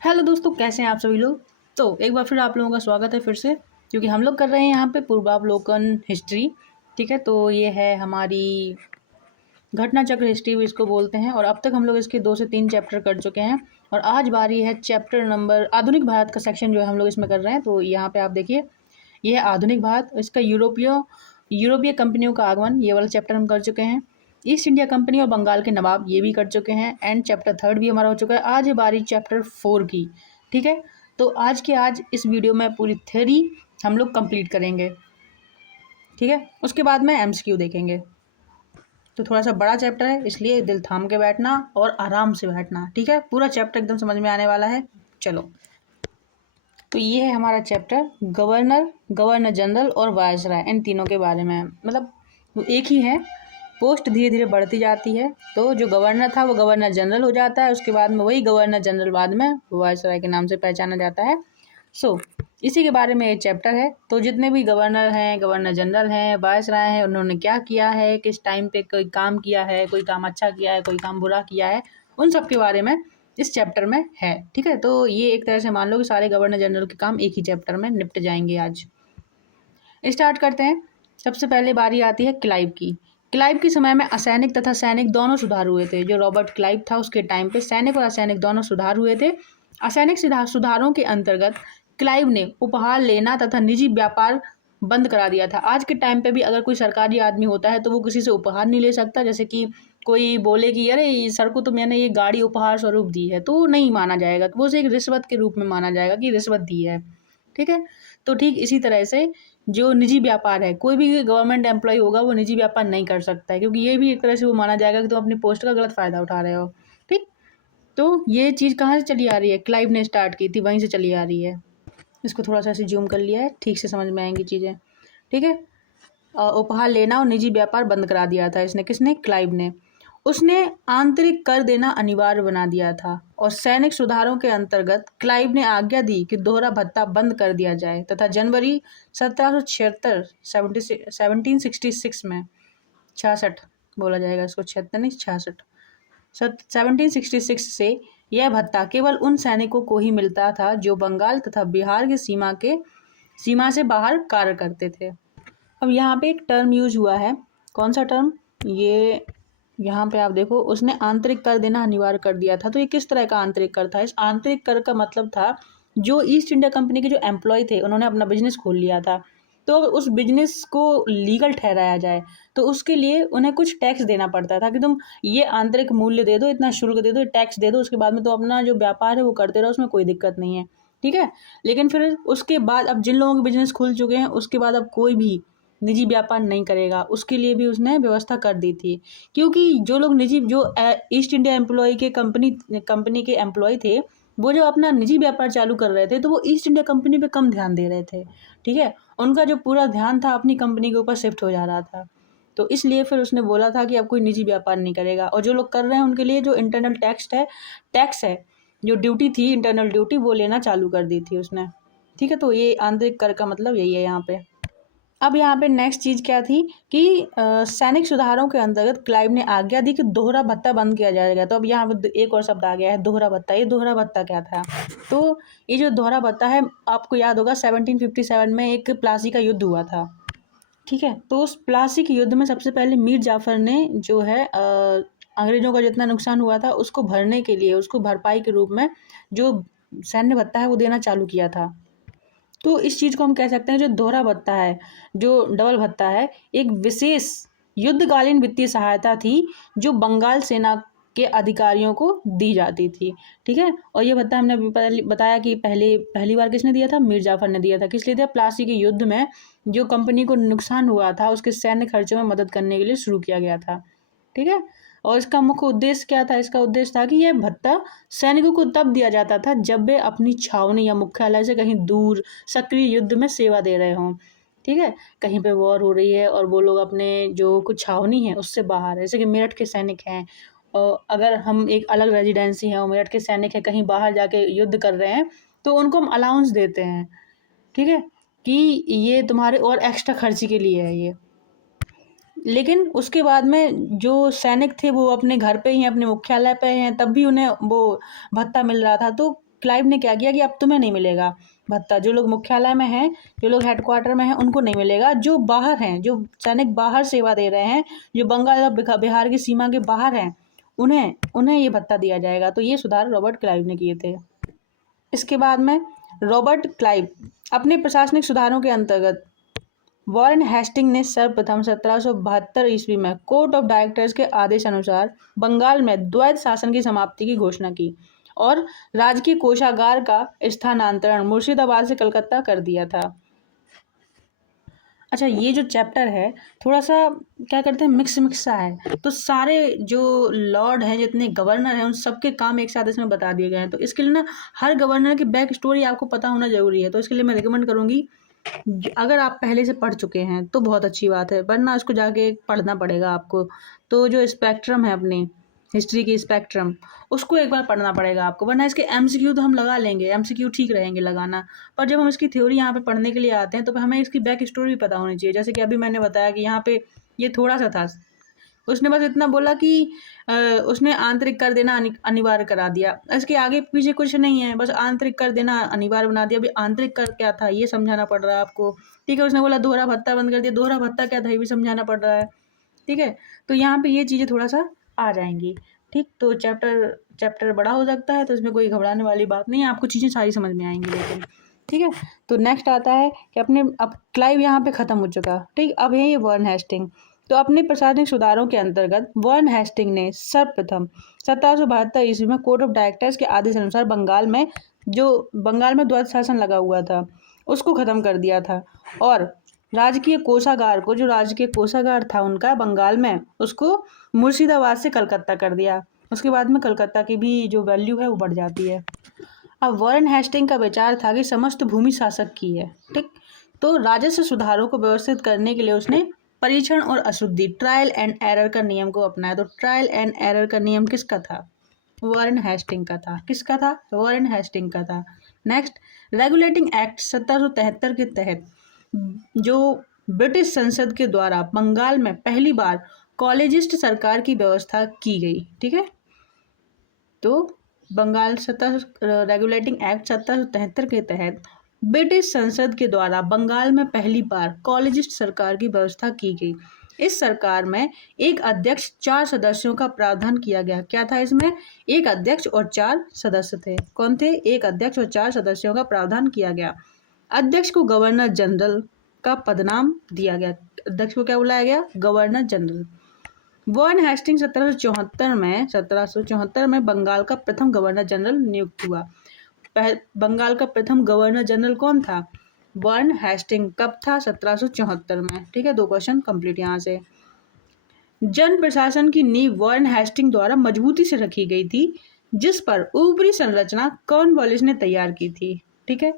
Hello दोस्तों, कैसे हैं आप सभी लोग। तो एक बार फिर आप लोगों का स्वागत है फिर से, क्योंकि हम लोग कर रहे हैं यहाँ पे पूर्वावलोकन हिस्ट्री। ठीक है, तो ये है हमारी घटना चक्र हिस्ट्री भी इसको बोलते हैं, और अब तक हम लोग इसके 2 से 3 चैप्टर कर चुके हैं। और आज बारी है चैप्टर नंबर आधुनिक भारत का सेक्शन जो है हम लोग इसमें कर रहे हैं। तो यहाँ पे आप देखिए, ये है आधुनिक भारत, इसका यूरोपीय कंपनियों का आगमन, ये वाला चैप्टर हम कर चुके हैं। ईस्ट इंडिया कंपनी और बंगाल के नवाब, ये भी कर चुके हैं। एंड चैप्टर 3 भी हमारा हो चुका है। आज है बारी चैप्टर 4 की। ठीक है, तो आज इस वीडियो में पूरी थ्योरी हम लोग कंप्लीट करेंगे। ठीक है, उसके बाद में एमसीक्यू देखेंगे। तो थोड़ा सा बड़ा चैप्टर है, इसलिए दिल थाम के बैठना और आराम से बैठना। ठीक है, पूरा चैप्टर एकदम समझ में आने वाला है। चलो, तो ये है हमारा चैप्टर गवर्नर जनरल और वायसराय, इन तीनों के बारे में। मतलब वो एक ही है, पोस्ट धीरे धीरे बढ़ती जाती है। तो जो गवर्नर था वो गवर्नर जनरल हो जाता है, उसके बाद में वही गवर्नर जनरल बाद में वायसराय के नाम से पहचाना जाता है। इसी के बारे में ये चैप्टर है। तो जितने भी गवर्नर हैं, गवर्नर जनरल हैं, वायसराय हैं, उन्होंने क्या किया है, किस टाइम पे कोई काम किया है, कोई काम अच्छा किया है, कोई काम बुरा किया है, उन सब के बारे में इस चैप्टर में है। ठीक है, तो ये एक तरह से मान लो कि सारे गवर्नर जनरल के काम एक ही चैप्टर में निपट जाएंगे। आज स्टार्ट करते हैं। सबसे पहले बारी आती है क्लाइव की। क्लाइव के समय में असैनिक तथा सैनिक दोनों सुधार हुए थे। जो रॉबर्ट क्लाइव था उसके टाइम पे सैनिक और असैनिक दोनों सुधार हुए थे। असैनिक सुधारों के अंतर्गत क्लाइव ने उपहार लेना तथा निजी व्यापार बंद करा दिया था। आज के टाइम पे भी अगर कोई सरकारी आदमी होता है तो वो किसी से उपहार नहीं ले सकता। जैसे कि कोई बोले कि अरे सर को तो मैंने ये गाड़ी उपहार स्वरूप दी है, तो नहीं माना जाएगा, तो वो उसे एक रिश्वत के रूप में माना जाएगा कि रिश्वत दी है। ठीक है, तो ठीक इसी तरह से जो निजी व्यापार है, कोई भी गवर्नमेंट एम्प्लॉय होगा वो निजी व्यापार नहीं कर सकता है, क्योंकि ये भी एक तरह से वो माना जाएगा कि तुम अपनी पोस्ट का गलत फायदा उठा रहे हो। ठीक, तो ये चीज़ कहाँ से चली आ रही है, क्लाइव ने स्टार्ट की थी, वहीं से चली आ रही है। इसको थोड़ा सा ऐसे जूम कर लिया है, ठीक से समझ में आएंगी चीज़ें। ठीक है, उपहार लेना और निजी व्यापार बंद करा दिया था इसने, किसने, क्लाइव ने। उसने आंतरिक कर देना अनिवार्य बना दिया था, और सैनिक सुधारों के अंतर्गत क्लाइव ने आज्ञा दी कि दोहरा भत्ता बंद कर दिया जाए, तथा जनवरी 1776 1766 में 66 बोला जाएगा इसको, 76 नहीं 66, 1766 से यह भत्ता केवल उन सैनिकों को ही मिलता था जो बंगाल तथा बिहार की सीमा से बाहर कार्य करते थे। अब यहाँ पे एक टर्म यूज हुआ है, कौन सा टर्म, ये यहाँ पे आप देखो, उसने आंतरिक कर देना अनिवार्य कर दिया था। तो ये किस तरह का आंतरिक कर था। इस आंतरिक कर का मतलब था, जो ईस्ट इंडिया कंपनी के जो एम्प्लॉय थे उन्होंने अपना बिजनेस खोल लिया था, तो उस बिजनेस को लीगल ठहराया जाए तो उसके लिए उन्हें कुछ टैक्स देना पड़ता था कि तुम ये आंतरिक मूल्य दे दो, इतना शुल्क दे दो, टैक्स दे दो, उसके बाद में तो अपना जो व्यापार है वो करते रहो, उसमें कोई दिक्कत नहीं है। ठीक है, लेकिन फिर उसके बाद अब जिन लोगों के बिजनेस खुल चुके हैं उसके बाद अब कोई भी निजी व्यापार नहीं करेगा, उसके लिए भी उसने व्यवस्था कर दी थी। क्योंकि जो लोग जो ईस्ट इंडिया एम्प्लॉय के कंपनी के एम्प्लॉय थे, वो जो अपना निजी व्यापार चालू कर रहे थे तो वो ईस्ट इंडिया कंपनी पे कम ध्यान दे रहे थे। ठीक है, उनका जो पूरा ध्यान था अपनी कंपनी के ऊपर शिफ्ट हो जा रहा था। तो इसलिए फिर उसने बोला था कि अब कोई निजी व्यापार नहीं करेगा, और जो लोग कर रहे हैं उनके लिए जो इंटरनल टैक्स है, जो ड्यूटी थी, इंटरनल ड्यूटी, वो लेना चालू कर दी थी उसने। ठीक है, तो ये आंतरिक कर का मतलब यही है यहाँ पे। अब यहाँ पे नेक्स्ट चीज़ क्या थी कि सैनिक सुधारों के अंतर्गत क्लाइव ने आज्ञा दी कि दोहरा भत्ता बंद किया जाएगा। तो अब यहाँ पे एक और शब्द आ गया है, दोहरा भत्ता। ये दोहरा भत्ता क्या था, तो ये जो दोहरा भत्ता है, आपको याद होगा 1757 में एक प्लासी का युद्ध हुआ था। ठीक है, तो उस प्लासी के युद्ध में सबसे पहले मीर जाफर ने जो है अंग्रेजों का जितना नुकसान हुआ था उसको भरने के लिए, उसको भरपाई के रूप में जो सैन्य भत्ता है वो देना चालू किया था। तो इस चीज़ को हम कह सकते हैं, जो दोहरा भत्ता है, जो डबल भत्ता है, एक विशेष युद्धकालीन वित्तीय सहायता थी जो बंगाल सेना के अधिकारियों को दी जाती थी। ठीक है, और ये भत्ता हमने अभी बताया कि पहली बार किसने दिया था, मीर जाफर ने दिया था। किस लिए दिया, प्लासी के युद्ध में जो कंपनी को नुकसान हुआ था उसके सैन्य खर्चों में मदद करने के लिए शुरू किया गया था। ठीक है, और इसका मुख्य उद्देश्य क्या था, इसका उद्देश्य था कि यह भत्ता सैनिकों को तब दिया जाता था जब वे अपनी छावनी या मुख्यालय से कहीं दूर सक्रिय युद्ध में सेवा दे रहे हों। ठीक है, कहीं पे वॉर हो रही है और वो लोग अपने जो कुछ छावनी है उससे बाहर है, जैसे कि मेरठ के सैनिक हैं, और अगर हम एक अलग रेजिडेंसी है और मेरठ के सैनिक है कहीं बाहर जाके युद्ध कर रहे हैं, तो उनको हम अलाउंस देते हैं। ठीक है, कि ये तुम्हारे और एक्स्ट्रा खर्ची के लिए है ये। लेकिन उसके बाद में जो सैनिक थे वो अपने घर पे ही हैं, अपने मुख्यालय पे हैं, तब भी उन्हें वो भत्ता मिल रहा था। तो क्लाइव ने क्या किया कि अब तुम्हें नहीं मिलेगा भत्ता, जो लोग मुख्यालय में हैं, जो लोग हेडक्वार्टर में हैं, उनको नहीं मिलेगा। जो बाहर हैं, जो सैनिक बाहर सेवा दे रहे हैं, जो बंगाल और बिहार की सीमा के बाहर हैं, उन्हें उन्हें ये भत्ता दिया जाएगा। तो ये सुधार रॉबर्ट क्लाइव ने किए थे। इसके बाद में रॉबर्ट क्लाइव अपने प्रशासनिक सुधारों के अंतर्गत वॉरेन हेस्टिंग ने सर्वप्रथम 1772 ईस्वी में कोर्ट ऑफ डायरेक्टर्स के आदेश अनुसार बंगाल में द्वैत शासन की समाप्ति की घोषणा की और राजकीय कोषागार का स्थानांतरण मुर्शिदाबाद से कलकत्ता कर दिया था। अच्छा, ये जो चैप्टर है थोड़ा सा क्या करते हैं, मिक्स सा है। तो सारे जो लॉर्ड हैं, जितने गवर्नर हैं, उन सबके काम एक साथ इसमें बता दिए गए हैं। तो इसके लिए ना हर गवर्नर की बैक स्टोरी आपको पता होना जरूरी है। तो इसके लिए मैं रिकमेंड करूँगी, अगर आप पहले से पढ़ चुके हैं तो बहुत अच्छी बात है, वरना उसको जाके पढ़ना पड़ेगा आपको। तो जो स्पेक्ट्रम है अपनी हिस्ट्री की स्पेक्ट्रम, उसको एक बार पढ़ना पड़ेगा आपको, वरना इसके एमसीक्यू तो हम लगा लेंगे, एमसीक्यू ठीक रहेंगे लगाना, पर जब हम इसकी थ्योरी यहाँ पे पढ़ने के लिए आते हैं तो हमें इसकी बैक स्टोरी भी पता होनी चाहिए। जैसे कि अभी मैंने बताया कि यहाँ पे ये थोड़ा सा था, उसने बस इतना बोला कि उसने आंतरिक कर देना अनिवार्य करा दिया, इसके आगे पीछे कुछ नहीं है, बस आंतरिक कर देना अनिवार्य बना दिया। अभी आंतरिक कर क्या था ये समझाना पड़ रहा है आपको, ठीक है। उसने बोला दोहरा भत्ता बंद कर दिया, दोहरा भत्ता क्या था ये भी समझाना पड़ रहा है, ठीक है। तो यहाँ पे ये चीज़ें थोड़ा सा आ जाएंगी, ठीक। तो चैप्टर बड़ा हो सकता है, तो इसमें कोई घबराने वाली बात नहीं है, आपको चीज़ें सारी समझ में आएंगी लेकिन, ठीक है। तो नेक्स्ट आता है कि अब क्लाइव यहाँ पे ख़त्म हो चुका, ठीक। अब है ये वॉरेन हेस्टिंग। तो अपने प्रशासनिक सुधारों के अंतर्गत वॉरेन हेस्टिंग ने सर्वप्रथम 1772 ईस्वी में कोर्ट ऑफ डायरेक्टर्स के आदेश अनुसार बंगाल में द्वैत शासन लगा हुआ था उसको ख़त्म कर दिया था, और राजकीय कोषागार था उनका बंगाल में, उसको मुर्शिदाबाद से कलकत्ता कर दिया। उसके बाद में कलकत्ता की भी जो वैल्यू है वो बढ़ जाती है। अब वॉरेन हेस्टिंग का विचार था कि समस्त भूमि शासक की है, ठीक। तो राजस्व सुधारों को व्यवस्थित करने के लिए उसने परीक्षण और अशुद्धि, ट्रायल एंड एरर का नियम को अपनाया। तो ट्रायल एंड एरर का नियम किसका था? वॉरेन हेस्टिंग का था। किसका था? वॉरेन हेस्टिंग का था। नेक्स्ट, रेगुलेटिंग एक्ट 1773 के तहत जो ब्रिटिश संसद के द्वारा बंगाल में पहली बार कॉलेजिस्ट सरकार की व्यवस्था की गई, ठीक है। तो रेगुलेटिंग एक्ट 1773 के तहत ब्रिटिश संसद के द्वारा बंगाल में पहली बार कॉलेजिस्ट सरकार की व्यवस्था की गई। इस सरकार में एक अध्यक्ष 4 सदस्यों का प्रावधान किया गया। क्या था इसमें? एक अध्यक्ष और 4 सदस्य थे। कौन थे? एक अध्यक्ष और 4 सदस्यों का प्रावधान किया गया। अध्यक्ष को गवर्नर जनरल का पदनाम दिया गया। अध्यक्ष को क्या बुलाया गया? Governor general. वॉरेन हेस्टिंग 1774 में बंगाल का प्रथम गवर्नर जनरल नियुक्त हुआ। बंगाल का प्रथम गवर्नर जनरल कौन था? Warren Hastings. कब था? 1774 में, ठीक है। 2 क्वेश्चन कंप्लीट यहाँ से। जन प्रशासन की नींव वॉरेन हेस्टिंग द्वारा मजबूती से रखी गई थी, जिस पर ऊपरी संरचना कॉर्नवालिस ने तैयार की थी, ठीक है।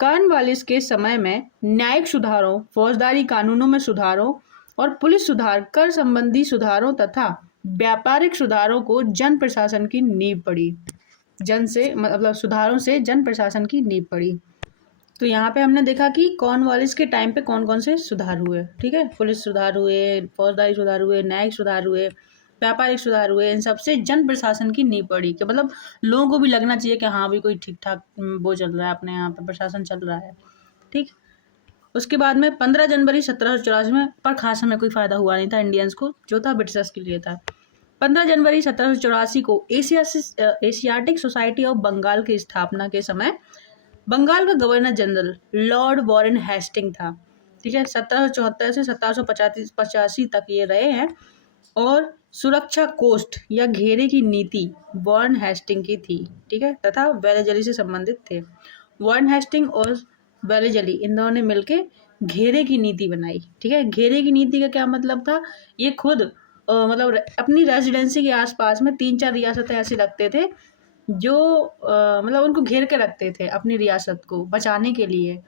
कॉर्नवालिस के समय में न्यायिक सुधारों, फौजदारी कानूनों में सुधारों और पुलिस सुधार, कर संबंधी सुधारों तथा व्यापारिक सुधारों को जन प्रशासन की नींव पड़ी। सुधारों से जन प्रशासन की नींव पड़ी। तो यहाँ पे हमने देखा कि कॉर्नवालिस के टाइम पे कौन कौन से सुधार हुए, ठीक है। पुलिस सुधार हुए, फौजदारी सुधार हुए, न्यायिक सुधार हुए, व्यापारिक सुधार हुए। इन सबसे जन प्रशासन की नींव पड़ी कि मतलब लोगों को भी लगना चाहिए कि हाँ भी कोई ठीक ठाक वो चल रहा है, अपने यहाँ पे प्रशासन चल रहा है, ठीक। उसके बाद में 15 जनवरी 1784 में, पर खास हमें कोई फ़ायदा हुआ नहीं था इंडियंस को, जो था ब्रिटिशर्स के लिए था। 15 जनवरी 1784 को एशियाटिक सोसाइटी ऑफ बंगाल की स्थापना के समय बंगाल का governor general Lord Warren Hastings था, ठीक है। 1774 से 1785 तक ये रहे हैं, और सुरक्षा कोस्ट या घेरे की नीति वॉरेन हेस्टिंग की थी, ठीक है, तथा वेलेजली से संबंधित थे। वॉरेन हेस्टिंग और वेलेजली इन दोनों ने मिलकर घेरे की नीति बनाई, ठीक है। घेरे की नीति का क्या मतलब था? ये खुद मतलब अपनी रेजिडेंसी के आसपास में 3-4 रियासतें ऐसी रखते थे जो मतलब उनको घेर के रखते थे अपनी रियासत को बचाने के लिए।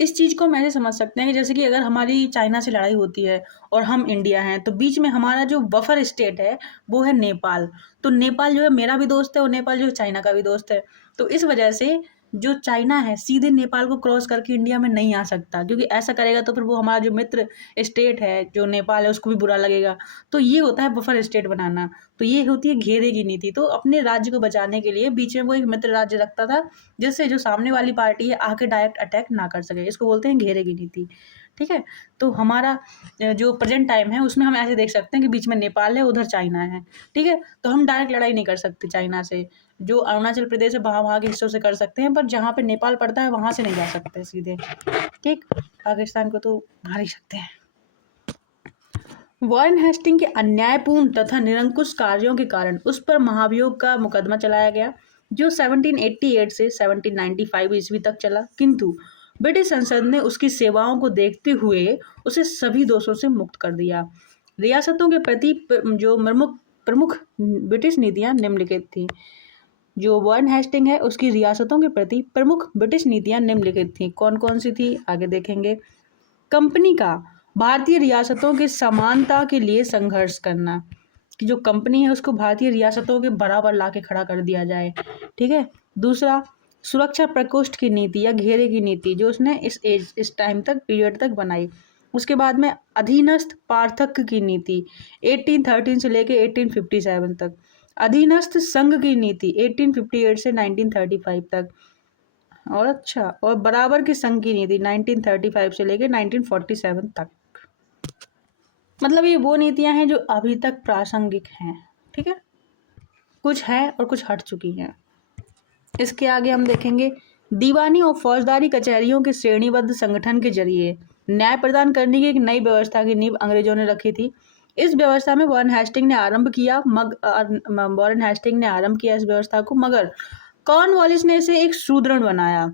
इस चीज़ को हम ऐसे समझ सकते हैं कि जैसे कि अगर हमारी चाइना से लड़ाई होती है और हम इंडिया हैं, तो बीच में हमारा जो बफर स्टेट है वो है नेपाल। तो नेपाल जो है मेरा भी दोस्त है और नेपाल जो है चाइना का भी दोस्त है। तो इस वजह से जो चाइना है सीधे नेपाल को क्रॉस करके इंडिया में नहीं आ सकता, क्योंकि ऐसा करेगा तो फिर वो हमारा जो मित्र स्टेट है जो नेपाल है उसको भी बुरा लगेगा। तो ये होता है बफर स्टेट बनाना। तो तो ये होती है घेरे की नीति। तो अपने राज्य को बचाने के लिए बीच में वो एक मित्र राज्य रखता था, जिससे जो सामने वाली पार्टी है आके डायरेक्ट अटैक ना कर सके। इसको बोलते हैं घेरे की नीति। ठीक है, तो हमारा जो प्रेजेंट टाइम है उसमें हम ऐसे देख सकते हैं कि बीच में नेपाल है, उधर चाइना है। ठीक है, तो हम डायरेक्ट लड़ाई नहीं कर सकते चाइना से। जो अरुणाचल प्रदेश है वहाँ के हिस्सों से कर सकते हैं, पर जहाँ पे नेपाल पड़ता है वहाँ से नहीं जा सकते सीधे। ठीक, पाकिस्तान को तो मार ही सकते हैं। वॉरेन हेस्टिंग के अन्यायपूर्ण तथा निरंकुश कार्यों के कारण उस पर महाभियोग का मुकदमा चलाया गया, जो 1788 से 1795 ईस्वी तक चला, किंतु ब्रिटिश संसद ने उसकी सेवाओं को देखते हुए उसे सभी दोषों से मुक्त कर दिया। रियासतों के प्रति जो प्रमुख ब्रिटिश नीतियां निम्नलिखित थी। जो वॉरेन हेस्टिंग है उसकी रियासतों के प्रति प्रमुख ब्रिटिश नीतियां निम्नलिखित थी। कौन कौन सी थी आगे देखेंगे। कंपनी का भारतीय रियासतों के समानता के लिए संघर्ष करना, कि जो कंपनी है उसको भारतीय रियासतों के बराबर ला के खड़ा कर दिया जाए। ठीक है, दूसरा सुरक्षा प्रकोष्ठ की नीति या घेरे की नीति, जो उसने इस टाइम तक पीरियड तक बनाई। उसके बाद में अधीनस्थ पार्थक्य की नीति 1813 से लेके 1857 तक। अधीनस्थ संघ की नीति 1858 से 1935 तक। और अच्छा, और बराबर की संघ की नीति 1935 से लेके 1947 तक। मतलब ये वो नीतियां हैं जो अभी तक प्रासंगिक हैं। ठीक है, कुछ है और कुछ हट चुकी हैं। इसके आगे हम देखेंगे दीवानी और फौजदारी कचहरियों के श्रेणीबद्ध संगठन के जरिए न्याय प्रदान करने की एक नई व्यवस्था की नींव अंग्रेजों ने रखी थी। इस व्यवस्था में वॉरेन हेस्टिंग ने आरंभ किया इस व्यवस्था को, मगर कॉर्नवालिस ने इसे एक सुदृढ़ बनाया।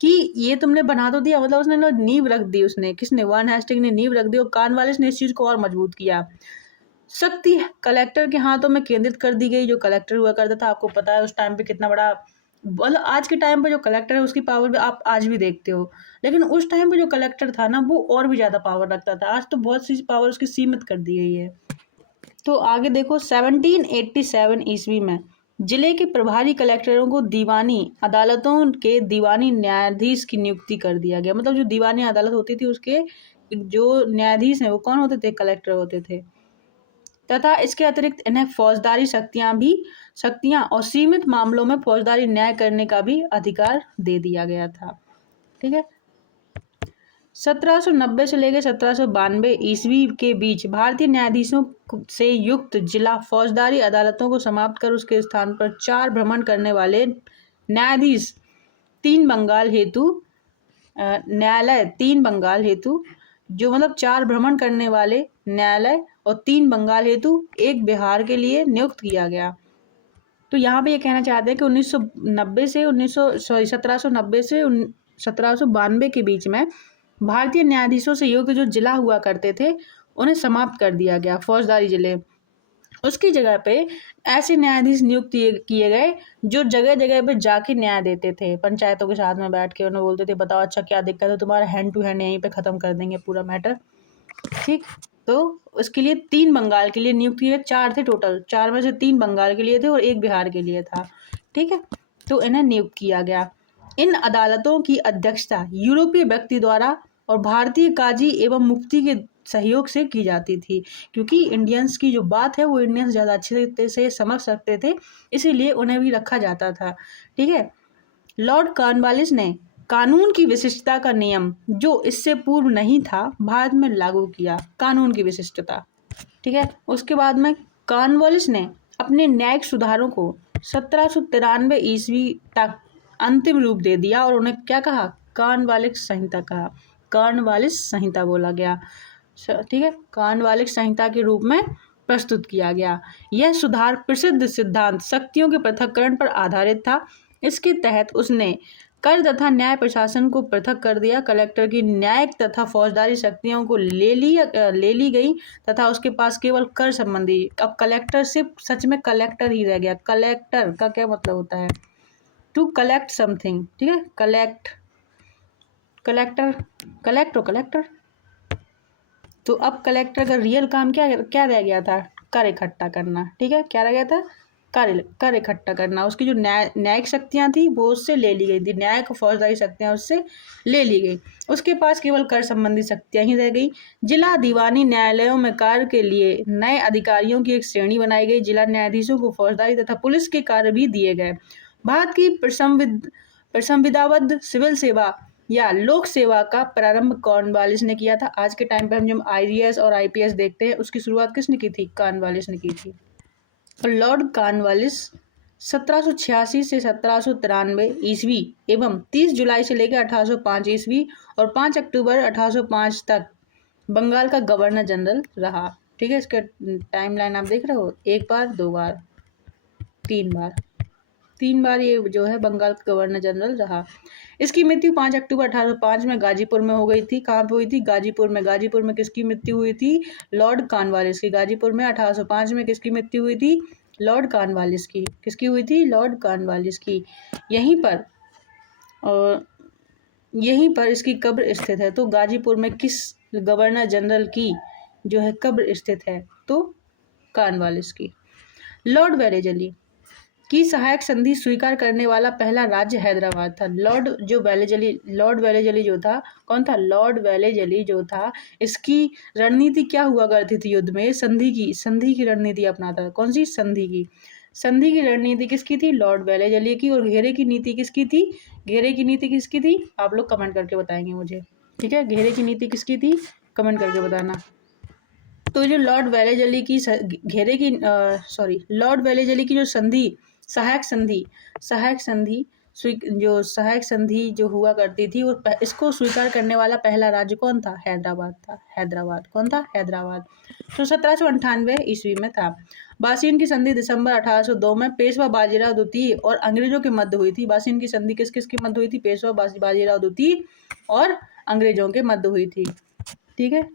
कि ये तुमने बना तो दिया, मतलब उसने नींव रख दी। उसने किसने? वॉरेन हेस्टिंग ने नींव रख दी और कॉर्नवालिस ने इस चीज को और मजबूत किया। शक्ति कलेक्टर के हाथों में केंद्रित कर दी गई। जो कलेक्टर हुआ करता था, आपको पता है उस टाइम पे कितना बड़ा, मतलब आज के टाइम पे जो कलेक्टर है उसकी पावर भी आप आज भी देखते हो, लेकिन उस टाइम पे जो कलेक्टर था ना वो और भी ज्यादा पावर रखता था। आज तो बहुत सी पावर उसकी सीमित कर दी गई है। तो आगे देखो 1787 ईस्वी में जिले के प्रभारी कलेक्टरों को दीवानी अदालतों के दीवानी न्यायाधीश की नियुक्ति कर दिया गया। मतलब जो दीवानी अदालत होती थी उसके जो न्यायाधीश हैं वो कौन होते थे? कलेक्टर होते थे। तथा इसके अतिरिक्त इन्हें फौजदारी शक्तियां और सीमित मामलों में फौजदारी न्याय करने का भी अधिकार दे दिया गया था। ठीक है, 1790 से लेकर 1792 ईस्वी के बीच भारतीय न्यायाधीशों से युक्त जिला फौजदारी अदालतों को समाप्त कर उसके स्थान पर 4 भ्रमण करने वाले न्यायाधीश 3 बंगाल हेतु जो मतलब 4 भ्रमण करने वाले न्यायालय और 3 बंगाल हेतु 1 बिहार के लिए नियुक्त किया गया। तो यहाँ पे ये कहना चाहते हैं कि 1790 से 1792 के बीच में भारतीय न्यायाधीशों से युक्त जो जिला हुआ करते थे उन्हें समाप्त कर दिया गया, फौजदारी जिले। उसकी जगह पे ऐसे न्यायाधीश नियुक्त किए गए जो जगह जगह पे जाके न्याय देते थे। पंचायतों के साथ में बैठ के उन्हें बोलते थे बताओ अच्छा क्या दिक्कत है, तुम्हारा हैंड टू हैंड यहीं पे खत्म कर देंगे पूरा मैटर। ठीक, तो उसके लिए 3 बंगाल के लिए नियुक्त किए, 4 थे टोटल, 4 में से 3 बंगाल के लिए थे और 1 बिहार के लिए था। ठीक है, तो इन्हें नियुक्त किया गया। इन अदालतों की अध्यक्षता यूरोपीय व्यक्ति द्वारा और भारतीय काजी एवं मुफ्ती के सहयोग से की जाती थी, क्योंकि इंडियंस की जो बात है वो इंडियंस ज़्यादा अच्छे से समझ सकते थे, इसीलिए उन्हें भी रखा जाता था। ठीक है, लॉर्ड कॉर्नवालिस ने कानून की विशिष्टता का नियम जो इससे पूर्व नहीं था भारत में लागू किया। कानून की विशिष्टता। ठीक है, उसके बाद में कॉर्नवालिस ने अपने न्यायिक सुधारों को 1793 ईस्वी तक अंतिम रूप दे दिया और उन्हें क्या कहा? कॉर्नवालिस संहिता कहा। कॉर्नवालिस संहिता बोला गया। ठीक है, कॉर्नवालिस संहिता के रूप में प्रस्तुत किया गया। यह सुधार प्रसिद्ध सिद्धांत शक्तियों के पृथक्करण पर आधारित था। इसके तहत उसने कर तथा न्याय प्रशासन को पृथक कर दिया। कलेक्टर की न्यायिक तथा फौजदारी शक्तियों को ले ली गई तथा उसके पास केवल कर संबंधी। अब कलेक्टर सिर्फ सच में कलेक्टर ही रह गया। कलेक्टर का क्या मतलब होता है? To collect something. ठीक है, कलेक्टर। तो अब कलेक्टर का रियल काम क्या रह गया था? कर इकट्ठा करना। ठीक है, क्या रह गया था? कर इकट्ठा करना। उसकी जो न्यायिक शक्तियाँ थी वो उससे ले ली गई थी, न्यायिक और फौजदारी शक्तियाँ उससे ले ली गई। उसके पास केवल कर संबंधी शक्तियाँ ही रह गई। जिला दीवानी न्यायालयों में कार्य के लिए नए अधिकारियों की एक श्रेणी बनाई गई। जिला न्यायाधीशों को फौजदारी तथा पुलिस के कार्य भी दिए गए। भारत की प्रसंविधाबद्ध सिविल सेवा या लोक सेवा का प्रारंभ कॉर्नवालिस ने किया था। आज के टाइम पे हम जब IAS और IPS देखते हैं, उसकी शुरुआत किसने की थी? कॉर्नवालिस ने की थी। लॉर्ड कॉर्नवालिस 1786 से 1793 ईस्वी एवं 30 जुलाई से लेकर 1805 ईस्वी और 5 अक्टूबर 1805 तक बंगाल का गवर्नर जनरल रहा। ठीक है, इसका टाइमलाइन आप देख रहे हो, 1 बार, 2 बार, 3 बार ये जो है बंगाल का गवर्नर जनरल रहा। इसकी मृत्यु 5 अक्टूबर 1805 में गाजीपुर में हो गई थी। कहाँ पे हुई थी? गाजीपुर में। गाजीपुर में किसकी मृत्यु हुई थी? लॉर्ड कॉर्नवालिस की। गाजीपुर में 1805 में किसकी मृत्यु हुई थी? लॉर्ड कॉर्नवालिस की। किसकी हुई थी? लॉर्ड कॉर्नवालिस की। यहीं पर इसकी कब्र स्थित है। तो गाजीपुर में किस गवर्नर जनरल की जो है कब्र स्थित है? तो कॉर्नवालिस की। लॉर्ड वेलेजली की सहायक संधि स्वीकार करने वाला पहला राज्य हैदराबाद था। लॉर्ड वेलेजली जो था, कौन था? लॉर्ड वेलेजली जो था, इसकी रणनीति क्या हुआ करती थी युद्ध में? संधि की रणनीति अपनाता था। कौन सी? संधि की रणनीति किसकी थी? लॉर्ड वेलेजली की। और घेरे की नीति किसकी थी? आप लोग कमेंट करके बताएंगे मुझे। ठीक है, घेरे की नीति किसकी थी? कमेंट करके बताना। तो जो लॉर्ड वेलेजली की जो सहायक संधि जो हुआ करती थी, वो इसको स्वीकार करने वाला पहला राज्य कौन था? हैदराबाद। कौन था? हैदराबाद। तो 1798 ईस्वी में था। बासिन की संधि दिसंबर 1802 में पेशवा बाजीराव द्वितीय और अंग्रेजों के मध्य हुई थी। बासिन की संधि किसके मध्य हुई थी? पेशवा बाजीराव द्वितीय और अंग्रेजों के मध्य हुई थी। ठीक है,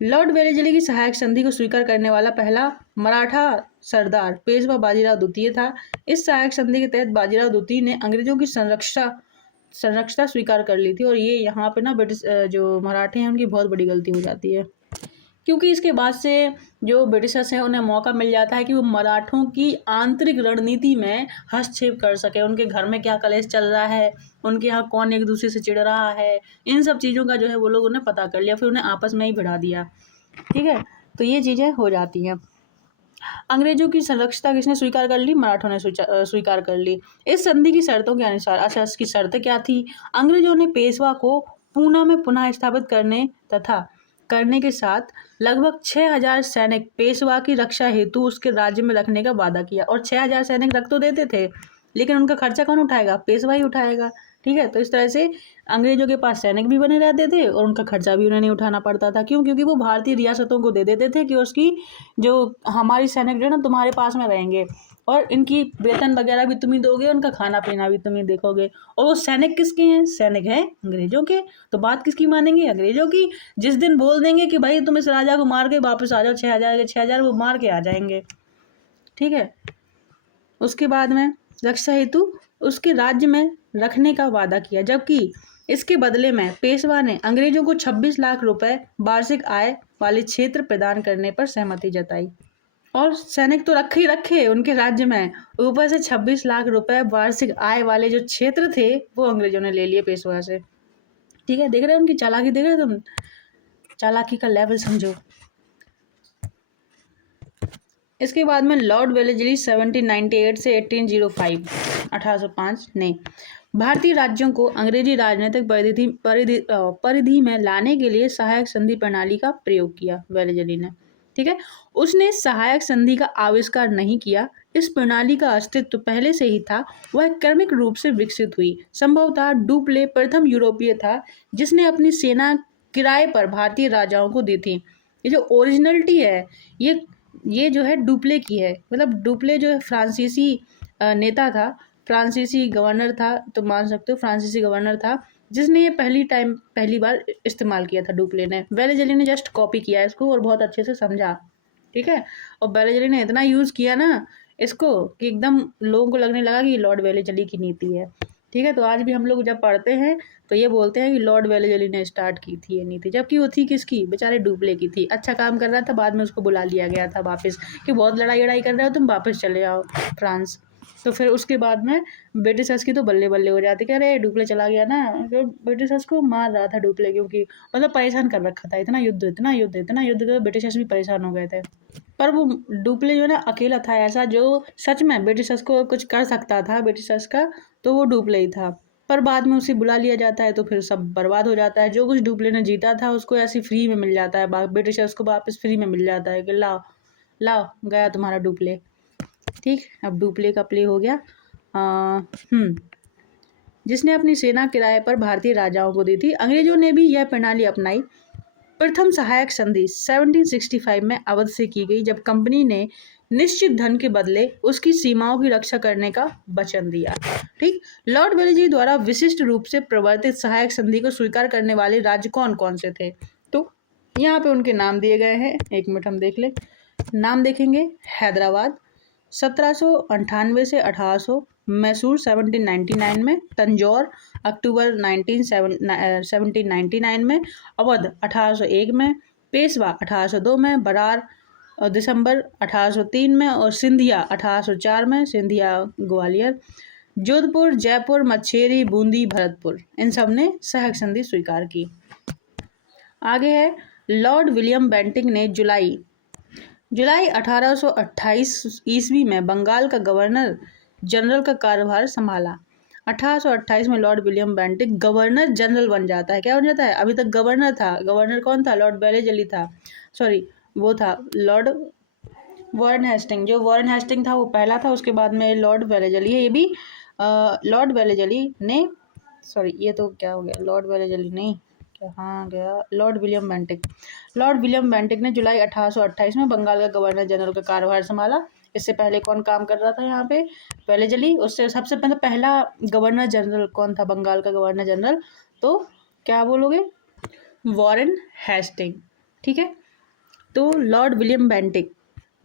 लॉर्ड वेलेजली की सहायक संधि को स्वीकार करने वाला पहला मराठा सरदार पेशवा बाजीराव द्वितीय था। इस सहायक संधि के तहत बाजीराव द्वितीय ने अंग्रेजों की संरक्षता स्वीकार कर ली थी। और ये यहाँ पे ना ब्रिटिश जो मराठे हैं उनकी बहुत बड़ी गलती हो जाती है, क्योंकि इसके बाद से जो ब्रिटिशर्स हैं उन्हें मौका मिल जाता है कि वो मराठों की आंतरिक रणनीति में हस्तक्षेप कर सके। उनके घर में क्या कलेश चल रहा है, उनके यहाँ कौन एक दूसरे से चिढ़ रहा है, इन सब चीज़ों का जो है वो लोग उन्हें पता कर लिया, फिर उन्हें आपस में ही भिड़ा दिया। ठीक है, तो ये चीज़ें हो जाती हैं। अंग्रेजों की संरक्षता किसने स्वीकार कर ली? मराठों ने स्वीकार कर ली। इस संधि की शर्तों के अनुसार, अच्छा इसकी शर्तें क्या थी? अंग्रेजों ने पेशवा को पूना में पुनः स्थापित करने के साथ लगभग 6000 सैनिक पेशवा की रक्षा हेतु उसके राज्य में रखने का वादा किया। और 6000 सैनिक रख तो देते थे, लेकिन उनका खर्चा कौन उठाएगा? पेशवा ही उठाएगा। ठीक है, तो इस तरह से अंग्रेजों के पास सैनिक भी बने रहते थे और उनका खर्चा भी उन्हें नहीं उठाना पड़ता था। क्यों? क्योंकि वो भारतीय रियासतों को दे देते थे कि उसकी जो हमारी सैनिक जो है ना तुम्हारे पास में रहेंगे, और इनकी वेतन वगैरह भी तुम ही दोगे, उनका खाना पीना भी तुम ही देखोगे। और वो सैनिक किसके हैं? सैनिक हैं अंग्रेजों के। तो बात किसकी मानेंगे? अंग्रेजों की। जिस दिन बोल देंगे कि भाई तुम इस राजा को मार के वापस आ जाओ, 6000 के 6000 वो मार के आ जाएंगे। ठीक है, उसके बाद में रक्षा हेतु उसके राज्य में रखने का वादा किया, जबकि इसके बदले में पेशवा ने अंग्रेजों को 26 लाख रुपए वार्षिक आय वाले क्षेत्र प्रदान करने पर सहमति जताई। और सैनिक तो रखे उनके राज्य में, ऊपर से 26 लाख रुपए वार्षिक आय वाले जो क्षेत्र थे वो अंग्रेजों ने ले लिए पेशवा से। ठीक है, देख रहे हो उनकी चालाकी? देख रहे हो तुम? चालाकी का लेवल समझो। इसके बाद में लॉर्ड वेलेजली 1798 से 1805 ने भारतीय राज्यों को अंग्रेजी राजनीतिक परिधि में लाने के लिए सहायक संधि प्रणाली का प्रयोग किया। वेलेजली ने, ठीक है, उसने सहायक संधि का आविष्कार नहीं किया। इस प्रणाली का अस्तित्व पहले से ही था, वह क्रमिक रूप से विकसित हुई। संभवतः डुप्ले प्रथम यूरोपीय था जिसने अपनी सेना किराए पर भारतीय राजाओं को दी थी। ये जो ओरिजिनलिटी है ये जो है डुप्ले की है। मतलब डुप्ले जो है फ्रांसीसी नेता था, फ्रांसीसी गवर्नर था, तो मान सकते हो फ्रांसीसी गवर्नर था जिसने ये पहली बार इस्तेमाल किया था डुप्ले ने। वेलेजली ने जस्ट कॉपी किया इसको और बहुत अच्छे से समझा। ठीक है, और वेलेजली ने इतना यूज़ किया ना इसको कि एकदम लोगों को लगने लगा कि लॉर्ड वेलेजली की नीति है। ठीक है, तो आज भी हम लोग जब पढ़ते हैं तो ये बोलते हैं कि लॉर्ड वेलेजली ने स्टार्ट की थी ये नीति, जबकि वो थी किसकी, बेचारे डुप्ले की थी। अच्छा काम कर रहा था, बाद में उसको बुला लिया गया था वापस कि बहुत लड़ाई वड़ाई कर रहे हो तुम, वापस चले आओ फ्रांस। तो फिर उसके बाद में ब्रिटिशर्स की तो बल्ले बल्ले हो जाती कि अरे डुप्ले चला गया ना, तो ब्रिटिशर्स को मार रहा था डुप्ले, क्योंकि मतलब परेशान कर रखा था, इतना युद्ध इतना युद्ध इतना युद्ध कर ब्रिटिशर्स भी परेशान हो गए थे। पर वो डुप्ले जो है ना अकेला था ऐसा जो सच में ब्रिटिशर्स को कुछ कर सकता था ब्रिटिशर्स का, तो वो डुप्ले ही था। पर बाद में उसे बुला लिया जाता है तो फिर सब बर्बाद हो जाता है, जो कुछ डुप्ले ने जीता था उसको ऐसे फ्री में मिल जाता है, ब्रिटिशर्स को वापस फ्री में मिल जाता है कि लाओ लाओ गया तुम्हारा डुप्ले। ठीक, अब डुप्ले का प्ले हो गया। जिसने अपनी सेना किराए पर भारतीय राजाओं को दी थी। अंग्रेजों ने भी यह प्रणाली अपनाई। प्रथम सहायक संधि 1765 में अवध से की गई, जब कंपनी ने निश्चित धन के बदले उसकी सीमाओं की रक्षा करने का वचन दिया। ठीक, लॉर्ड वेलेस्ली द्वारा विशिष्ट रूप से प्रवर्तित सहायक संधि को स्वीकार करने वाले राज्य कौन कौन से थे, तो यहाँ पे उनके नाम दिए गए हैं, एक मिनट हम देख ले। नाम देखेंगे, हैदराबाद 1798 से 1800, मैसूर 1799 में, तंजौर अक्टूबर 1799 में, अवध 1801 में, पेशवा 1802 में, बरार दिसंबर 1803 में और सिंधिया 1804 में, सिंधिया ग्वालियर, जोधपुर, जयपुर, मच्छेरी, बूंदी, भरतपुर, इन सब ने सहायक संधि स्वीकार की। आगे है लॉर्ड विलियम बेंटिंक ने जुलाई 1828 ईस्वी में बंगाल का गवर्नर जनरल का कार्यभार संभाला। 1828 में Lord William Bentinck governor general बन जाता है। क्या बन जाता है, अभी तक गवर्नर था। गवर्नर कौन था, लॉर्ड वेलेस्ली था, सॉरी वो था लॉर्ड वॉरेन हेस्टिंग। जो वॉरेन हेस्टिंग था वो पहला था, उसके बाद में लॉर्ड वेलेस्ली है। ये भी लॉर्ड वेलेस्ली ने, सॉरी ये तो क्या हो गया, लॉर्ड वेलेस्ली नहीं, कहाँ गया, Lord William Bentinck. Lord William Bentinck ने जुलाई 1828 में बंगाल का गवर्नर जनरल का कार्यभार संभाला। इससे पहले कौन काम कर रहा था यहाँ पे, वेलेस्ली। उससे सबसे पहले पहला गवर्नर जनरल कौन था बंगाल का गवर्नर जनरल, तो क्या बोलोगे, वॉरेन हेस्टिंग। ठीक है, तो लॉर्ड विलियम बेंटिक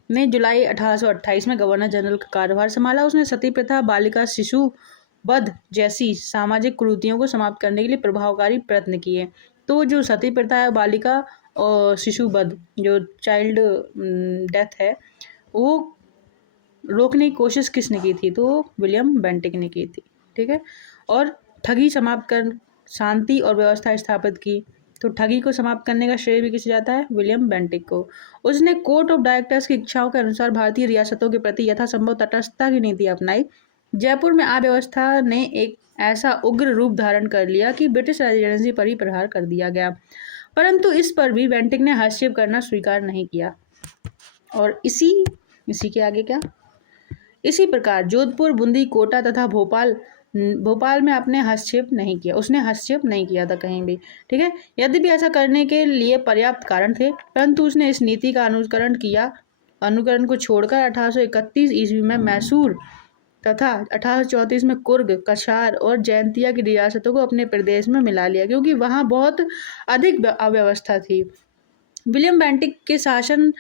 ने जुलाई 1828 में गवर्नर जनरल का कार्यभार संभाला। उसने सती प्रथा, बालिका शिशु वध जैसी सामाजिक कुरीतियों को समाप्त करने के लिए प्रभावकारी प्रयत्न किए। तो जो सती प्रथा है, बालिका और शिशु वध, जो चाइल्ड डेथ है, वो रोकने की कोशिश किसने की थी, तो विलियम बेंटिक ने की थी। ठीक है, और ठगी समाप्त कर शांति और व्यवस्था स्थापित की। तो ठगी को समाप्त करने का श्रेय भी किसे जाता है, विलियम बेंटिक को। उसने कोर्ट ऑफ डायरेक्टर्स की इच्छाओं के अनुसार भारतीय रियासतों के प्रति यथासंभव तटस्थता की नीति अपनाई। जयपुर में अव्यवस्था ने एक ऐसा उग्र रूप धारण कर लिया कि ब्रिटिश रेजिडेंसी पर ही प्रहार कर दिया गया, परंतु इस पर भी बेंटिक ने हस्तक्षेप करना स्वीकार नहीं किया। और इसी के आगे क्या, इसी प्रकार जोधपुर, बूंदी, कोटा तथा भोपाल में अपने हस्तक्षेप नहीं किया, उसने हस्तक्षेप नहीं किया था कहीं भी। ठीक है, यद्यपि ऐसा करने के लिए पर्याप्त कारण थे, परंतु उसने इस नीति का अनुकरण को छोड़कर 1831 ईस्वी में मैसूर तथा 1834 में कुर्ग, कछार और जैंतिया की रियासतों को अपने प्रदेश में मिला लिया, क्योंकि वहाँ बहुत अधिक अव्यवस्था थी। विलियम बेंटिक के शासन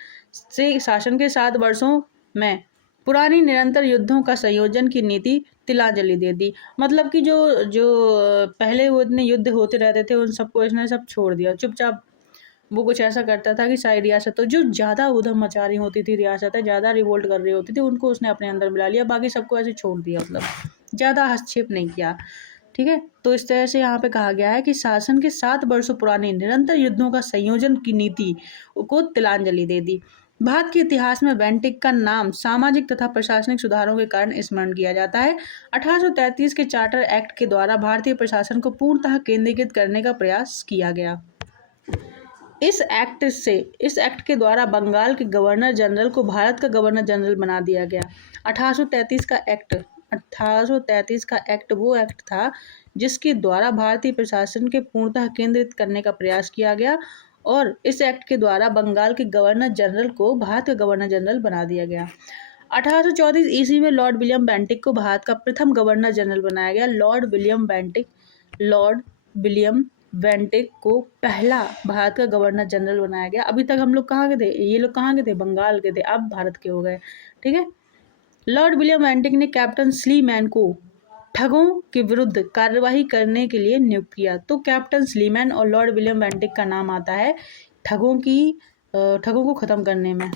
के 7 वर्षों में पुरानी निरंतर युद्धों का संयोजन की नीति तिलांजलि दे दी। मतलब कि जो जो पहले वो इतने युद्ध होते रहते थे उन सबको इसने सब छोड़ दिया, चुपचाप वो कुछ ऐसा करता था कि सारी रियासतों जो ज़्यादा उधम मचा रही होती थी, रियासतें ज़्यादा रिवोल्ट कर रही होती थी, उनको उसने अपने अंदर मिला लिया, बाकी सबको ऐसे छोड़ दिया, मतलब ज़्यादा हस्तक्षेप नहीं किया। ठीक है, तो इस तरह से यहाँ पे कहा गया है कि शासन के 7 वर्षों पुरानी निरंतर युद्धों का संयोजन की नीति को तिलांजलि दे दी। भारत के इतिहास में बेंटिक का नाम सामाजिक तथा प्रशासनिक सुधारों के कारण स्मरण किया जाता है। 1833 के चार्टर एक्ट के द्वारा भारतीय प्रशासन को पूर्णतः केंद्रीकृत करने का प्रयास किया गया। इस एक्ट के द्वारा बंगाल के गवर्नर जनरल को भारत का गवर्नर जनरल बना दिया गया। 1833 का एक्ट वो एक्ट था जिसके द्वारा भारतीय प्रशासन के पूर्णतः केंद्रित करने का प्रयास किया गया, और इस एक्ट के द्वारा बंगाल के गवर्नर जनरल को भारत का गवर्नर जनरल बना दिया गया। 1834 ईस्वी में लॉर्ड विलियम बेंटिक को भारत का प्रथम गवर्नर जनरल बनाया गया। लॉर्ड विलियम बेंटिक को पहला भारत का गवर्नर जनरल बनाया गया। अभी तक हम लोग कहाँ के थे, ये लोग कहाँ के थे, बंगाल के थे, अब भारत के हो गए। ठीक है, लॉर्ड विलियम बेंटिक ने कैप्टन स्लीमैन को ठगों के विरुद्ध कार्यवाही करने के लिए नियुक्त किया। तो कैप्टन स्लीमैन और लॉर्ड विलियम बेंटिक का नाम आता है ठगों को ख़त्म करने में।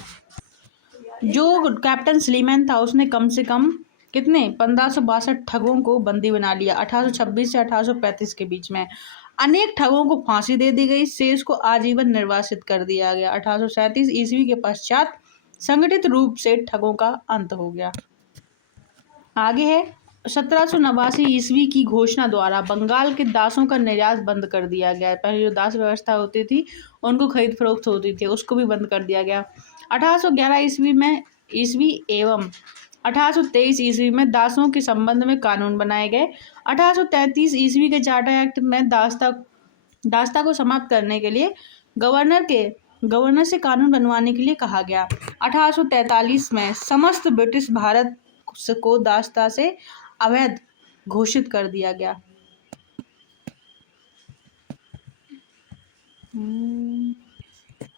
जो कैप्टन स्लीमैन था उसने कम से कम कितने 1562 ठगों को बंदी बना लिया 1826 से 1835 के बीच में। अनेक ठगों को फांसी दे दी गई, शेष को आजीवन निर्वासित कर दिया गया। 1837 ईस्वी के पश्चात संगठित रूप से ठगों का अंत हो गया। आगे है 1789 ईस्वी की घोषणा द्वारा बंगाल के दासों का निर्यात बंद कर दिया गया। पहले जो दास व्यवस्था होती थी उनको खरीद फरोख्त होती थी उसको भी बंद कर दिया गया। 1811 ईस्वी एवं 1823 ईस्वी में दासों के संबंध में कानून बनाए गए। 1833 ईस्वी के चार्टर एक्ट में दासता को समाप्त करने के लिए गवर्नर से कानून बनवाने के लिए कहा गया। 1843 में समस्त ब्रिटिश भारत को दासता से अवैध घोषित कर दिया गया।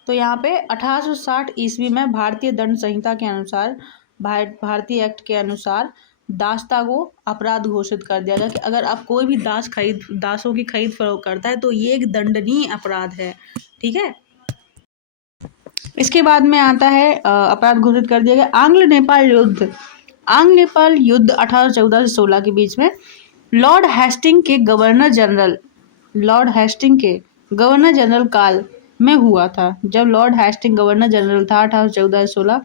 तो यहाँ पे 1860 ईस्वी में भारतीय दंड संहिता के अनुसार भारतीय एक्ट के अनुसार दासता को अपराध घोषित कर दिया गया कि अगर आप कोई भी दासों की खरीद फरोख्त करता है तो ये एक दंडनीय अपराध है। ठीक है, इसके बाद में आता है अपराध घोषित कर दिया गया आंग्ल नेपाल युद्ध 1814 से 16 के बीच में लॉर्ड हेस्टिंग के गवर्नर जनरल काल में हुआ था। जब लॉर्ड हेस्टिंग गवर्नर जनरल था 1814 से 16,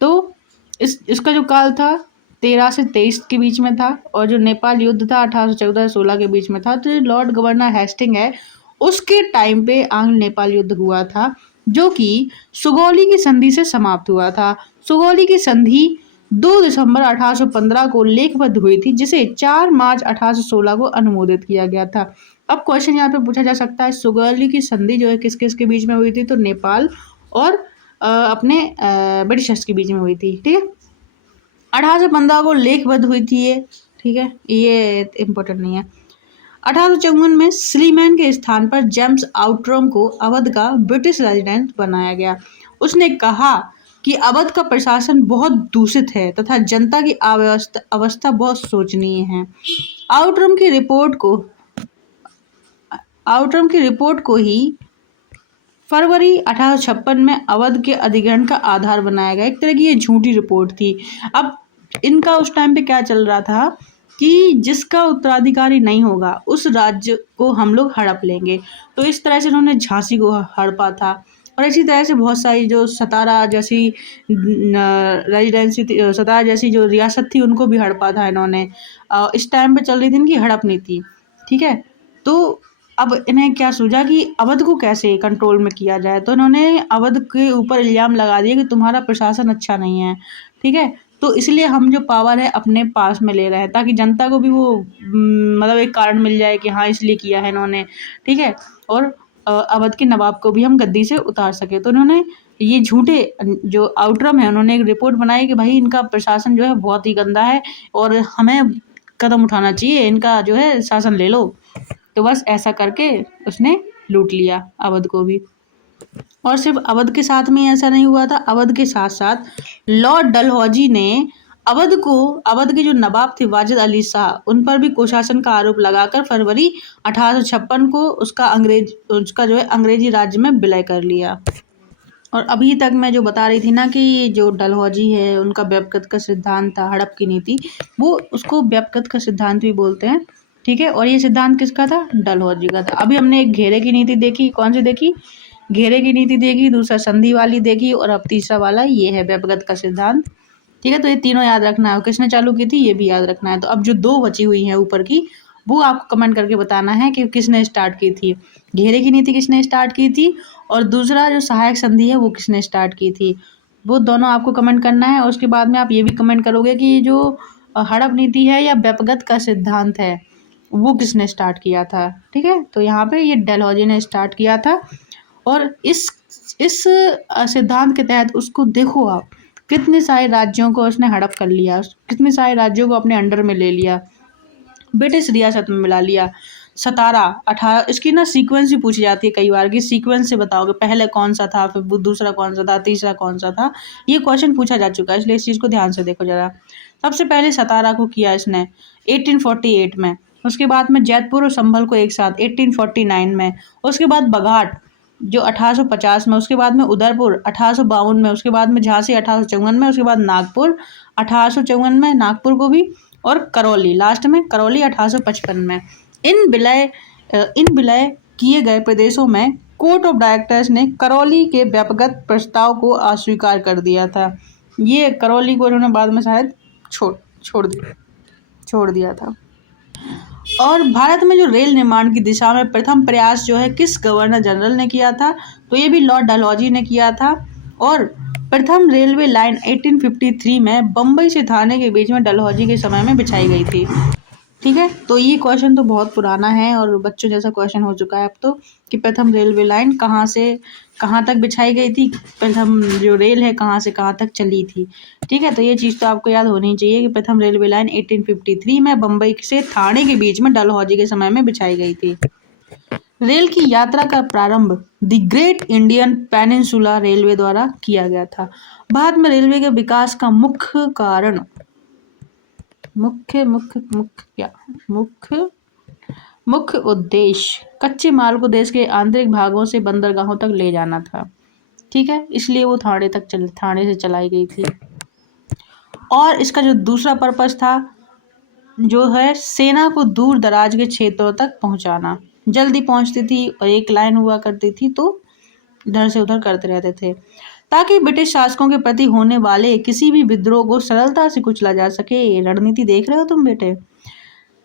तो इसका जो काल था 13 से 23 के बीच में था, और जो नेपाल युद्ध था 1814 से 16 के बीच में था। तो जो लॉर्ड गवर्नर हेस्टिंग है उसके टाइम पे आंग्ल नेपाल युद्ध हुआ था, जो कि सुगौली की संधि से समाप्त हुआ था। सुगौली की संधि 2 दिसंबर 1815 को लेखबद्ध हुई थी, जिसे 4 मार्च 1816 को अनुमोदित किया गया था। अब क्वेश्चन यहाँ पे पूछा जा सकता है सुगौली की संधि जो है किस किस के बीच में हुई थी, तो नेपाल और अपने ब्रिटिशर्स के बीच में हुई थी। ठीक है, 1815 को लेखबद्ध हुई थी ये। ठीक है, ये इम्पोर्टेंट नहीं है। 1854 में स्लीमैन के स्थान पर जेम्स आउटरम को अवध का ब्रिटिश रेजिडेंट बनाया गया। उसने कहा कि अवध का प्रशासन बहुत दूषित है तथा जनता की अवस्था बहुत शोचनीय है। आउटरम की रिपोर्ट को ही फरवरी 1856 में अवध के अधिग्रहण का आधार बनाया गया। एक तरह की ये झूठी रिपोर्ट थी। अब इनका उस टाइम पे क्या चल रहा था कि जिसका उत्तराधिकारी नहीं होगा उस राज्य को हम लोग हड़प लेंगे। तो इस तरह से उन्होंने झांसी को हड़पा था, और इसी तरह से बहुत सारी जो सतारा जैसी जो रियासत थी उनको भी हड़पा था इन्होंने। इस टाइम पे चल रही थी इनकी हड़प नीति। ठीक है, तो अब इन्हें क्या सूझा कि अवध को कैसे कंट्रोल में किया जाए, तो इन्होंने अवध के ऊपर इल्ज़ाम लगा दिया कि तुम्हारा प्रशासन अच्छा नहीं है। ठीक है, तो इसलिए हम जो पावर है अपने पास में ले रहे हैं, ताकि जनता को भी वो मतलब एक कारण मिल जाए कि हाँ इसलिए किया है इन्होंने। ठीक है, और अवध के नवाब को भी हम गद्दी से उतार सके। तो उन्होंने ये झूठे जो आउटरम है उन्होंने एक रिपोर्ट बनाई कि भाई इनका प्रशासन जो है बहुत ही गंदा है और हमें कदम उठाना चाहिए, इनका जो है शासन ले लो। तो बस ऐसा करके उसने लूट लिया अवध को भी। और सिर्फ अवध के साथ में ऐसा नहीं हुआ था, अवध के साथ साथ लॉर्ड डलहौजी ने अवध के जो नवाब थे वाजिद अली शाह, उन पर भी कुशासन का आरोप लगाकर फरवरी 1856 को उसका जो है अंग्रेजी राज्य में विलय कर लिया। और अभी तक मैं जो बता रही थी ना कि जो डलहौजी है उनका व्यापकत का सिद्धांत था, हड़प की नीति, वो उसको व्यापकत का सिद्धांत भी बोलते हैं। ठीक है, और ये सिद्धांत किसका था? डलहौजी का था। अभी हमने एक घेरे की नीति देखी, कौन सी देखी? घेरे की नीति देखी, दूसरा संधि वाली देखी, और अब तीसरा वाला ये है व्यापकत का सिद्धांत। ठीक है, तो ये तीनों याद रखना है। किसने चालू की थी ये भी याद रखना है। तो अब जो 2 बची हुई हैं ऊपर की, वो आपको कमेंट करके बताना है कि किसने स्टार्ट की थी। घेरे की नीति किसने स्टार्ट की थी, और दूसरा जो सहायक संधि है वो किसने स्टार्ट की थी। वो दोनों आपको कमेंट करना है। और उसके बाद में आप ये भी कमेंट करोगे कि ये जो हड़प नीति है या व्यापकत का सिद्धांत है वो किसने स्टार्ट किया था। ठीक है, तो यहाँ पे ये डलहौजी ने स्टार्ट किया था। और इस सिद्धांत के तहत उसको देखो आप, कितने सारे राज्यों को उसने हड़प कर लिया, कितने सारे राज्यों को अपने अंडर में ले लिया, ब्रिटिश रियासत में मिला लिया। 17 इसकी ना सीक्वेंस भी पूछी जाती है कई बार कि सीक्वेंस से बताओगे पहले कौन सा था, फिर दूसरा कौन सा था, तीसरा कौन सा था। ये क्वेश्चन पूछा जा चुका है, इसलिए इस चीज़ को ध्यान से देखो जरा। सबसे पहले सतारा को किया इसने 1848 में, उसके बाद में जैतपुर और संभल को एक साथ 1849 में, उसके बाद बघाट जो 1850 में, उसके बाद में उदयपुर 1852 में, उसके बाद में झांसी 1854 में, उसके बाद नागपुर 1854 में, नागपुर को भी, और करौली लास्ट में, करौली 1855 में। इन विलय किए गए प्रदेशों में कोर्ट ऑफ डायरेक्टर्स ने करौली के व्यापकगत प्रस्ताव को अस्वीकार कर दिया था। ये करौली को उन्होंने बाद में शायद छोड़ दिया था। और भारत में जो रेल निर्माण की दिशा में प्रथम प्रयास जो है किस गवर्नर जनरल ने किया था, तो ये भी लॉर्ड डलहौजी ने किया था। और प्रथम रेलवे लाइन 1853 में बम्बई से थाने के बीच में डलहौजी के समय में बिछाई गई थी। ठीक है, तो ये क्वेश्चन तो बहुत पुराना है और बच्चों जैसा क्वेश्चन हो चुका है अब तो, कि प्रथम रेलवे लाइन कहाँ से कहाँ तक बिछाई गई थी, प्रथम जो रेल है कहाँ से कहाँ तक चली थी। ठीक है, तो ये चीज़ तो आपको याद होनी चाहिए कि प्रथम रेलवे लाइन 1853 में बम्बई से थाने के बीच में डलहौजी के समय में बिछाई गई थी। रेल की यात्रा का प्रारंभ the great Indian peninsula railway द्वारा किया गया था। भारत में रेलवे के विकास का मुख्य उद्देश्य कच्चे माल को देश के आंतरिक भागों से बंदरगाहों तक ले जाना था। ठीक है, इसलिए वो थाने से चलाई गई थी। और इसका जो दूसरा पर्पस था जो है सेना को दूर दराज के क्षेत्रों तक पहुंचाना, जल्दी पहुंचती थी और एक लाइन हुआ करती थी तो इधर से उधर करते रहते थे, ताकि ब्रिटिश शासकों के प्रति होने वाले किसी भी विद्रोह को सरलता से कुचला जा सके। रणनीति देख रहे हो तुम बेटे।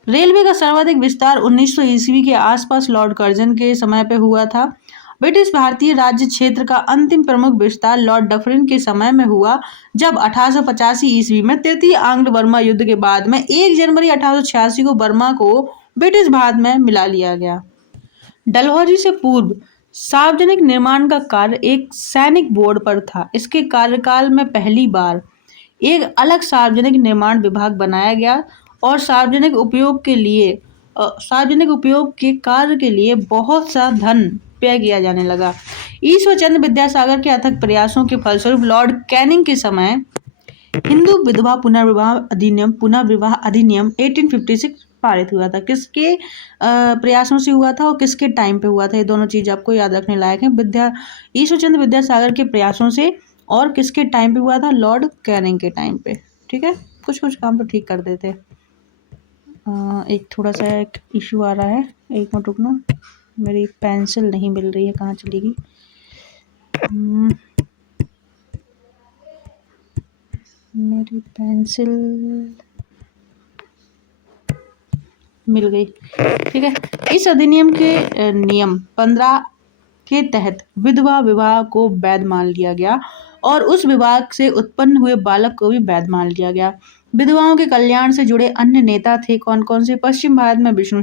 रेलवे का सर्वाधिक विस्तार 1900 ईस्वी के आसपास लॉर्ड कर्जन के समय पे हुआ था। ब्रिटिश भारतीय राज्य क्षेत्र का अंतिम प्रमुख विस्तार लॉर्ड डफरिन के समय में हुआ, जब 1885 ईस्वी में तृतीय आंग्ल बर्मा युद्ध के बाद में 1 जनवरी 1886 को बर्मा को ब्रिटिश भारत में मिला लिया गया। डलहौजी से पूर्व सार्वजनिक निर्माण का कार्य एक सैनिक बोर्ड पर था। इसके कार्यकाल में पहली बार एक अलग सार्वजनिक निर्माण विभाग बनाया गया और सार्वजनिक उपयोग के कार्य के लिए बहुत सा धन व्यय किया जाने लगा। ईश्वर चंद्र विद्यासागर के अथक प्रयासों के फलस्वरूप लॉर्ड कैनिंग के समय हिंदू विधवा पुनर्विवाह अधिनियम 1856 पारित हुआ था। किसके प्रयासों से हुआ था और किसके टाइम पे हुआ था, ये दोनों चीज आपको याद रखने लायक है। ईश्वर चंद्र विद्यासागर के प्रयासों से और किसके टाइम पे हुआ था, लॉर्ड कैनिंग के टाइम पे। ठीक है, कुछ काम तो ठीक कर देते। एक थोड़ा सा एक इशू आ रहा है, एक मिनट रुकना, मेरी पेंसिल नहीं मिल रही है, कहाँ चली गई। मेरी पेंसिल मिल गई। ठीक है, इस अधिनियम के नियम 15 के तहत विधवा विवाह को वैध मान लिया गया और उस विवाह से उत्पन्न हुए बालक को भी वैध मान लिया गया। विधवाओं के कल्याण से जुड़े अन्य नेता थे कौन कौन से? पश्चिम भारत में विष्णु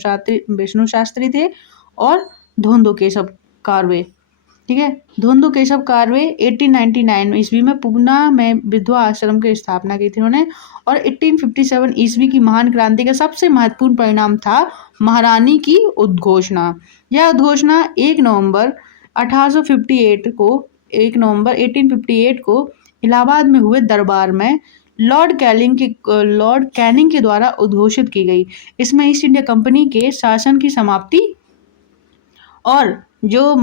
शास्त्री थे और धोंदो केशव कारवे। ठीक है, धोंदो केशव कारवे 1899 ईस्वी में पूना में विधवा आश्रम की स्थापना की थी उन्होंने। और 1857 ईस्वी की महान क्रांति का सबसे महत्वपूर्ण परिणाम था महारानी की उद्घोषणा। यह उद्घोषणा 1 नवंबर 1858 को इलाहाबाद में हुए दरबार में लॉर्ड कैनिंग के द्वारा उद्घोषित की गई। इसमें ईस्ट इंडिया कंपनी के शासन की समाप्ति और जो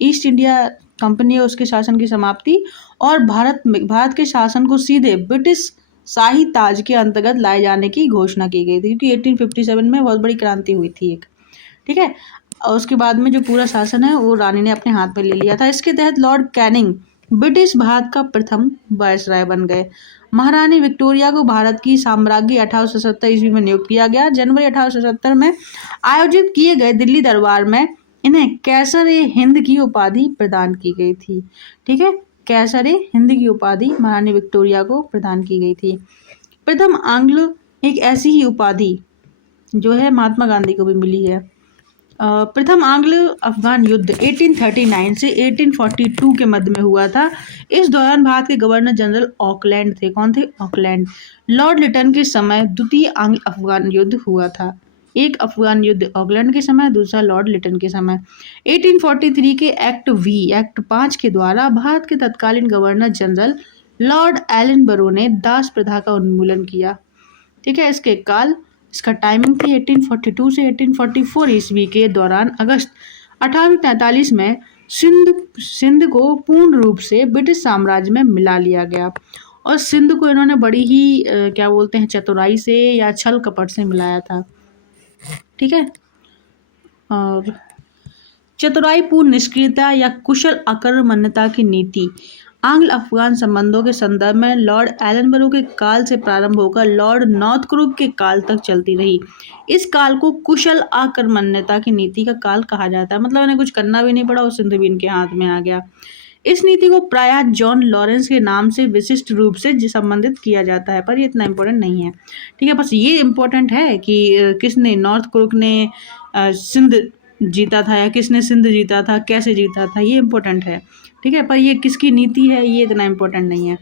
ईस्ट इंडिया कंपनी है उसके शासन की समाप्ति और भारत के शासन को सीधे ब्रिटिश शाही ताज के अंतर्गत लाए जाने की घोषणा की गई थी, क्योंकि 1857 में बहुत बड़ी क्रांति हुई थी एक। ठीक है, और उसके बाद में जो पूरा शासन है वो रानी ने अपने हाथ में ले लिया था। इसके तहत लॉर्ड कैनिंग ब्रिटिश भारत का प्रथम वायसराय बन गए। महारानी विक्टोरिया को भारत की साम्राज्ञी 1877 ईस्वी में नियुक्त किया गया। जनवरी 1877 में आयोजित किए गए दिल्ली दरबार में इन्हें कैसर-ए-हिंद की उपाधि प्रदान की गई थी। ठीक है, कैसर-ए-हिंद की उपाधि महारानी विक्टोरिया को प्रदान की गई थी। प्रथम आंग्ल एक ऐसी ही उपाधि जो है महात्मा गांधी को भी मिली है। प्रथम आंग्ल अफगान युद्ध 1839 से 1842 के मध्य में हुआ था। इस दौरान भारत के गवर्नर जनरल ऑकलैंड थे। कौन थे? ऑकलैंड। लॉर्ड लिटन के समय द्वितीय आंग्ल अफगान युद्ध हुआ था। एक अफगान युद्ध ऑकलैंड के समय, दूसरा लॉर्ड लिटन के समय। 1843 के एक्ट 5 के द्वारा भारत के तत्कालीन गवर्नर जनरल लॉर्ड एलनबरो ने दास प्रथा का उन्मूलन किया। ठीक है, इसका टाइमिंग थी 1842 से 1844 ईस्वी के दौरान। अगस्त 1843 में सिंध को पूर्ण रूप से ब्रिटिश साम्राज्य में मिला लिया गया और सिंध को इन्होंने बड़ी ही क्या बोलते हैं, चतुराई से या छल कपट से मिलाया था। ठीक है, और चतुराईपूर्ण निष्क्रियता या कुशल आक्रमण्यता की नीति आंग्ल अफगान संबंधों के संदर्भ में लॉर्ड एलनबरो के काल से प्रारंभ होकर लॉर्ड नॉर्थब्रुक के काल तक चलती रही। इस काल को कुशल आक्रमण्यता की नीति का काल कहा जाता है। मतलब इन्हें कुछ करना भी नहीं पड़ा और सिंध भी इनके हाथ में आ गया। इस नीति को प्रायः जॉन लॉरेंस के नाम से विशिष्ट रूप से संबंधित किया जाता है, पर ये इतना इम्पोर्टेंट नहीं है। ठीक है, बस ये इम्पोर्टेंट है कि किसने नॉर्थब्रुक ने सिंध जीता था या किसने सिंध जीता था, कैसे जीता था, ये इम्पोर्टेंट है। ठीक है, पर ये किसकी नीति है ये इतना इम्पोर्टेंट नहीं है।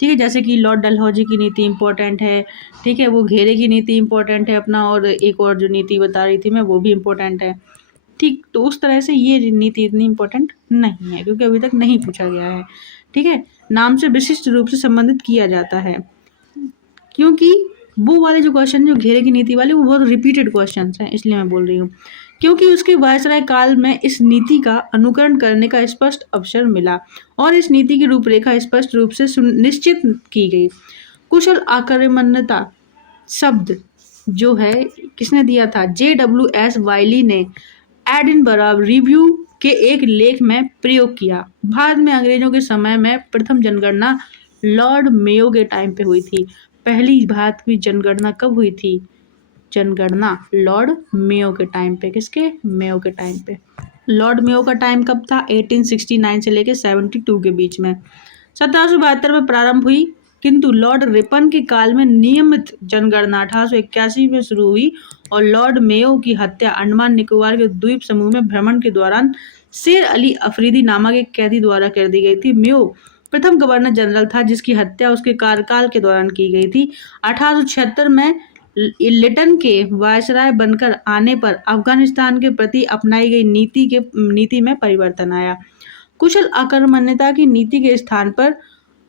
ठीक है, जैसे कि लॉर्ड डलहौजी की नीति इम्पोर्टेंट है। ठीक है, वो घेरे की नीति इम्पोर्टेंट है अपना, और एक और जो नीति बता रही थी मैं वो भी इम्पोर्टेंट है। ठीक, तो उस तरह से ये नीति इतनी इम्पोर्टेंट नहीं है क्योंकि अभी तक नहीं पूछा गया है। ठीक है, नाम से विशिष्ट रूप से संबंधित किया जाता है क्योंकि वो वाले जो क्वेश्चन जो घेरे की नीति वाले वो बहुत रिपीटेड क्वेश्चन हैं, इसलिए मैं बोल रही हूँ। क्योंकि उसके वायसराय काल में इस नीति का अनुकरण करने का स्पष्ट अवसर मिला और इस नीति की रूपरेखा स्पष्ट रूप से निश्चित की गई। कुशल आक्रमण्यता शब्द जो है किसने दिया था, JWS वाइली ने एडिनबरा रिव्यू के एक लेख में प्रयोग किया। भारत में अंग्रेजों के समय में प्रथम जनगणना लॉर्ड मेयो के टाइम पे हुई थी। पहली भारत की जनगणना कब हुई थी, जनगणना लॉर्ड मेयो के टाइम पे। किसके, मेयो के टाइम पे। लॉर्ड मेयो का टाइम कब था, 1869 से लेके 72 के बीच में। 1772 में प्रारंभ हुई किंतु लॉर्ड रिपन के काल में नियमित जनगणना 1881 में शुरू हुई और लॉर्ड मेयो की हत्या अंडमान निकोबार के द्वीप समूह में भ्रमण के दौरान शेर अली अफरीदी नामक एक कैदी द्वारा कर दी गई थी। मेयो प्रथम गवर्नर जनरल था जिसकी हत्या उसके कार्यकाल के दौरान की गई थी। 1876 में लिटन के वायसराय बनकर आने पर अफगानिस्तान के प्रति अपनाई गई नीति में परिवर्तन आया। कुशल आक्रमण्यता की नीति के स्थान पर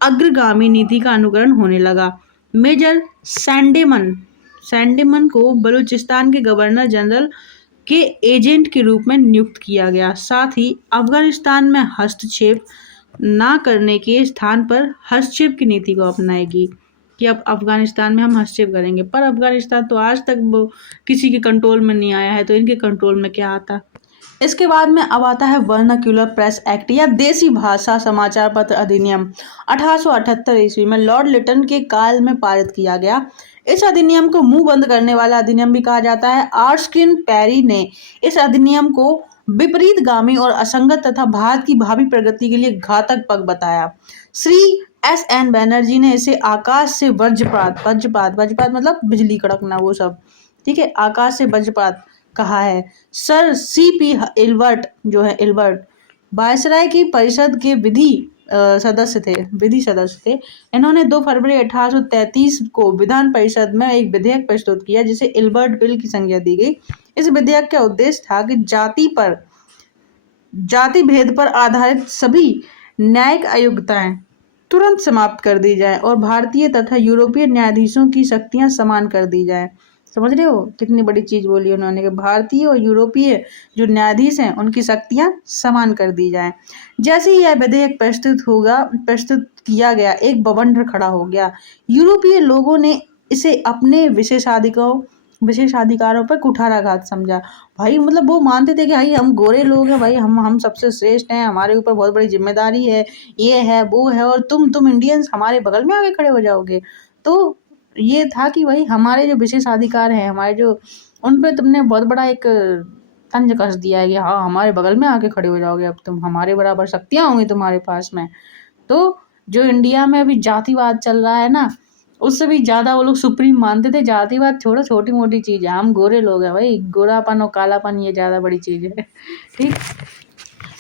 अग्रगामी नीति का अनुकरण होने लगा। मेजर सैंडेमन को बलूचिस्तान के गवर्नर जनरल के एजेंट के रूप में नियुक्त किया गया। साथ ही अफगानिस्तान में हस्तक्षेप न करने के स्थान पर हस्तक्षेप की नीति को अपनाएगी कि अब अफगानिस्तान में हम हस्तक्षेप करेंगे। पर अफगानिस्तान तो आज तक वो किसी के कंट्रोल में नहीं आया है, तो इनके कंट्रोल में क्या आता। इसके बाद में अब आता है वर्नाक्यूलर प्रेस एक्ट या देसी भाषा समाचार पत्र अधिनियम 1878 ईस्वी में लॉर्ड लिटन के काल में पारित किया गया। इस अधिनियम को मुंह बंद करने वाला अधिनियम भी कहा जाता है। आर्स्किन पेरी ने इस अधिनियम को विपरीतगामी और असंगत तथा भारत की भावी प्रगति के लिए घातक पग बताया। श्री SN बैनर्जी ने इसे आकाश से वज्रपात मतलब बिजली कड़कना वो सब, ठीक है, आकाश से वज्रपात कहा है। सर CP इल्बर्ट जो है वायसराय की परिषद के विधि सदस्य थे। इन्होंने 2 फरवरी 1833 को विधान परिषद में एक विधेयक प्रस्तुत किया जिसे इल्बर्ट बिल की संज्ञा दी गई। इस विधेयक का उद्देश्य था कि जाति भेद पर आधारित सभी न्यायिक अयोग्यताएं तुरंत समाप्त कर दी जाए और भारतीय तथा यूरोपीय न्यायाधीशों की शक्तियां समान कर दी जाए। समझ रहे हो कितनी बड़ी चीज बोली उन्होंने कि भारतीय और यूरोपीय जो न्यायाधीश हैं उनकी शक्तियां समान कर दी जाएं। जैसे ही यह विधेयक प्रस्तुत किया गया, एक बवंडर खड़ा हो गया। यूरोपीय लोगों ने इसे अपने विशेषाधिकारों पर कुठाराघात समझा। भाई मतलब वो मानते थे कि भाई हम गोरे लोग हैं, भाई हम सबसे श्रेष्ठ हैं, हमारे ऊपर बहुत बड़ी जिम्मेदारी है, ये है वो है, और तुम इंडियंस हमारे बगल में आके खड़े हो जाओगे। तो ये था कि भाई हमारे जो विशेषाधिकार हैं, हमारे जो उन पे तुमने बहुत बड़ा एक तंज कस दिया है कि हाँ हमारे बगल में आके खड़े हो जाओगे, अब तुम हमारे बराबर शक्तियां होंगी तुम्हारे पास में। तो जो इंडिया में अभी जातिवाद चल रहा है ना, उससे भी ज्यादा वो लोग सुप्रीम मानते थे। जातिवाद छोड़ो, छोटी मोटी चीज है, हम गोरे लोग हैं भाई, गोरापन और कालापन ये ज्यादा बड़ी चीज है। ठीक,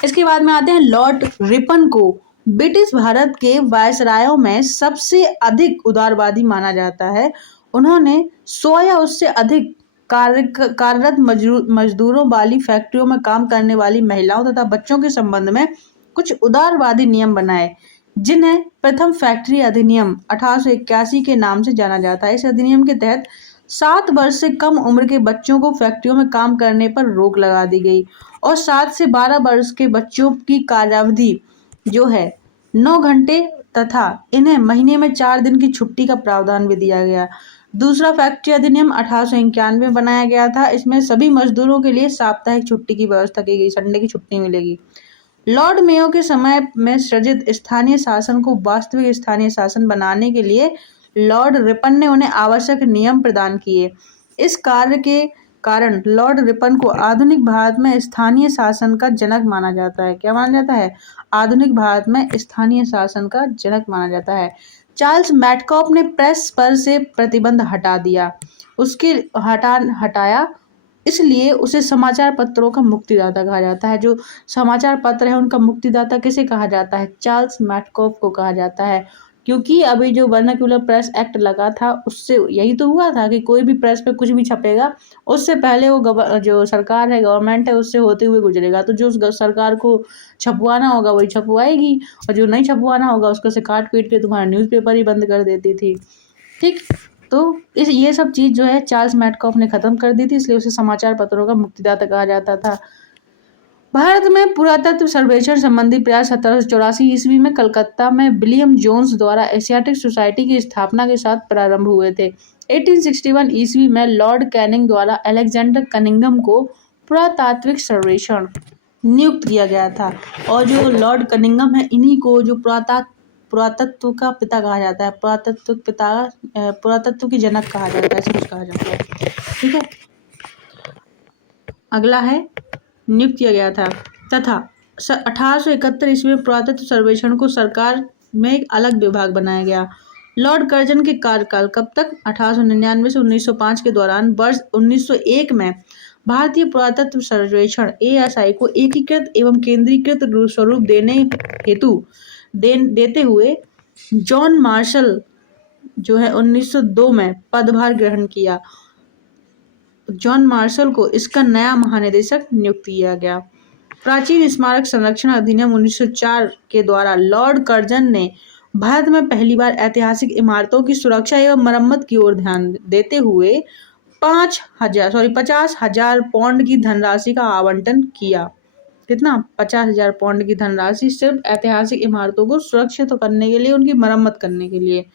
इसके बाद में आते हैं लॉर्ड रिपन को ब्रिटिश भारत के वायसरायों में सबसे अधिक उदारवादी माना जाता है। उन्होंने 100 या उससे अधिक कार्यरत मजदूरों वाली फैक्ट्रियों में काम करने वाली महिलाओं तथा बच्चों के संबंध में कुछ उदारवादी नियम बनाए। जिन्हें प्रथम फैक्ट्री अधिनियम 1881 के नाम से जाना जाता है। इस अधिनियम के तहत 7 वर्ष से कम उम्र के बच्चों को फैक्ट्रियों में काम करने पर रोक लगा दी गई और 7 से 12 वर्ष के बच्चों की कार्यावधि जो है 9 घंटे तथा इन्हें महीने में 4 दिन की छुट्टी का प्रावधान भी दिया गया। दूसरा फैक्ट्री अधिनियम 1891 में बनाया गया था। इसमें सभी मजदूरों के लिए साप्ताहिक छुट्टी की व्यवस्था की गई, संडे की छुट्टी मिलेगी। लॉर्ड मेयो के समय में सृजित स्थानीय शासन को वास्तविक स्थानीय शासन बनाने के लिए लॉर्ड रिपन ने उन्हें आवश्यक नियम प्रदान किए। इस कार्य के कारण लॉर्ड रिपन को आधुनिक भारत में स्थानीय शासन का जनक माना जाता है। क्या माना जाता है? आधुनिक भारत में स्थानीय शासन का जनक माना जाता है। चार्ल्स मैटकॉफ ने प्रेस पर से प्रतिबंध हटा दिया, उसके हटाया, इसलिए उसे समाचार पत्रों का मुक्तिदाता कहा जाता है। जो समाचार पत्र है उनका मुक्तिदाता किसे कहा जाता है? चार्ल्स मैटकॉफ को कहा जाता है। क्योंकि अभी जो वर्नाक्युलर प्रेस एक्ट लगा था उससे यही तो हुआ था कि कोई भी प्रेस पे कुछ भी छपेगा उससे पहले वो जो सरकार है, गवर्नमेंट है, उससे होते हुए गुजरेगा। तो जो उस सरकार को छपवाना होगा वही छपवाएगी और जो नहीं छपवाना होगा उसको से काट पीट के तुम्हारा न्यूज़पेपर ही बंद कर देती थी। ठीक, तो ये सब चीज़ जो है चार्ल्स मैटकॉफ ने ख़त्म कर दी थी, इसलिए उसे समाचार पत्रों का मुक्तिदाता कहा जाता था। भारत में पुरातत्व सर्वेक्षण संबंधी प्रयास 1784 ईस्वी में कलकत्ता में विलियम जोन्स द्वारा एशियाटिक सोसाइटी की स्थापना के साथ प्रारंभ हुए थे। 1861 ईस्वी में लॉर्ड कैनिंग द्वारा अलेक्जेंडर कनिंघम को पुरातात्विक सर्वेक्षण नियुक्त किया गया था। और जो लॉर्ड कनिंघम है इन्हीं को जो पुरातत्व का पिता कहा जाता है, पुरातत्व की जनक कहा जाता है, ऐसा कुछ कहा जाता है। ठीक है, अगला है नियुक्त किया गया था तथा 1871 ईस्वी में पुरातत्व सर्वेक्षण को सरकार में एक अलग विभाग बनाया गया। लॉर्ड कर्जन के कार्यकाल कब तक? 1899 से 1905 के दौरान वर्ष 1901 में भारतीय पुरातत्व सर्वेक्षण ASI को एकीकृत एवं केंद्रीकृत स्वरूप देने हेतु देते हुए जॉन मार्शल जो है 1902 में पदभार ग्रहण किया। जॉन मार्शल को इसका नया महानिदेशक नियुक्त किया गया। प्राचीन स्मारक संरक्षण अधिनियम 1904 के द्वारा लॉर्ड कर्जन ने भारत में पहली बार ऐतिहासिक इमारतों की सुरक्षा एवं मरम्मत की ओर ध्यान देते हुए 50,000 पौंड की धनराशि का आवंटन किया। कितना? 50,000 पौंड की धनराशि सिर्फ ऐतिहासिक इमारतों को सुरक्षित करने के लिए, उनकी मरम्मत करने के लिए।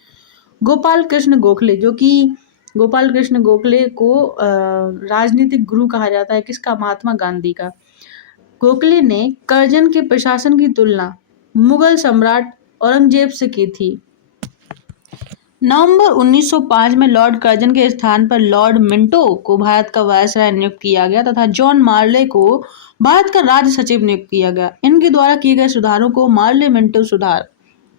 गोपाल कृष्ण गोखले, जो कि गोपाल कृष्ण गोखले को राजनीतिक गुरु कहा जाता है, किसका? महात्मा गांधी का। गोखले ने कर्जन के प्रशासन की तुलना मुगल सम्राट औरंगजेब से की थी। नवंबर 1905 में लॉर्ड कर्जन के स्थान पर लॉर्ड मिंटो को भारत का वायसराय नियुक्त किया गया तथा जॉन मार्ले को भारत का राज्य सचिव नियुक्त किया गया। इनके द्वारा किए गए सुधारों को मार्ले मिंटो सुधार,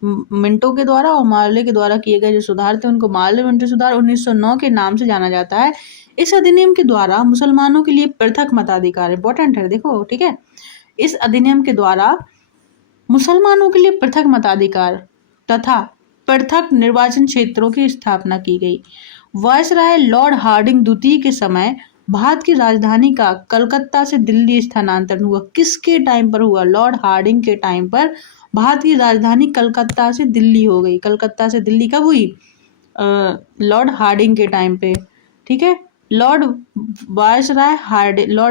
मिंटो के द्वारा और मार्ले के द्वारा किए गए जो सुधार थे उनको मार्ले मिंटो सुधार 1909 के नाम से जाना जाता है। इस अधिनियम के द्वारा मुसलमानों के लिए पृथक मताधिकार, इंपॉर्टेंट है देखो, ठीक है। इस अधिनियम के द्वारा मुसलमानों के लिए पृथक मताधिकार तथा पृथक निर्वाचन क्षेत्रों की स्थापना की गई। वायसराय लॉर्ड हार्डिंग द्वितीय के समय भारत की राजधानी का कलकत्ता से दिल्ली स्थानांतरण हुआ। किसके टाइम पर हुआ? लॉर्ड हार्डिंग के टाइम पर भारत की राजधानी कलकत्ता से दिल्ली हो गई। कलकत्ता से दिल्ली कब हुई? लॉर्ड हार्डिंग के टाइम पे, ठीक है। लॉर्ड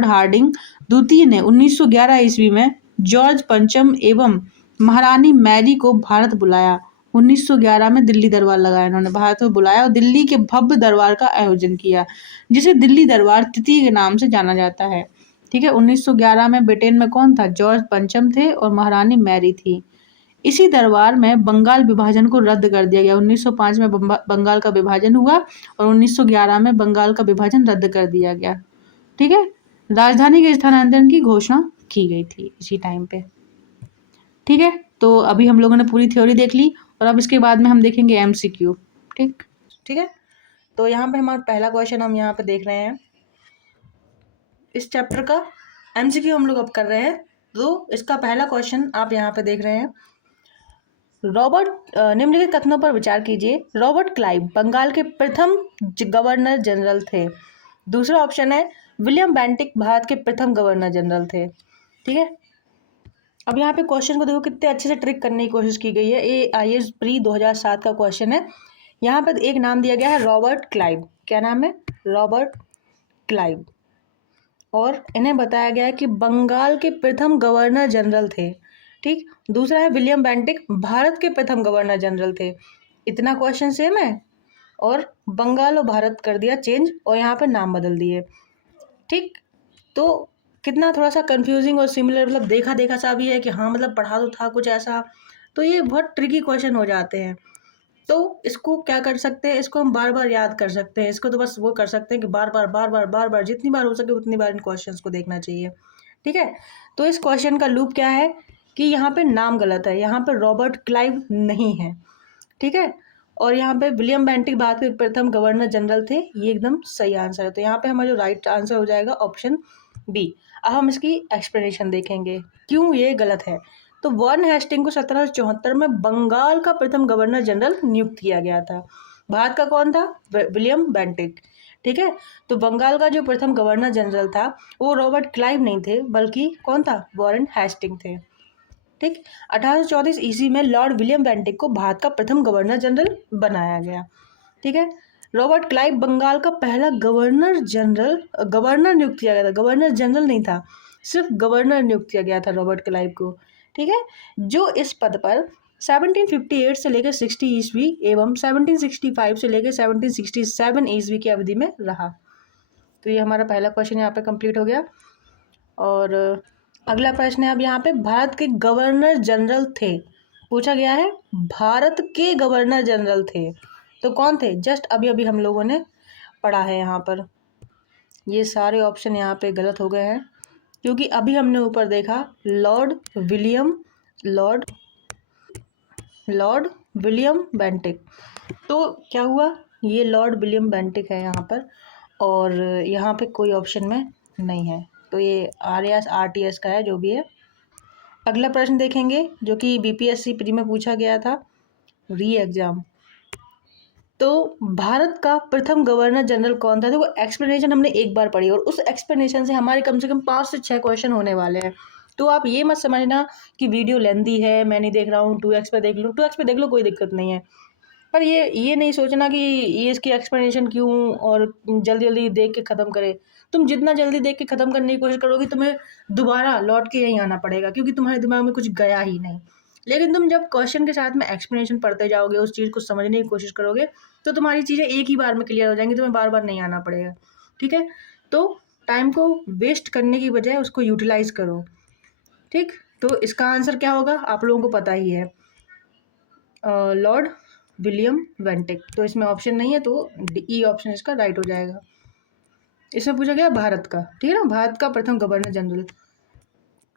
हार्डिंग द्वितीय ने 1911 ईस्वी में जॉर्ज पंचम एवं महारानी मैरी को भारत बुलाया। 1911 में दिल्ली दरबार लगाया इन्होंने, भारत में बुलाया और दिल्ली के भव्य दरबार का आयोजन किया, जिसे दिल्ली दरबार तृतीय के नाम से जाना जाता है। ठीक है, 1911 में ब्रिटेन में कौन था? जॉर्ज पंचम थे और महारानी मैरी थी। इसी दरबार में बंगाल विभाजन को रद्द कर दिया गया। 1905 में बंगाल का विभाजन हुआ और 1911 में बंगाल का विभाजन रद्द कर दिया गया। ठीक है, राजधानी के स्थानांतरण की घोषणा की गई थी इसी टाइम पे। ठीक है, तो अभी हम लोगों ने पूरी थ्योरी देख ली और अब इसके बाद में हम देखेंगे MCQ। ठीक है, तो यहाँ पे हमारा पहला क्वेश्चन हम यहाँ पे देख रहे हैं इस चैप्टर का। MCQ हम लोग अब कर रहे हैं। तो इसका पहला क्वेश्चन आप यहाँ पे देख रहे हैं। निम्नलिखित कथनों पर विचार कीजिए। रॉबर्ट क्लाइव बंगाल के प्रथम गवर्नर जनरल थे। दूसरा ऑप्शन है विलियम बेंटिक भारत के प्रथम गवर्नर जनरल थे। ठीक है, अब यहाँ पे क्वेश्चन को देखो कितने अच्छे से ट्रिक करने की कोशिश की गई है। ये IAS प्री 2007 का क्वेश्चन है। यहाँ पर एक नाम दिया गया है रॉबर्ट क्लाइव। क्या नाम है? Robert Clive. और इन्हें बताया गया है कि बंगाल के प्रथम गवर्नर जनरल थे। ठीक। दूसरा है विलियम बेंटिक, भारत के प्रथम गवर्नर जनरल थे। इतना क्वेश्चन सेम है और बंगाल और भारत कर दिया चेंज और यहाँ पे नाम बदल दिए। ठीक। तो कितना थोड़ा सा कंफ्यूजिंग और सिमिलर, मतलब देखा देखा सा भी है कि हाँ मतलब पढ़ा तो था कुछ ऐसा। तो ये बहुत ट्रिकी क्वेश्चन हो जाते हैं। तो इसको क्या कर सकते हैं, इसको हम बार बार याद कर सकते हैं। इसको तो बस वो कर सकते हैं कि बार बार बार बार बार बार जितनी बार हो सके उतनी बार इन क्वेश्चंस को देखना चाहिए। ठीक है। तो इस क्वेश्चन का लूप क्या है कि यहाँ पे नाम गलत है, यहाँ पे रॉबर्ट क्लाइव नहीं है। ठीक है। और यहाँ पे विलियम बेंटिक भारत के प्रथम गवर्नर जनरल थे, ये एकदम सही आंसर है। तो यहाँ पे हमारा जो राइट आंसर हो जाएगा ऑप्शन बी। अब हम इसकी एक्सप्लेनेशन देखेंगे क्यों ये गलत है। तो वॉरेन हेस्टिंग को 1774 में बंगाल का प्रथम गवर्नर जनरल नियुक्त किया गया था। भारत का कौन था? William Bentinck. ठीक है। तो बंगाल का जो प्रथम गवर्नर जनरल था वो रॉबर्ट क्लाइव नहीं थे, बल्कि कौन था? वॉरेन हेस्टिंग थे। ठीक। 1834 ईस्वी में लॉर्ड विलियम बेंटिक को भारत का प्रथम गवर्नर जनरल बनाया गया। ठीक है। रॉबर्ट क्लाइव बंगाल का पहला गवर्नर नियुक्त किया गया था, गवर्नर जनरल नहीं था, सिर्फ गवर्नर नियुक्त किया गया था रॉबर्ट क्लाइव को। ठीक है। जो इस पद पर 1758 से लेकर 60 ईस्वी एवं 1765 से लेकर 1767 ईस्वी की अवधि में रहा। तो ये हमारा पहला क्वेश्चन यहाँ पे कंप्लीट हो गया। और अगला प्रश्न है अब यहाँ पे, भारत के गवर्नर जनरल थे, पूछा गया है भारत के गवर्नर जनरल थे तो कौन थे? जस्ट अभी अभी हम लोगों ने पढ़ा है। यहाँ पर ये सारे ऑप्शन यहाँ पे गलत हो गए हैं क्योंकि अभी हमने ऊपर देखा लॉर्ड विलियम बेंटिक। तो क्या हुआ, ये लॉर्ड विलियम बेंटिक है यहाँ पर और यहाँ पे कोई ऑप्शन में नहीं है। तो ये RTS का है जो भी है। अगला प्रश्न देखेंगे जो कि BPSC प्री में पूछा गया था, री एग्जाम। तो भारत का प्रथम गवर्नर जनरल कौन था? देखो एक्सप्लेनेशन हमने एक बार पढ़ी और उस एक्सप्लेनेशन से हमारे कम से कम 5 से 6 क्वेश्चन होने वाले हैं। तो आप ये मत समझना कि वीडियो लेंदी है, मैं नहीं देख रहा हूँ, 2x पे देख लो, 2x पे देख लो, कोई दिक्कत नहीं है। पर ये नहीं सोचना कि ये इसकी एक्सप्लेनेशन क्यों और जल्दी जल्दी देख के ख़त्म करे। तुम जितना जल्दी देख के ख़त्म करने की कोशिश करोगे तुम्हें दोबारा लौट के यहीं आना पड़ेगा क्योंकि तुम्हारे दिमाग में कुछ गया ही नहीं। लेकिन तुम जब क्वेश्चन के साथ में एक्सप्लेनेशन पढ़ते जाओगे, उस चीज़ को समझने की कोशिश करोगे तो तुम्हारी चीज़ें एक ही बार में क्लियर हो जाएंगी, तुम्हें बार बार नहीं आना पड़ेगा। ठीक है। तो टाइम को वेस्ट करने की बजाय उसको यूटिलाइज करो। ठीक। तो इसका आंसर क्या होगा आप लोगों को पता ही है, लॉर्ड विलियम बेंटिक। तो इसमें ऑप्शन नहीं है तो ई ऑप्शन इसका राइट हो जाएगा। इसमें पूछा गया भारत का, ठीक है ना, भारत का प्रथम गवर्नर जनरल।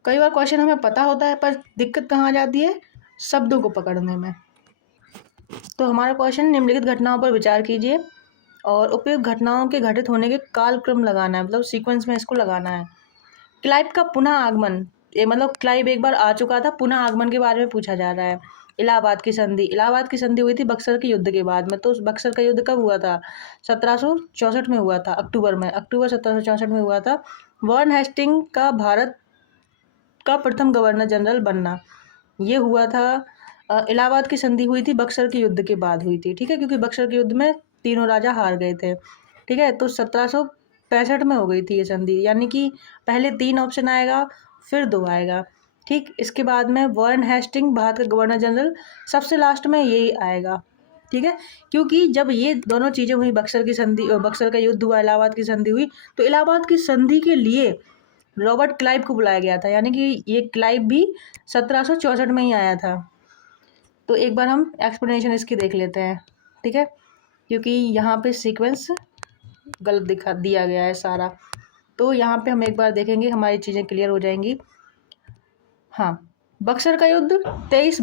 कई बार क्वेश्चन हमें पता होता है पर दिक्कत कहाँ आ जाती है? शब्दों को पकड़ने में। तो हमारा क्वेश्चन, निम्नलिखित घटनाओं पर विचार कीजिए और उपयुक्त घटनाओं के घटित होने के कालक्रम लगाना है, मतलब सीक्वेंस में इसको लगाना है। क्लाइव का पुनः आगमन, ये मतलब क्लाइव एक बार आ चुका था, पुनः आगमन के बारे में पूछा जा रहा है। इलाहाबाद की संधि हुई थी बक्सर के युद्ध के बाद में। तो बक्सर का युद्ध कब हुआ था? 1764 में हुआ था, अक्टूबर 1764 में हुआ था। वॉरेन हेस्टिंग का भारत का प्रथम गवर्नर जनरल बनना, ये हुआ था इलाहाबाद की संधि हुई थी बक्सर के युद्ध के बाद हुई थी। ठीक है। क्योंकि बक्सर के युद्ध में तीनों राजा हार गए थे। ठीक है। तो 1765 में हो गई थी ये संधि, यानी कि पहले 3 ऑप्शन आएगा फिर 2 आएगा। ठीक। इसके बाद में वॉरेन हेस्टिंग भारत का गवर्नर जनरल, सबसे लास्ट में यही आएगा। ठीक है। क्योंकि जब ये दोनों चीज़ें हुई, बक्सर का युद्ध हुआ, इलाहाबाद की संधि हुई, तो इलाहाबाद की संधि के लिए रॉबर्ट क्लाइव को बुलाया गया था, यानी कि ये क्लाइव भी 1764 में ही आया था। तो एक बार हम एक्सप्लेनेशन इसकी देख लेते हैं। ठीक है। क्योंकि यहाँ पे सीक्वेंस गलत दिया गया है सारा, तो यहाँ पे हम एक बार देखेंगे, हमारी चीज़ें क्लियर हो जाएंगी। हाँ, बक्सर का युद्ध 23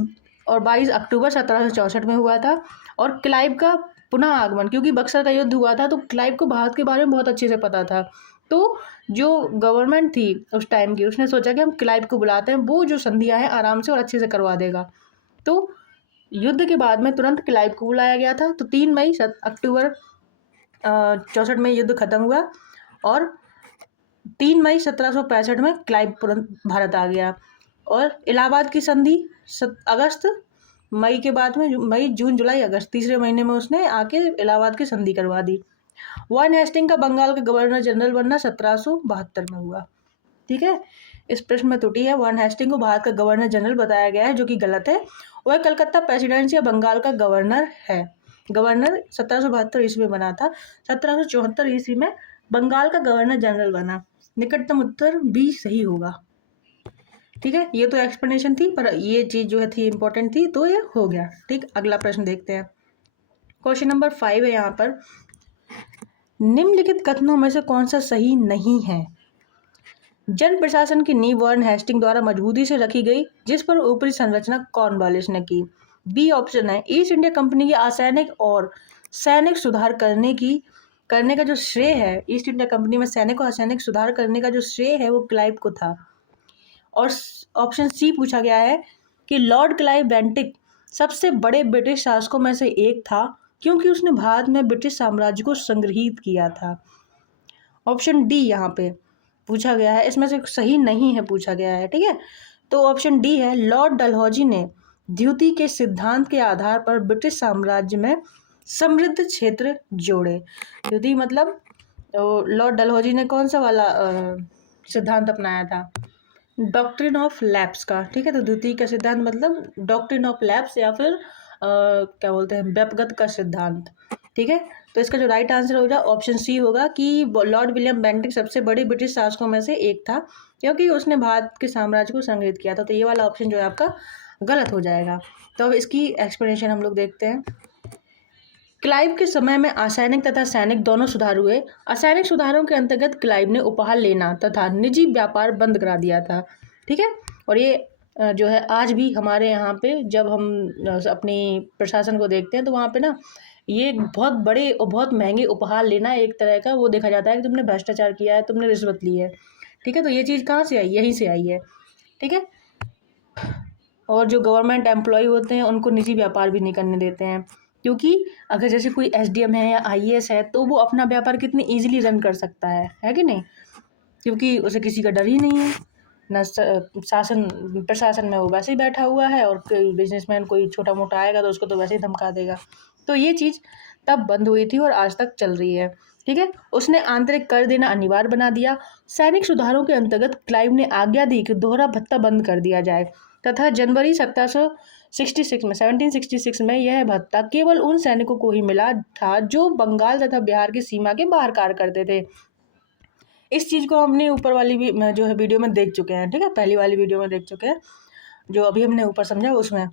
और 22 अक्टूबर 1764 में हुआ था। और क्लाइव का पुनः आगमन, क्योंकि बक्सर का युद्ध हुआ था तो क्लाइव को भारत के बारे में बहुत अच्छे से पता था। तो जो गवर्नमेंट थी उस टाइम की, उसने सोचा कि हम क्लाइव को बुलाते हैं, वो जो संधियाँ हैं आराम से और अच्छे से करवा देगा। तो युद्ध के बाद में तुरंत क्लाइव को बुलाया गया था। तो 3 मई अक्टूबर 64 में युद्ध खत्म हुआ और 3 मई 1765 में क्लाइव तुरंत भारत आ गया। और इलाहाबाद की संधि अगस्त मई के बाद में, मई जून जुलाई अगस्त, तीसरे महीने में उसने आके इलाहाबाद की संधि करवा दी। वॉरेन हेस्टिंग का बंगाल का गवर्नर जनरल बनना 1772 में हुआ। ठीक है, इस प्रश्न में त्रुटि है। वॉरेन हेस्टिंग को भारत का गवर्नर जनरल बताया गया है, जो कि गलत है। वह कलकत्ता प्रेसिडेंसी या बंगाल का गवर्नर है। गवर्नर 1772 ईस्वी में बना था। 1774 ईस्वी में बंगाल का गवर्नर जनरल बना। निकटतम उत्तर बी सही होगा। ठीक है, ये तो एक्सप्लेनेशन थी, पर ये चीज जो है थी इंपॉर्टेंट थी, तो ये हो गया। ठीक, अगला प्रश्न देखते हैं। क्वेश्चन नंबर 5 है यहाँ पर, निम्नलिखित कथनों में से कौन सा सही नहीं है? जन प्रशासन की नींव वॉरेन हेस्टिंग द्वारा मजबूती से रखी गई, जिस पर ऊपरी संरचना कॉर्नवालिस ने की। बी ऑप्शन है, ईस्ट इंडिया कंपनी के असैनिक और सैनिक सुधार करने का जो श्रेय है, ईस्ट इंडिया कंपनी में सैनिक और असैनिक सुधार करने का जो श्रेय है वो क्लाइव को था। और ऑप्शन सी पूछा गया है कि लॉर्ड क्लाइव बेंटिक सबसे बड़े ब्रिटिश शासकों में से एक था, क्योंकि उसने भारत में ब्रिटिश साम्राज्य को संग्रहित किया था। ऑप्शन डी यहाँ पे पूछा गया है, इसमें से सही नहीं है पूछा गया है। ठीक है, तो ऑप्शन डी है, लॉर्ड डलहौजी ने द्युति के सिद्धांत के आधार पर ब्रिटिश साम्राज्य में समृद्ध क्षेत्र जोड़े। द्युति मतलब लॉर्ड डलहौजी ने कौन सा वाला सिद्धांत अपनाया था? डॉक्ट्रिन ऑफ लैप्स का। ठीक है, तो द्वितीय का सिद्धांत मतलब डॉक्ट्रिन ऑफ लैप्स या फिर क्या बोलते हैं, व्यपगत का सिद्धांत। ठीक है, तो इसका जो राइट आंसर होगा ऑप्शन सी होगा कि लॉर्ड विलियम बेंटिक सबसे बड़े ब्रिटिश शासकों में से एक था, क्योंकि उसने भारत के साम्राज्य को संग्रहित किया था। तो ये वाला ऑप्शन जो है आपका गलत हो जाएगा। तो अब इसकी एक्सप्लेनेशन हम लोग देखते हैं। क्लाइव के समय में असैनिक तथा सैनिक दोनों सुधार हुए। असैनिक सुधारों के अंतर्गत क्लाइव ने उपहार लेना तथा निजी व्यापार बंद करा दिया था। ठीक है, और ये जो है आज भी हमारे यहाँ पे जब हम अपनी प्रशासन को देखते हैं तो वहाँ पे ना ये बहुत बड़े और बहुत महंगे उपहार लेना एक तरह का वो देखा जाता है कि तुमने भ्रष्टाचार किया है, तुमने रिश्वत ली है। ठीक है, तो ये चीज़ कहाँ से आई? यहीं से आई है। ठीक है, और जो गवर्नमेंट एम्प्लॉय होते हैं उनको निजी व्यापार भी नहीं करने देते हैं, क्योंकि अगर जैसे कोई एसडीएम है या आईएएस है तो वो अपना व्यापार कितनी इजीली रन कर सकता है कि नहीं? क्योंकि उसे किसी का डर ही नहीं है, न शासन प्रशासन में वो वैसे ही बैठा हुआ है, और कोई बिजनेसमैन कोई छोटा मोटा आएगा तो उसको तो वैसे ही धमका देगा। तो ये चीज़ तब बंद हुई थी और आज तक चल रही है। ठीक है, उसने आंतरिक कर देना अनिवार्य बना दिया। सैनिक सुधारों के अंतर्गत क्लाइव ने आज्ञा दी कि दोहरा भत्ता बंद कर दिया जाए, तथा जनवरी 1766 में यह भत्ता केवल उन सैनिकों को ही मिला था जो बंगाल तथा बिहार की सीमा के बाहर कार्य करते थे। इस चीज़ को हमने ऊपर वाली भी जो है वीडियो में देख चुके हैं। ठीक है, पहली वाली वीडियो में देख चुके हैं, जो अभी हमने ऊपर समझा उसमें।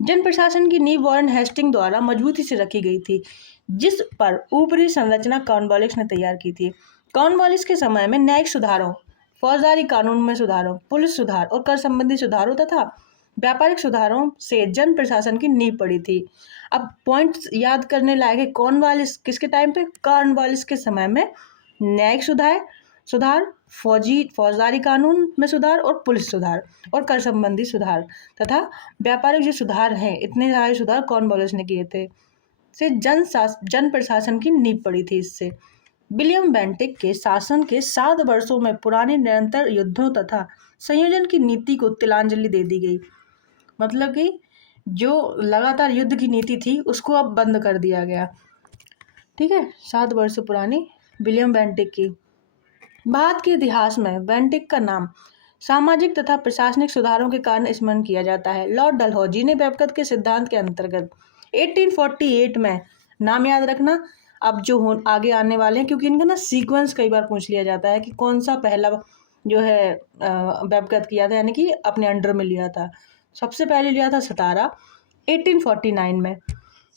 जन प्रशासन की नींव वॉरेन हेस्टिंग द्वारा मजबूती से रखी गई थी, जिस पर ऊपरी संरचना कॉर्नवालिस ने तैयार की थी। कॉर्नवालिस के समय में न्यायिक सुधारों, फौजदारी कानून में सुधारों, पुलिस सुधार और कर संबंधी सुधारों तथा व्यापारिक सुधारों से जन प्रशासन की नींव पड़ी थी। अब पॉइंट्स याद करने लायक है। कॉर्नवालिस किसके टाइम पे? कॉर्नवालिस के समय में न्यायिक सुधार, फौजदारी कानून में सुधार और पुलिस सुधार और कर संबंधी सुधार तथा व्यापारिक जो सुधार हैं, इतने सारे सुधार कॉर्नवालिस ने किए थे, से जन प्रशासन की नींव पड़ी थी। इससे विलियम बेंटिक के शासन के 7 वर्षों में पुराने निरंतर युद्धों तथा संयोजन की नीति को तिलांजलि दे दी गई। मतलब कि जो लगातार युद्ध की नीति थी उसको अब बंद कर दिया गया। ठीक है, 7 वर्ष पुरानी विलियम बेंटिक की। भारत के इतिहास में बेंटिक का नाम सामाजिक तथा प्रशासनिक सुधारों के कारण स्मरण किया जाता है। लॉर्ड डलहौजी ने व्यपगत के सिद्धांत के अंतर्गत 1848 में, नाम याद रखना अब जो आगे आने वाले हैं, क्योंकि इनका ना सीक्वेंस कई बार पूछ लिया जाता है कि कौन सा पहला जो है व्यपगत किया था, यानी कि अपने अंडर में लिया था। सबसे पहले लिया था सतारा 1849 में,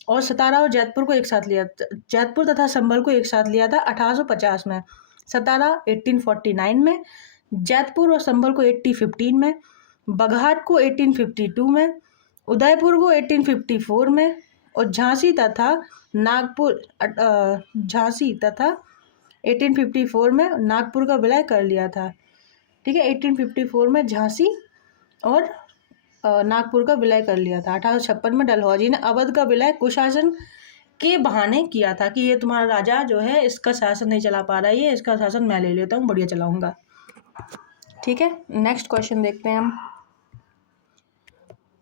और सतारा और जयपुर को एक साथ लिया, जयपुर तथा संभल को एक साथ लिया था 1850 में। सतारा 1849 में, जयपुर और संभल को 1815 में, बघाट को 1852 में, उदयपुर को 1854 में, और झांसी तथा 1854 में नागपुर का विलय कर लिया था। ठीक है, 1854 में झांसी और नागपुर का विलय कर लिया था। 1856 में डलहौजी ने अवध का विलय कुशासन के बहाने किया था कि ये तुम्हारा राजा जो है इसका शासन नहीं चला पा रहा है, ये इसका शासन मैं ले लेता हूँ, बढ़िया चलाऊंगा। ठीक है, नेक्स्ट क्वेश्चन देखते हैं हम।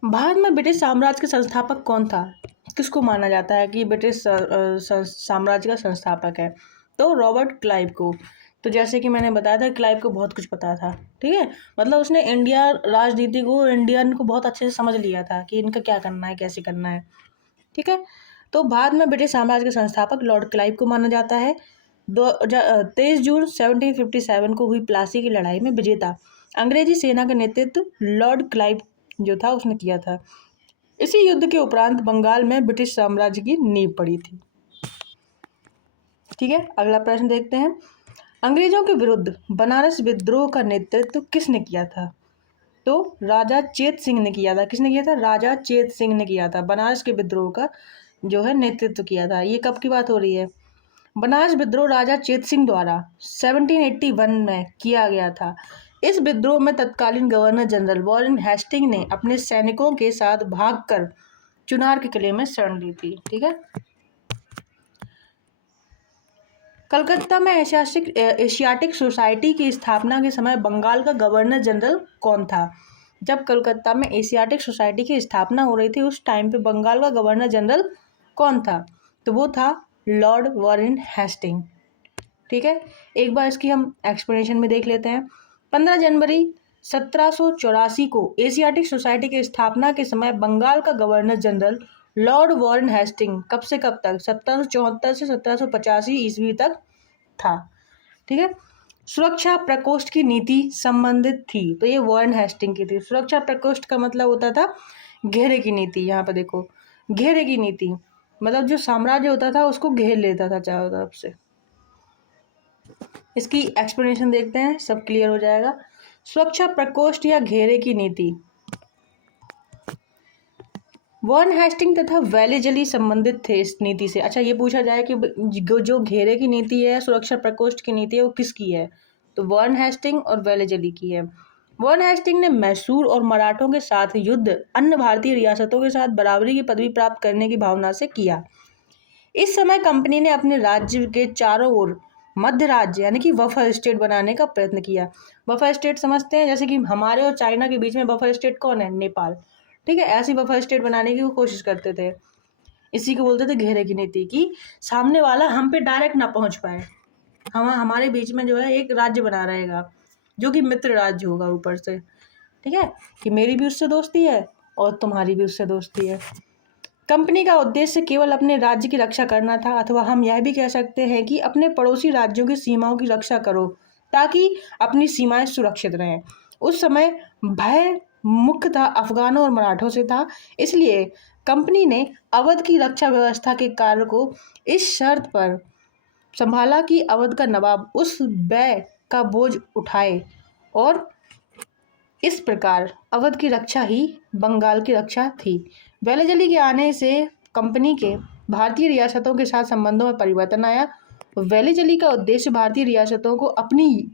भारत में ब्रिटिश साम्राज्य के संस्थापक कौन था? किसको माना जाता है कि ब्रिटिश साम्राज्य का संस्थापक है? तो रॉबर्ट क्लाइव को। तो जैसे कि मैंने बताया था, क्लाइव को बहुत कुछ पता था, ठीक है, मतलब उसने इंडिया राजनीति को, इंडियन को बहुत अच्छे से समझ लिया था कि इनका क्या करना है, कैसे करना है, ठीक है। तो भारत में ब्रिटिश साम्राज्य के संस्थापक लॉर्ड क्लाइव को माना जाता है। 23 जून 1757 को हुई प्लासी की लड़ाई में विजेता अंग्रेजी सेना का नेतृत्व लॉर्ड क्लाइव जो था उसने किया था। इसी युद्ध के उपरांत बंगाल में ब्रिटिश साम्राज्य की नींव पड़ी थी। ठीक है, अगला प्रश्न देखते हैं। अंग्रेजों के विरुद्ध बनारस विद्रोह का नेतृत्व किसने किया था? तो राजा चेत सिंह ने किया था। किसने किया था? राजा चेत सिंह ने किया था। बनारस के विद्रोह का जो है नेतृत्व किया था। ये कब की बात हो रही है? बनारस विद्रोह राजा चेत सिंह द्वारा 1781 में किया गया था। इस विद्रोह में तत्कालीन गवर्नर जनरल वॉरेन हेस्टिंग ने अपने सैनिकों के साथ भागकर चुनार के किले में शरण ली थी। ठीक है, कलकत्ता में एशियाटिक सोसाइटी की स्थापना के समय बंगाल का गवर्नर जनरल कौन था? जब कलकत्ता में एशियाटिक सोसाइटी की स्थापना हो रही थी उस टाइम पे बंगाल का गवर्नर जनरल कौन था? तो वो था लॉर्ड वॉरेन हेस्टिंग। ठीक है, एक बार इसकी हम एक्सप्लेनेशन में देख लेते हैं। 15 जनवरी 1784 को एशियाटिक सोसाइटी की स्थापना के समय बंगाल का governor general Lord Warren Hastings कब से कब तक? 1774 से 1785 ईस्वी तक था। ठीक है, सुरक्षा प्रकोष्ठ की नीति संबंधित थी। तो ये वॉरेन हेस्टिंग की थी। सुरक्षा प्रकोष्ठ का मतलब होता था घेरे की नीति। यहाँ पर देखो, घेरे की नीति मतलब जो साम्राज्य होता था उसको घेर लेता था चारों तरफ से। इसकी एक्सप्लेनेशन देखते हैं, सब क्लियर हो जाएगा। सुरक्षा प्रकोष्ठ या घेरे की नीति वॉरेन हेस्टिंग तथा वेलेजली संबंधित थे इस नीति से। अच्छा, ये पूछा जाए कि जो घेरे की नीति है, सुरक्षा प्रकोष्ठ की नीति है, वो किसकी है? तो वॉरेन हेस्टिंग और वेलेजली की है। वॉरेन हेस्टिंग ने मैसूर और मराठों के साथ युद्ध अन्य भारतीय रियासतों के साथ बराबरी की पदवी प्राप्त करने की भावना से किया। इस समय कंपनी ने अपने राज्य के चारों ओर मध्य राज्य यानी कि बफर स्टेट बनाने का प्रयत्न किया। बफर स्टेट समझते हैं, जैसे कि हमारे और चाइना के बीच में बफर स्टेट कौन है? नेपाल। ठीक है, ऐसी बफर स्टेट बनाने की वो कोशिश करते थे। इसी को बोलते थे घेरे की नीति, कि सामने वाला हम पे डायरेक्ट ना पहुंच पाए। हमारे बीच में जो है एक राज्य बना रहेगा जो कि मित्र राज्य होगा ऊपर से। ठीक है, कि मेरी भी उससे दोस्ती है और तुम्हारी भी उससे दोस्ती है। कंपनी का उद्देश्य केवल अपने राज्य की रक्षा करना था, अथवा हम यह भी कह सकते हैं कि अपने पड़ोसी राज्यों की सीमाओं की रक्षा करो ताकि अपनी सीमाएं सुरक्षित रहें। उस समय भय मुख्यतः अफगानों और मराठों से था, इसलिए कंपनी ने अवध की रक्षा व्यवस्था के कार्य को इस शर्त पर संभाला कि अवध का नवाब उस व्यय का बोझ उठाए, और इस प्रकार अवध की रक्षा ही बंगाल की रक्षा थी। वेलेजली के आने से कंपनी के भारतीय रियासतों के साथ संबंधों में परिवर्तन आया। वेलेजली का उद्देश्य भारतीय रियासतों को अपनी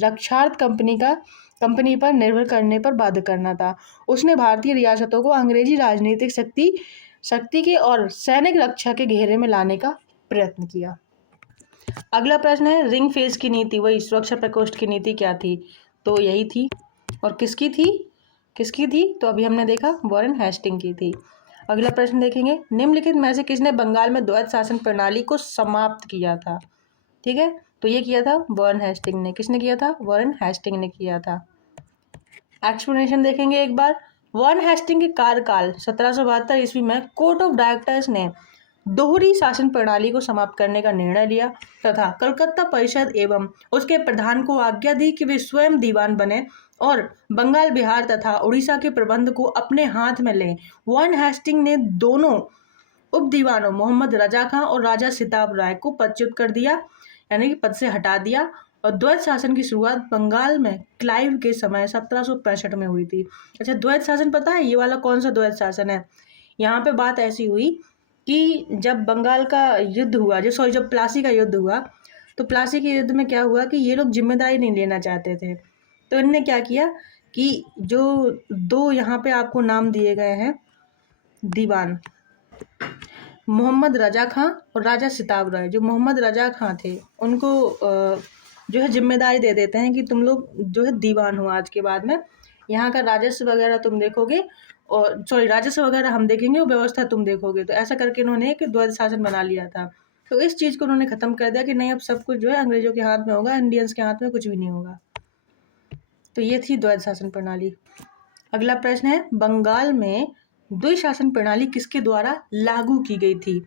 रक्षार्थ कंपनी पर निर्भर करने पर बाध्य करना था। उसने भारतीय रियासतों को अंग्रेजी राजनीतिक शक्ति के और सैनिक रक्षा के घेरे में लाने का प्रयत्न किया। अगला प्रश्न है, रिंग फेंस की नीति, वही सुरक्षा प्रकोष्ठ की नीति क्या थी? तो यही थी। और किसकी थी? तो अभी हमने देखा वॉरेन हेस्टिंग की थी। अगला प्रश्न देखेंगे, निम्नलिखित में से किसने बंगाल में द्वैत शासन प्रणाली को समाप्त किया था? ठीक है, तो ये किया था वॉरेन हेस्टिंग ने। किसने किया था? वॉरेन हेस्टिंग ने किया था। एक्सप्लेनेशन देखेंगे एक बार। वॉरेन हेस्टिंग के कार्यकाल 1772 ईस्वी में कोर्ट ऑफ डायरेक्टर्स ने दोहरी शासन प्रणाली को समाप्त करने का निर्णय लिया तथा कलकत्ता परिषद एवं उसके प्रधान को आज्ञा दी कि वे स्वयं दीवान बने और बंगाल, बिहार तथा उड़ीसा के प्रबंध को अपने हाथ में लें। वॉरेन हेस्टिंग ने दोनों उप दीवानों मोहम्मद रजा खां और राजा सिताब राय को पदच्युत कर दिया, यानी कि पद से हटा दिया। और द्वैत शासन की शुरुआत बंगाल में क्लाइव के समय 1765 में हुई थी। अच्छा, द्वैत शासन पता है ये वाला कौन सा द्वैत शासन है? यहाँ पे बात ऐसी हुई कि जब बंगाल का युद्ध हुआ, जब प्लासी का युद्ध हुआ, तो प्लासी के युद्ध में क्या हुआ कि ये लोग जिम्मेदारी नहीं लेना चाहते थे। तो इनने क्या किया कि जो दो यहाँ पे आपको नाम दिए गए हैं दीवान, मोहम्मद रजा खां और राजा सिताब राय, जो मोहम्मद रजा खां थे उनको जो है जिम्मेदारी दे देते हैं कि तुम लोग जो है दीवान हो आज के बाद में, यहाँ का राजस्व वगैरह तुम देखोगे, और सॉरी राजस्व वगैरह हम देखेंगे और व्यवस्था तुम देखोगे। तो ऐसा करके इन्होंने एक द्वैध शासन बना लिया था। तो इस चीज़ को उन्होंने ख़त्म कर दिया कि नहीं, अब सब कुछ जो है अंग्रेजों के हाथ में होगा, इंडियंस के हाथ में कुछ भी नहीं होगा। तो ये थी द्वैध शासन प्रणाली। अगला प्रश्न है, बंगाल में द्वैध शासन प्रणाली किसके द्वारा लागू की गई थी?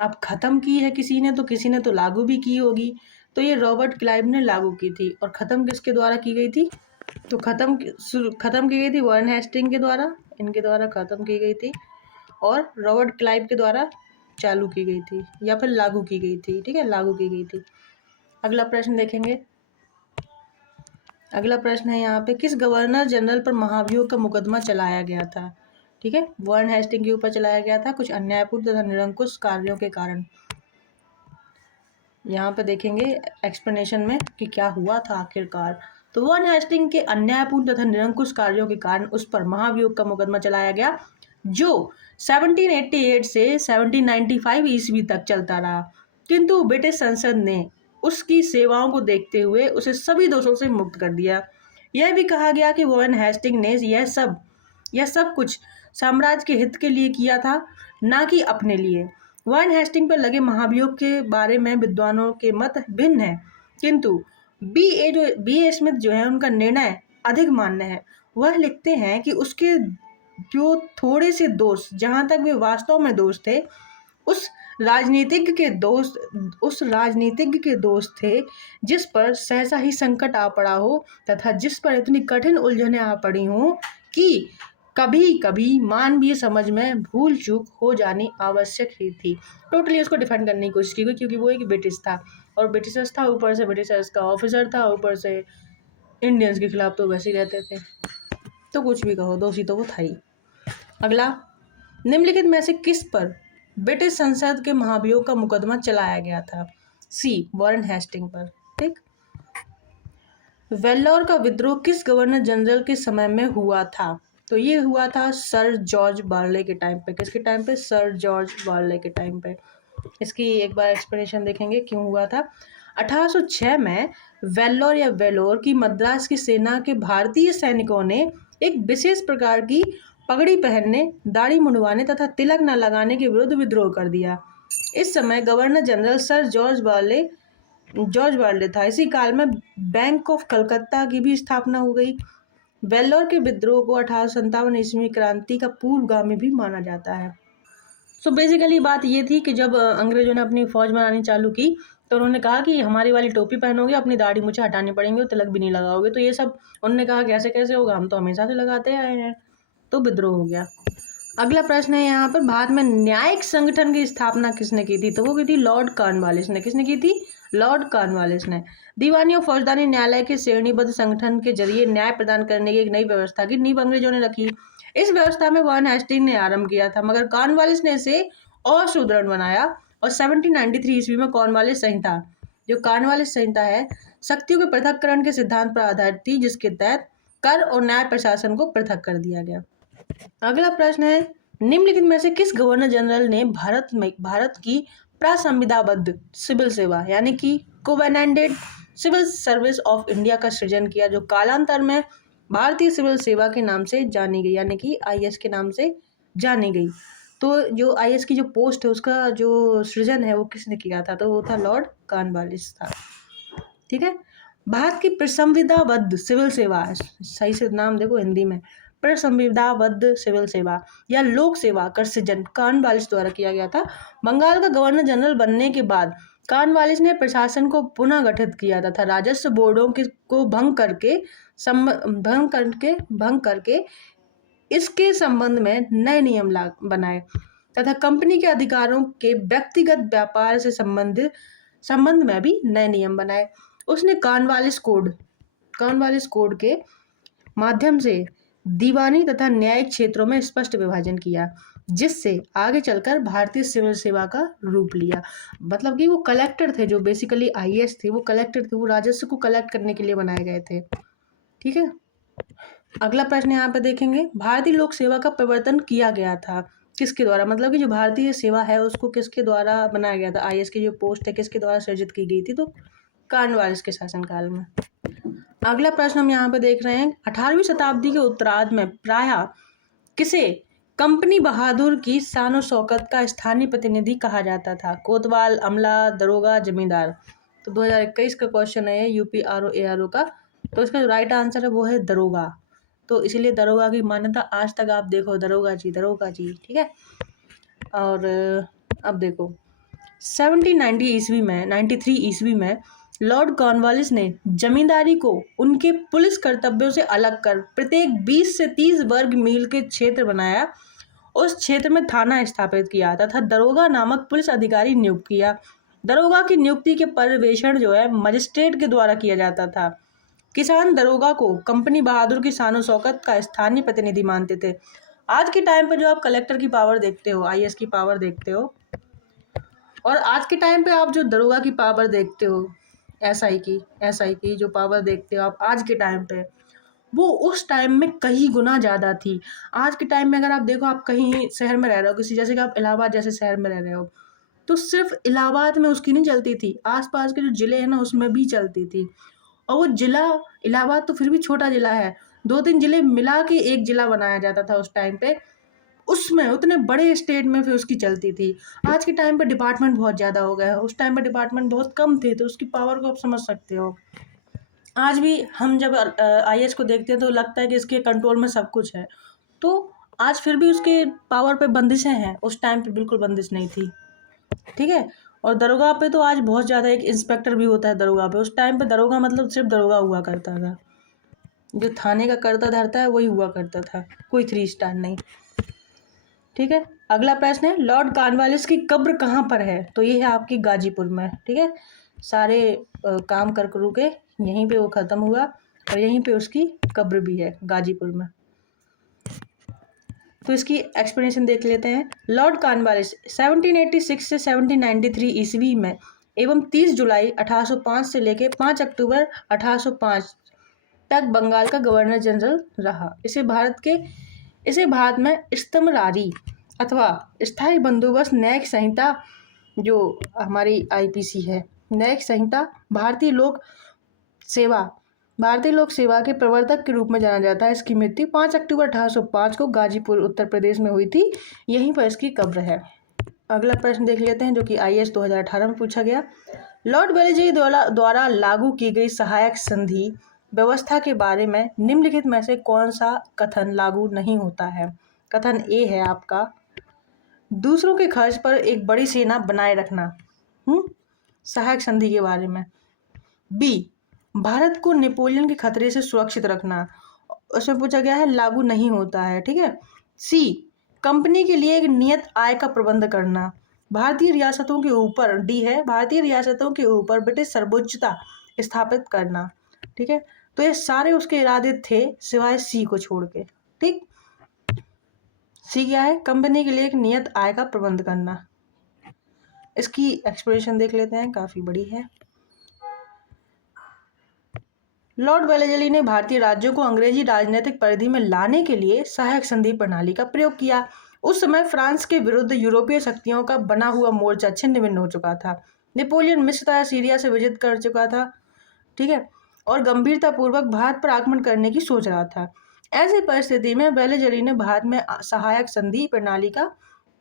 अब खत्म की है किसी ने, तो किसी ने तो लागू भी की होगी। तो ये रॉबर्ट क्लाइव ने लागू की थी। और ख़त्म किसके द्वारा की गई थी? तो ख़त्म की गई थी वारेन हेस्टिंग के द्वारा, इनके द्वारा ख़त्म की गई थी, और रॉबर्ट क्लाइव के द्वारा चालू की गई थी या फिर लागू की गई थी। ठीक है, लागू की गई थी। अगला प्रश्न देखेंगे। अगला प्रश्न है यहाँ पे, किस गवर्नर जनरल पर महाभियोग का मुकदमा चलाया गया था? ठीक है, वारेन हेस्टिंग के ऊपर चलाया गया था, कुछ अन्यायपूर्ण तथा निरंकुश कार्यों के कारण। यहाँ पे देखेंगे एक्सप्लेनेशन में कि क्या हुआ था आखिरकार। तो वारेन हेस्टिंग के अन्यायपूर्ण तथा निरंकुश कार्यों के कारण उस पर महाभियोग का मुकदमा चलाया गया, जो 1788 से 1795 ईस्वी तक चलता रहा। किंतु ब्रिटिश संसद ने उसकी सेवाओं को देखते हुए उसे सभी दोषों से मुक्त कर दिया। यह भी कहा गया कि वारेन हेस्टिंग ने यह सब कुछ साम्राज्य के हित के लिए किया था, ना कि अपने लिए। वारेन हेस्टिंग पर लगे महाभियोग के बारे में विद्वानों के मत भिन्न हैं, किंतु बी ए स्मिथ जो है उनका निर्णय अधिक मान्य है। वह लिखते हैं कि उसके जो थोड़े से दोष, जहाँ तक वे वास्तव में दोष थे, उस राजनीतिज्ञ के दोष थे जिस पर सहसा ही संकट आ पड़ा हो, तथा जिस पर इतनी कठिन उलझनें आ पड़ी हों कि कभी कभी मानवीय समझ में भूल चूक हो जानी आवश्यक ही थी। टोटली उसको डिफेंड करने की कोशिश की गई, क्योंकि वो एक ब्रिटिश था, और ब्रिटिशर्स था, ऊपर से ब्रिटिशर्स का ऑफिसर था, ऊपर से इंडियंस के खिलाफ तो वैसे ही रहते थे। तो कुछ भी कहो, दोषी तो वो था ही। अगला, निम्नलिखित में से किस पर ब्रिटिश संसद के महाभियोग का मुकदमा चलाया गया था? सी, वारेन हेस्टिंग पर। ठीक। वेल्लोर का विद्रोह किस गवर्नर जनरल के समय में हुआ था? तो ये हुआ था सर जॉर्ज बार्ले के टाइम पे। किसके टाइम पे? सर जॉर्ज बार्ले के टाइम पे। इसकी एक बार एक्सप्लेनेशन देखेंगे क्यों हुआ था। 1806 में वेल्लोर या वेलोर की मद्रास की सेना के भारतीय सैनिकों ने एक विशेष प्रकार की पगड़ी पहनने, दाढ़ी मुंडवाने तथा तिलक न लगाने के विरुद्ध विद्रोह कर दिया। इस समय governor general sir George barley था। इसी काल में बैंक ऑफ कलकत्ता की भी स्थापना हो गई। वेल्लोर के विद्रोह को 1857 ईस्वी क्रांति का पूर्वगामी भी माना जाता है। सो बेसिकली बात ये थी कि जब अंग्रेजों ने अपनी फौज बनानी चालू की, तो उन्होंने कहा कि हमारी वाली टोपी पहनोगे, अपनी दाढ़ी मुझे हटानी पड़ेंगे और तिलक भी नहीं लगाओगे। तो ये सब उन्होंने कहा कैसे कैसे होगा, हम तो हमेशा से लगाते आए हैं। तो विद्रोह हो गया। अगला प्रश्न है यहाँ पर, भारत में न्यायिक संगठन की स्थापना किसने की थी? तो वो की थी लॉर्ड कॉर्नवालिस ने। किसने की थी? लॉर्ड कॉर्नवालिस ने। दीवानी और फौजदारी न्यायालय के श्रेणीबद्ध संगठन के जरिए न्याय प्रदान करने की एक नई व्यवस्था की नींव अंग्रेजों ने रखी। इस व्यवस्था में वारेन हेस्टिंग ने आरंभ किया था, मगर कॉर्नवालिस ने इसे और सुदृढ़ बनाया, और 1793 ईस्वी में कॉर्नवालिस संहिता, जो कॉर्नवालिस संहिता है, शक्तियों के पृथक्करण के सिद्धांत पर आधारित थी, जिसके तहत कर और न्याय प्रशासन को पृथक कर दिया गया। अगला प्रश्न है, निम्नलिखित में से किस गवर्नर जनरल ने भारत की प्रासंविधाबद्ध सिविल सेवा यानी कि covenanted civil service of India का सृजन किया, जो कालांतर में भारतीय सिविल सेवा के नाम से जानी गई, यानी कि आईएएस के नाम से जानी गई। तो जो आईएएस की जो पोस्ट है उसका जो सृजन है वो किसने किया था? तो वो था लॉर्ड कॉर्नवालिस था। ठीक है। भारत की प्रसंविधाबद्ध सिविल सेवा, सही से नाम देखो हिंदी में, प्रसंविधाबद्ध सिविल सेवा या लोक सेवा का सृजन कॉर्नवालिस द्वारा किया गया था। बंगाल का गवर्नर जनरल बनने के बाद कॉर्नवालिस ने प्रशासन को पुनः गठित किया तथा राजस्व बोर्डों को भंग करके इसके संबंध में नए नियम बनाए तथा कंपनी के अधिकारों के व्यक्तिगत व्यापार से संबंध में भी नए नियम बनाए। उसने कॉर्नवालिस कोड के माध्यम से दीवानी तथा न्यायिक क्षेत्रों में स्पष्ट विभाजन किया, जिससे आगे चलकर भारतीय सिविल सेवा का रूप लिया। मतलब कि वो कलेक्टर थे, जो बेसिकली आईएएस थे, वो कलेक्टर थे, वो राजस्व को कलेक्ट करने के लिए बनाए गए थे। ठीक है। अगला प्रश्न यहाँ पे देखेंगे, भारतीय लोक सेवा का प्रवर्तन किया गया था किसके द्वारा? मतलब कि जो भारतीय सेवा है उसको किसके द्वारा बनाया गया था? आईएएस की जो पोस्ट है किसके द्वारा सृजित की गई थी? तो कॉर्नवालिस के शासनकाल में। अगला प्रश्न हम यहाँ पे देख रहे हैं, 18वीं शताब्दी के उत्तरार्ध में प्रायः किसे कंपनी बहादुर की शान शौकत का स्थानीय प्रतिनिधि कहा जाता था? कोतवाल, अमला, दरोगा, जमींदार। तो 2021 का क्वेश्चन है यूपी आरओ एआरओ का। तो इसका जो राइट आंसर है वो है दरोगा। तो इसीलिए दरोगा की मान्यता आज तक आप देखो, दरोगा जी, ठीक है। और अब देखो 93 ईस्वी में लॉर्ड कॉर्नवालिस ने जमींदारी को उनके पुलिस कर्तव्यों से अलग कर प्रत्येक 20 से 30 वर्ग मील के क्षेत्र बनाया। उस क्षेत्र में थाना स्थापित किया तथा दरोगा नामक पुलिस अधिकारी नियुक्त किया। दरोगा की नियुक्ति के पर्यवेक्षण जो है मजिस्ट्रेट के द्वारा किया जाता था। किसान दरोगा को कंपनी बहादुर की शान शौकत का स्थानीय प्रतिनिधि मानते थे। आज के टाइम पर जो आप कलेक्टर की पावर देखते हो, आईएएस की पावर देखते हो, और आज के टाइम पे आप जो दरोगा की पावर देखते हो, एसआई की जो पावर देखते हो आप आज के टाइम पे, वो उस टाइम में कई गुना ज़्यादा थी। आज के टाइम में अगर आप देखो, आप कहीं शहर में रह रहे हो, किसी जैसे कि आप इलाहाबाद जैसे शहर में रह रहे हो, तो सिर्फ इलाहाबाद में उसकी नहीं चलती थी, आसपास के जो ज़िले हैं ना उसमें भी चलती थी। और वो ज़िला, इलाहाबाद तो फिर भी छोटा ज़िला है, 2-3 ज़िले मिला के एक ज़िला बनाया जाता था उस टाइम पे। उसमें उतने बड़े स्टेट में फिर उसकी चलती थी। आज के टाइम पे डिपार्टमेंट बहुत ज़्यादा हो गया है, उस टाइम पे डिपार्टमेंट बहुत कम थे, तो उसकी पावर को आप समझ सकते हो। आज भी हम जब आईएएस को देखते हैं तो लगता है कि इसके कंट्रोल में सब कुछ है। तो आज फिर भी उसके पावर पे बंदिशें हैं, उस टाइम पे बिल्कुल बंदिश नहीं थी, ठीक है। और दरोगा पे तो आज बहुत ज़्यादा, एक इंस्पेक्टर भी होता है दरोगा पे। उस टाइम पे दरोगा मतलब सिर्फ दरोगा हुआ करता था, जो थाने का कर्ता धरता है वही हुआ करता था, कोई 3 स्टार नहीं, ठीक है। अगला प्रश्न है, लॉर्ड कॉर्नवालिस की कब्र कहाँ पर है? तो ये है आपकी गाजीपुर में, ठीक है। सारे काम कर करू के यहीं पे वो ख़त्म हुआ और यहीं पे उसकी कब्र भी है, गाजीपुर में। तो इसकी एक्सप्लेनेशन देख लेते हैं। लॉर्ड कॉर्नवालिस 1786 से 1793 ईस्वी में एवं 30 जुलाई 1805 से लेकर 5 अक्टूबर 1805 तक बंगाल का गवर्नर जनरल रहा। इसे भारत में स्तमरारी अथवा स्थायी बंदोबस्त न्यायिक संहिता, जो हमारी आईपीसी है, न्यायिक संहिता, भारतीय लोक सेवा के प्रवर्तक के रूप में जाना जाता है। इसकी मृत्यु 5 अक्टूबर 1805 को गाजीपुर उत्तर प्रदेश में हुई थी, यहीं पर इसकी कब्र है। अगला प्रश्न देख लेते हैं जो कि आईएएस 2018 में पूछा गया। लॉर्ड वेलेस्ली द्वारा लागू की गई सहायक संधि व्यवस्था के बारे में निम्नलिखित में से कौन सा कथन लागू नहीं होता है? कथन ए है आपका, दूसरों के खर्च पर एक बड़ी सेना बनाए रखना, सहायक संधि के बारे में। बी, भारत को नेपोलियन के खतरे से सुरक्षित रखना, उसमें पूछा गया है, लागू नहीं होता है, ठीक है। सी, कंपनी के लिए एक नियत आय का प्रबंध करना, भारतीय रियासतों के ऊपर, डी है, भारतीय रियासतों के ऊपर ब्रिटिश सर्वोच्चता स्थापित करना, ठीक है। तो ये सारे उसके इरादे थे सिवाय सी को छोड़ के, ठीक। सी क्या है? कंपनी के लिए एक नियत आय का प्रबंध करना। इसकी एक्सप्लेनेशन देख लेते हैं, काफ़ी बड़ी है। लॉर्ड वेलेस्ली ने भारतीय राज्यों को अंग्रेजी राजनीतिक परिधि में लाने के लिए सहायक संधि प्रणाली का प्रयोग किया। उस समय फ्रांस के विरुद्ध यूरोपीय शक्तियों का बना हुआ मोर्चा छिन्न भिन्न हो चुका था। नेपोलियन मिस्र तथा सीरिया से विजित कर चुका था, ठीक है, और गंभीरतापूर्वक भारत पर आक्रमण करने की सोच रहा था। ऐसी परिस्थिति में वेलेस्ली ने भारत में सहायक संधि प्रणाली का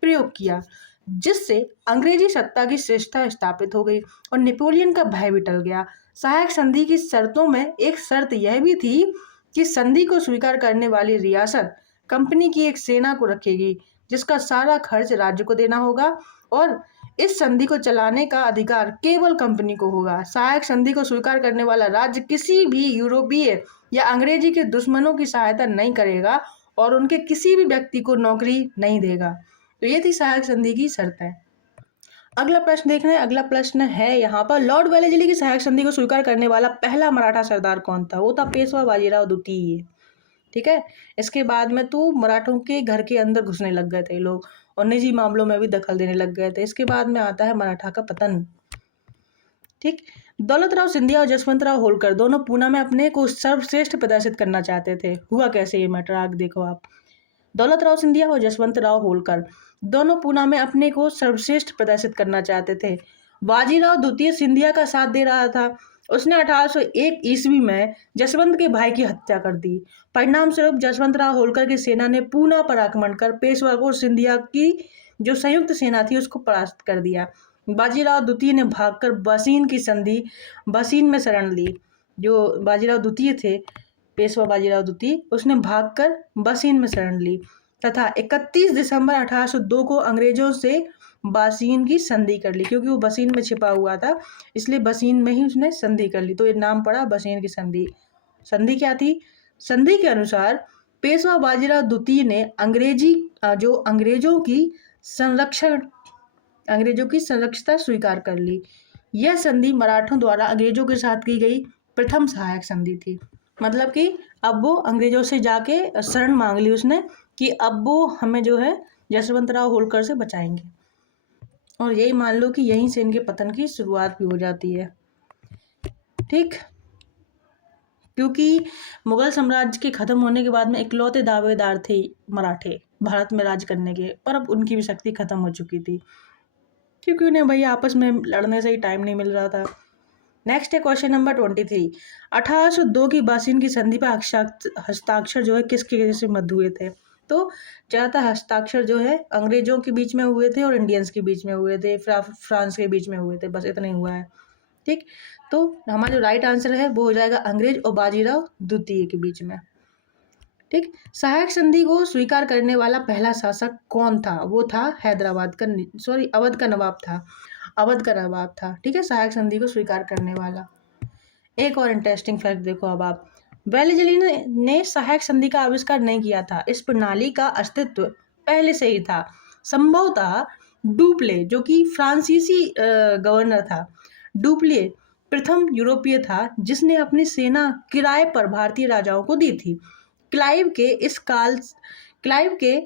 प्रयोग किया, जिससे अंग्रेजी सत्ता की श्रेष्ठता स्थापित हो गई और नेपोलियन का भय भी टल गया। सहायक संधि की शर्तों में एक शर्त यह भी थी कि संधि को स्वीकार करने वाली रियासत कंपनी की एक सेना को रखेगी, जिसका सारा खर्च राज्य को देना होगा और इस संधि को चलाने का अधिकार केवल कंपनी को होगा। सहायक संधि को स्वीकार करने वाला राज्य किसी भी यूरोपीय या अंग्रेजी के दुश्मनों की सहायता नहीं करेगा और उनके किसी भी व्यक्ति को नौकरी नहीं देगा। तो ये थी सहायक संधि की शर्तें। अगला प्रश्न देख रहे हैं। अगला प्रश्न है यहाँ पर, लॉर्ड वेलेस्ली की सहायक संधि को स्वीकार करने वाला पहला मराठा सरदार कौन था? वो था पेशवा बाजीराव द्वितीय, ठीक है। इसके बाद में तो मराठों के घर के अंदर घुसने लग गए थे लोग और निजी मामलों में भी दखल देने लग गए थे। इसके बाद में आता है मराठा का पतन, ठीक। दौलतराव सिंधिया और जसवंतराव होलकर दोनों पूना में अपने को सर्वश्रेष्ठ प्रदर्शित करना चाहते थे। हुआ कैसे ये मैटर, आगे देखो आप। दौलतराव सिंधिया और जसवंतराव होलकर दोनों पूना में अपने को सर्वश्रेष्ठ प्रदर्शित करना चाहते थे बाजीराव द्वितीय सिंधिया का साथ दे रहा था। उसने 1801 ईस्वी में जसवंत के भाई की हत्या कर दी। परिणाम स्वरूप जसवंतराव होलकर की सेना ने पूना पर आक्रमण कर पेशवा को सिंधिया की जो संयुक्त सेना थी उसको परास्त कर दिया। बाजीराव द्वितीय ने भागकर बसीन में शरण ली। जो बाजीराव द्वितीय थे, पेशवा बाजीराव द्वितीय, उसने भागकर बसीन में शरण ली तथा 31 दिसंबर 1802 को अंग्रेजों से बासीन की संधि कर ली। क्योंकि वो बसीन में छिपा हुआ था, इसलिए बसीन में ही उसने संधि कर ली, तो ये नाम पड़ा बसीन की संधि। संधि क्या थी? संधि के अनुसार पेशवा बाजीराव द्वितीय ने अंग्रेजों की संरक्षता स्वीकार कर ली। यह संधि मराठों द्वारा अंग्रेजों के साथ की गई प्रथम सहायक संधि थी। मतलब कि अब वो अंग्रेजों से जाके शरण मांग ली उसने कि अब वो हमें जो है जसवंतराव होलकर से बचाएंगे। और यही मान लो कि यहीं से इनके पतन की शुरुआत भी हो जाती है। ठीक, क्योंकि मुगल साम्राज्य के खत्म होने के बाद में इकलौते दावेदार थे मराठे भारत में राज करने के, पर अब उनकी भी शक्ति खत्म हो चुकी थी क्योंकि उन्हें भाई आपस में लड़ने से ही टाइम नहीं मिल रहा था। नेक्स्ट है क्वेश्चन नंबर 23। 1802 की बासीन की संधि पर हस्ताक्षर जो है किसके से मध्य हुए थे? तो ज़्यादातर हस्ताक्षर जो है अंग्रेजों के बीच में हुए थे और इंडियंस के बीच में हुए थे, फ्रांस के बीच में हुए थे, बस इतना ही हुआ है। ठीक, तो हमारा जो राइट आंसर है वो हो जाएगा अंग्रेज और बाजीराव द्वितीय के बीच में। ठीक, सहायक संधि को स्वीकार करने वाला पहला शासक कौन था? वो था अवध का नवाब था। अवध का नवाब था। ठीक है, सहायक संधि को स्वीकार करने वाला। एक और इंटरेस्टिंग फैक्ट देखो अब आप, वेलेजली ने सहायक संधि का आविष्कार नहीं किया था। इस प्रणाली का अस्तित्व पहले से ही था। संभवतः डुप्ले, जो कि फ्रांसीसी गवर्नर था, डुप्ले प्रथम यूरोपीय था जिसने अपनी सेना किराए पर भारतीय राजाओं को दी थी। क्लाइव के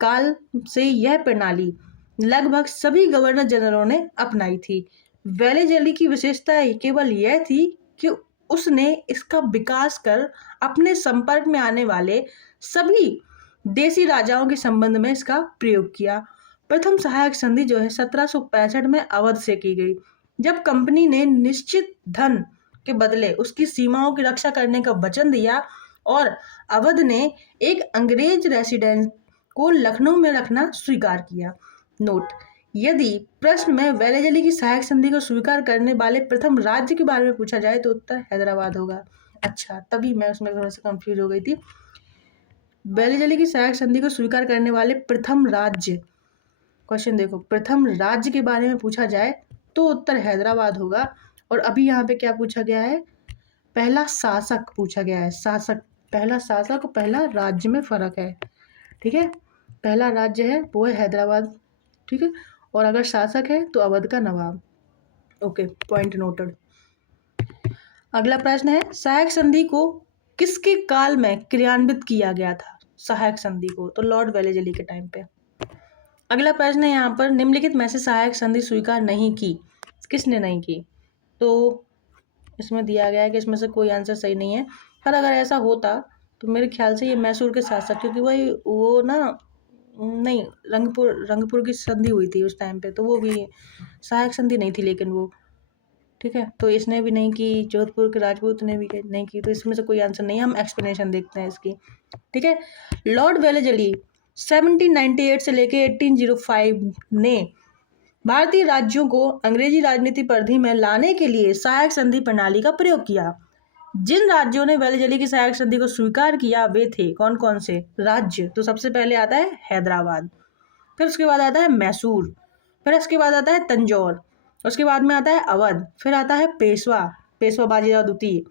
काल से यह प्रणाली लगभग सभी गवर्नर जनरलों ने अपनाई थी। वेलेजली की विशेषता केवल यह थी कि उसने इसका विकास कर अपने संपर्क में आने वाले सभी देसी राजाओं के संबंध में इसका प्रयोग किया। प्रथम सहायक संधि जो है 1765 में अवध से की गई, जब कंपनी ने निश्चित धन के बदले उसकी सीमाओं की रक्षा करने का वचन दिया और अवध ने एक अंग्रेज रेसिडेंट को लखनऊ में रखना स्वीकार किया। नोट, यदि प्रश्न में वेलेजली की सहायक संधि को स्वीकार करने वाले प्रथम राज्य के बारे में पूछा जाए तो उत्तर हैदराबाद होगा। अच्छा, तभी मैं उसमें थोड़ा सा कंफ्यूज हो गई थी। वेलेजली की सहायक संधि को स्वीकार करने वाले प्रथम राज्य, क्वेश्चन देखो, प्रथम राज्य के बारे में पूछा जाए तो उत्तर हैदराबाद होगा। और अभी यहाँ पे क्या पूछा गया है? पहला शासक पूछा गया है। शासक, पहला शासक और पहला राज्य में फर्क है। ठीक है, पहला राज्य है वो है हैदराबाद। ठीक है, और अगर शासक है तो अवध का नवाब। Okay, point noted. अगला प्रश्न है, सहायक संधि को किसके काल में क्रियान्वित किया गया था? सहायक संधि को तो लॉर्ड वेलेजली के टाइम पे। अगला प्रश्न है यहाँ पर, निम्नलिखित में से सहायक संधि स्वीकार नहीं की, किसने नहीं की? तो इसमें दिया गया है कि इसमें से कोई आंसर सही नहीं है, पर अगर ऐसा होता तो मेरे ख्याल से ये मैसूर के शासक, क्योंकि वही वो ना, नहीं, रंगपुर की संधि हुई थी उस टाइम पे, तो वो भी सहायक संधि नहीं थी लेकिन वो। ठीक है, तो इसने भी नहीं की, जोधपुर के राजपूत ने भी नहीं की, तो इसमें से कोई आंसर नहीं है। हम एक्सप्लेनेशन देखते हैं इसकी। ठीक है, लॉर्ड वेलेजली 1798 से लेके 1805 ने भारतीय राज्यों को अंग्रेजी राजनीति परिधि में लाने के लिए सहायक संधि प्रणाली का प्रयोग किया। जिन राज्यों ने वेलेजली की सहायक संधि को स्वीकार किया वे थे कौन कौन से राज्य? तो सबसे पहले आता है हैदराबाद, फिर उसके बाद आता है मैसूर, फिर उसके बाद आता है तंजौर, उसके बाद में आता है अवध, फिर आता है पेशवा बाजीराव द्वितीय,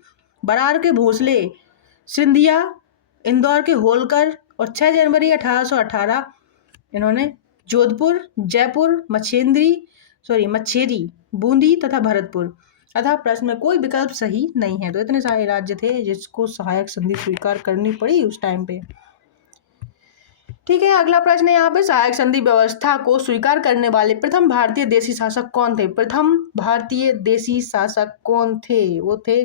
बरार के भोसले, सिंधिया, इंदौर के होलकर, और 6 जनवरी 1818 इन्होंने जोधपुर, जयपुर, मच्छेरी, बूंदी तथा भरतपुर। अतः प्रश्न में कोई विकल्प सही नहीं है। तो इतने सारे राज्य थे जिसको सहायक संधि स्वीकार करनी पड़ी उस टाइम पे। ठीक है, अगला प्रश्न है यहाँ पे, सहायक संधि व्यवस्था को स्वीकार करने वाले प्रथम भारतीय देसी शासक कौन थे? प्रथम भारतीय देसी शासक कौन थे? वो थे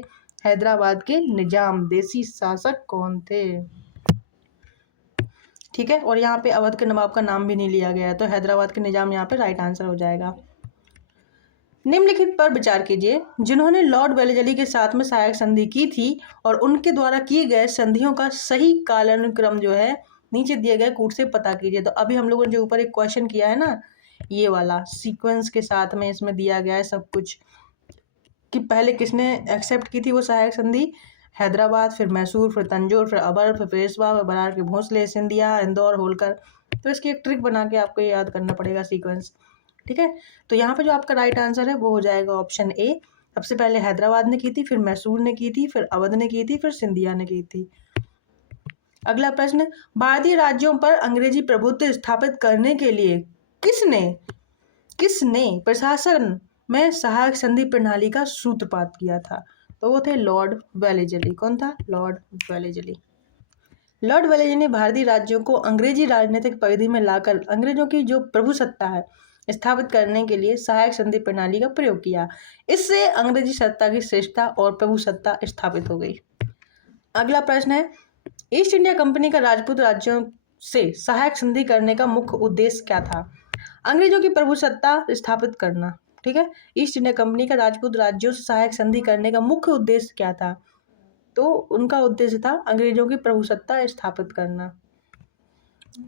हैदराबाद के निजाम। देसी शासक कौन थे? ठीक है, और यहाँ पे अवध के नवाब का नाम भी नहीं लिया गया है, तो हैदराबाद के निजाम यहाँ पे राइट आंसर हो जाएगा। निम्नलिखित पर विचार कीजिए, जिन्होंने लॉर्ड वेलेजली के साथ में सहायक संधि की थी और उनके द्वारा किए गए संधियों का सही कालानुक्रम जो है नीचे दिए गए कूट से पता कीजिए। तो अभी हम लोगों ने जो ऊपर एक क्वेश्चन किया है ना, ये वाला सीक्वेंस के साथ में इसमें दिया गया है सब कुछ कि पहले किसने एक्सेप्ट की थी वो सहायक संधि, हैदराबाद, फिर मैसूर, फिर तंजौर, फिर अबर, फिर पेशवा, फिर बरार के भोंसले, सिंधिया, इंदौर, होलकर। तो इसकी एक ट्रिक बना के आपको ये याद करना पड़ेगा सीक्वेंस। ठीक है, तो यहाँ पे जो आपका राइट आंसर है वो हो जाएगा ऑप्शन ए। सबसे पहले हैदराबाद ने की थी, फिर मैसूर ने की थी, फिर अवध ने की थी, फिर सिंधिया ने की थी। अगला प्रश्न, भारतीय राज्यों पर अंग्रेजी प्रभुत्व स्थापित करने के लिए किसने किसने प्रशासन में सहायक संधि प्रणाली का सूत्रपात किया था? तो वो थे लॉर्ड वेलेजली। कौन था? Lord Wellesley. लॉर्ड वेलेजली ने भारतीय राज्यों को अंग्रेजी राजनीतिक परिधि में लाकर अंग्रेजों की जो प्रभुसत्ता है स्थापित करने के लिए सहायक संधि प्रणाली का प्रयोग किया। इससे अंग्रेजी सत्ता की श्रेष्ठता और प्रभुसत्ता स्थापित हो गई। अगला प्रश्न है, ईस्ट इंडिया कंपनी का राजपूत राज्यों से सहायक संधि करने का मुख्य उद्देश्य क्या था? अंग्रेजों की प्रभुसत्ता स्थापित करना। ठीक है, ईस्ट इंडिया कंपनी का राजपूत राज्यों से सहायक संधि करने का मुख्य उद्देश्य क्या था? तो उनका उद्देश्य था अंग्रेजों की प्रभुसत्ता स्थापित करना।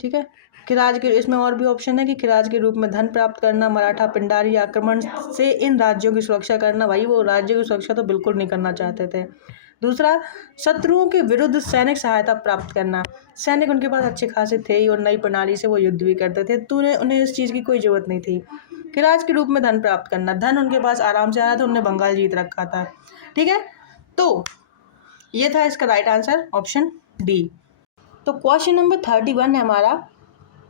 ठीक है, खिराज के, इसमें और भी ऑप्शन है कि खिराज के रूप में धन प्राप्त करना, मराठा पिंडारी आक्रमण से इन राज्यों की सुरक्षा करना। भाई वो राज्यों की सुरक्षा तो बिल्कुल नहीं करना चाहते थे। दूसरा, शत्रुओं के विरुद्ध सैनिक सहायता प्राप्त करना। सैनिक उनके पास अच्छे खासे थे ही और नई प्रणाली से वो युद्ध भी करते थे, तो उन्हें इस चीज़ की कोई ज़रूरत नहीं थी। खिराज के रूप में धन प्राप्त करना, धन उनके पास आराम से आया था, उन्होंने बंगाल जीत रखा था। ठीक है, तो ये था इसका राइट आंसर ऑप्शन डी। तो क्वेश्चन नंबर 31 है हमारा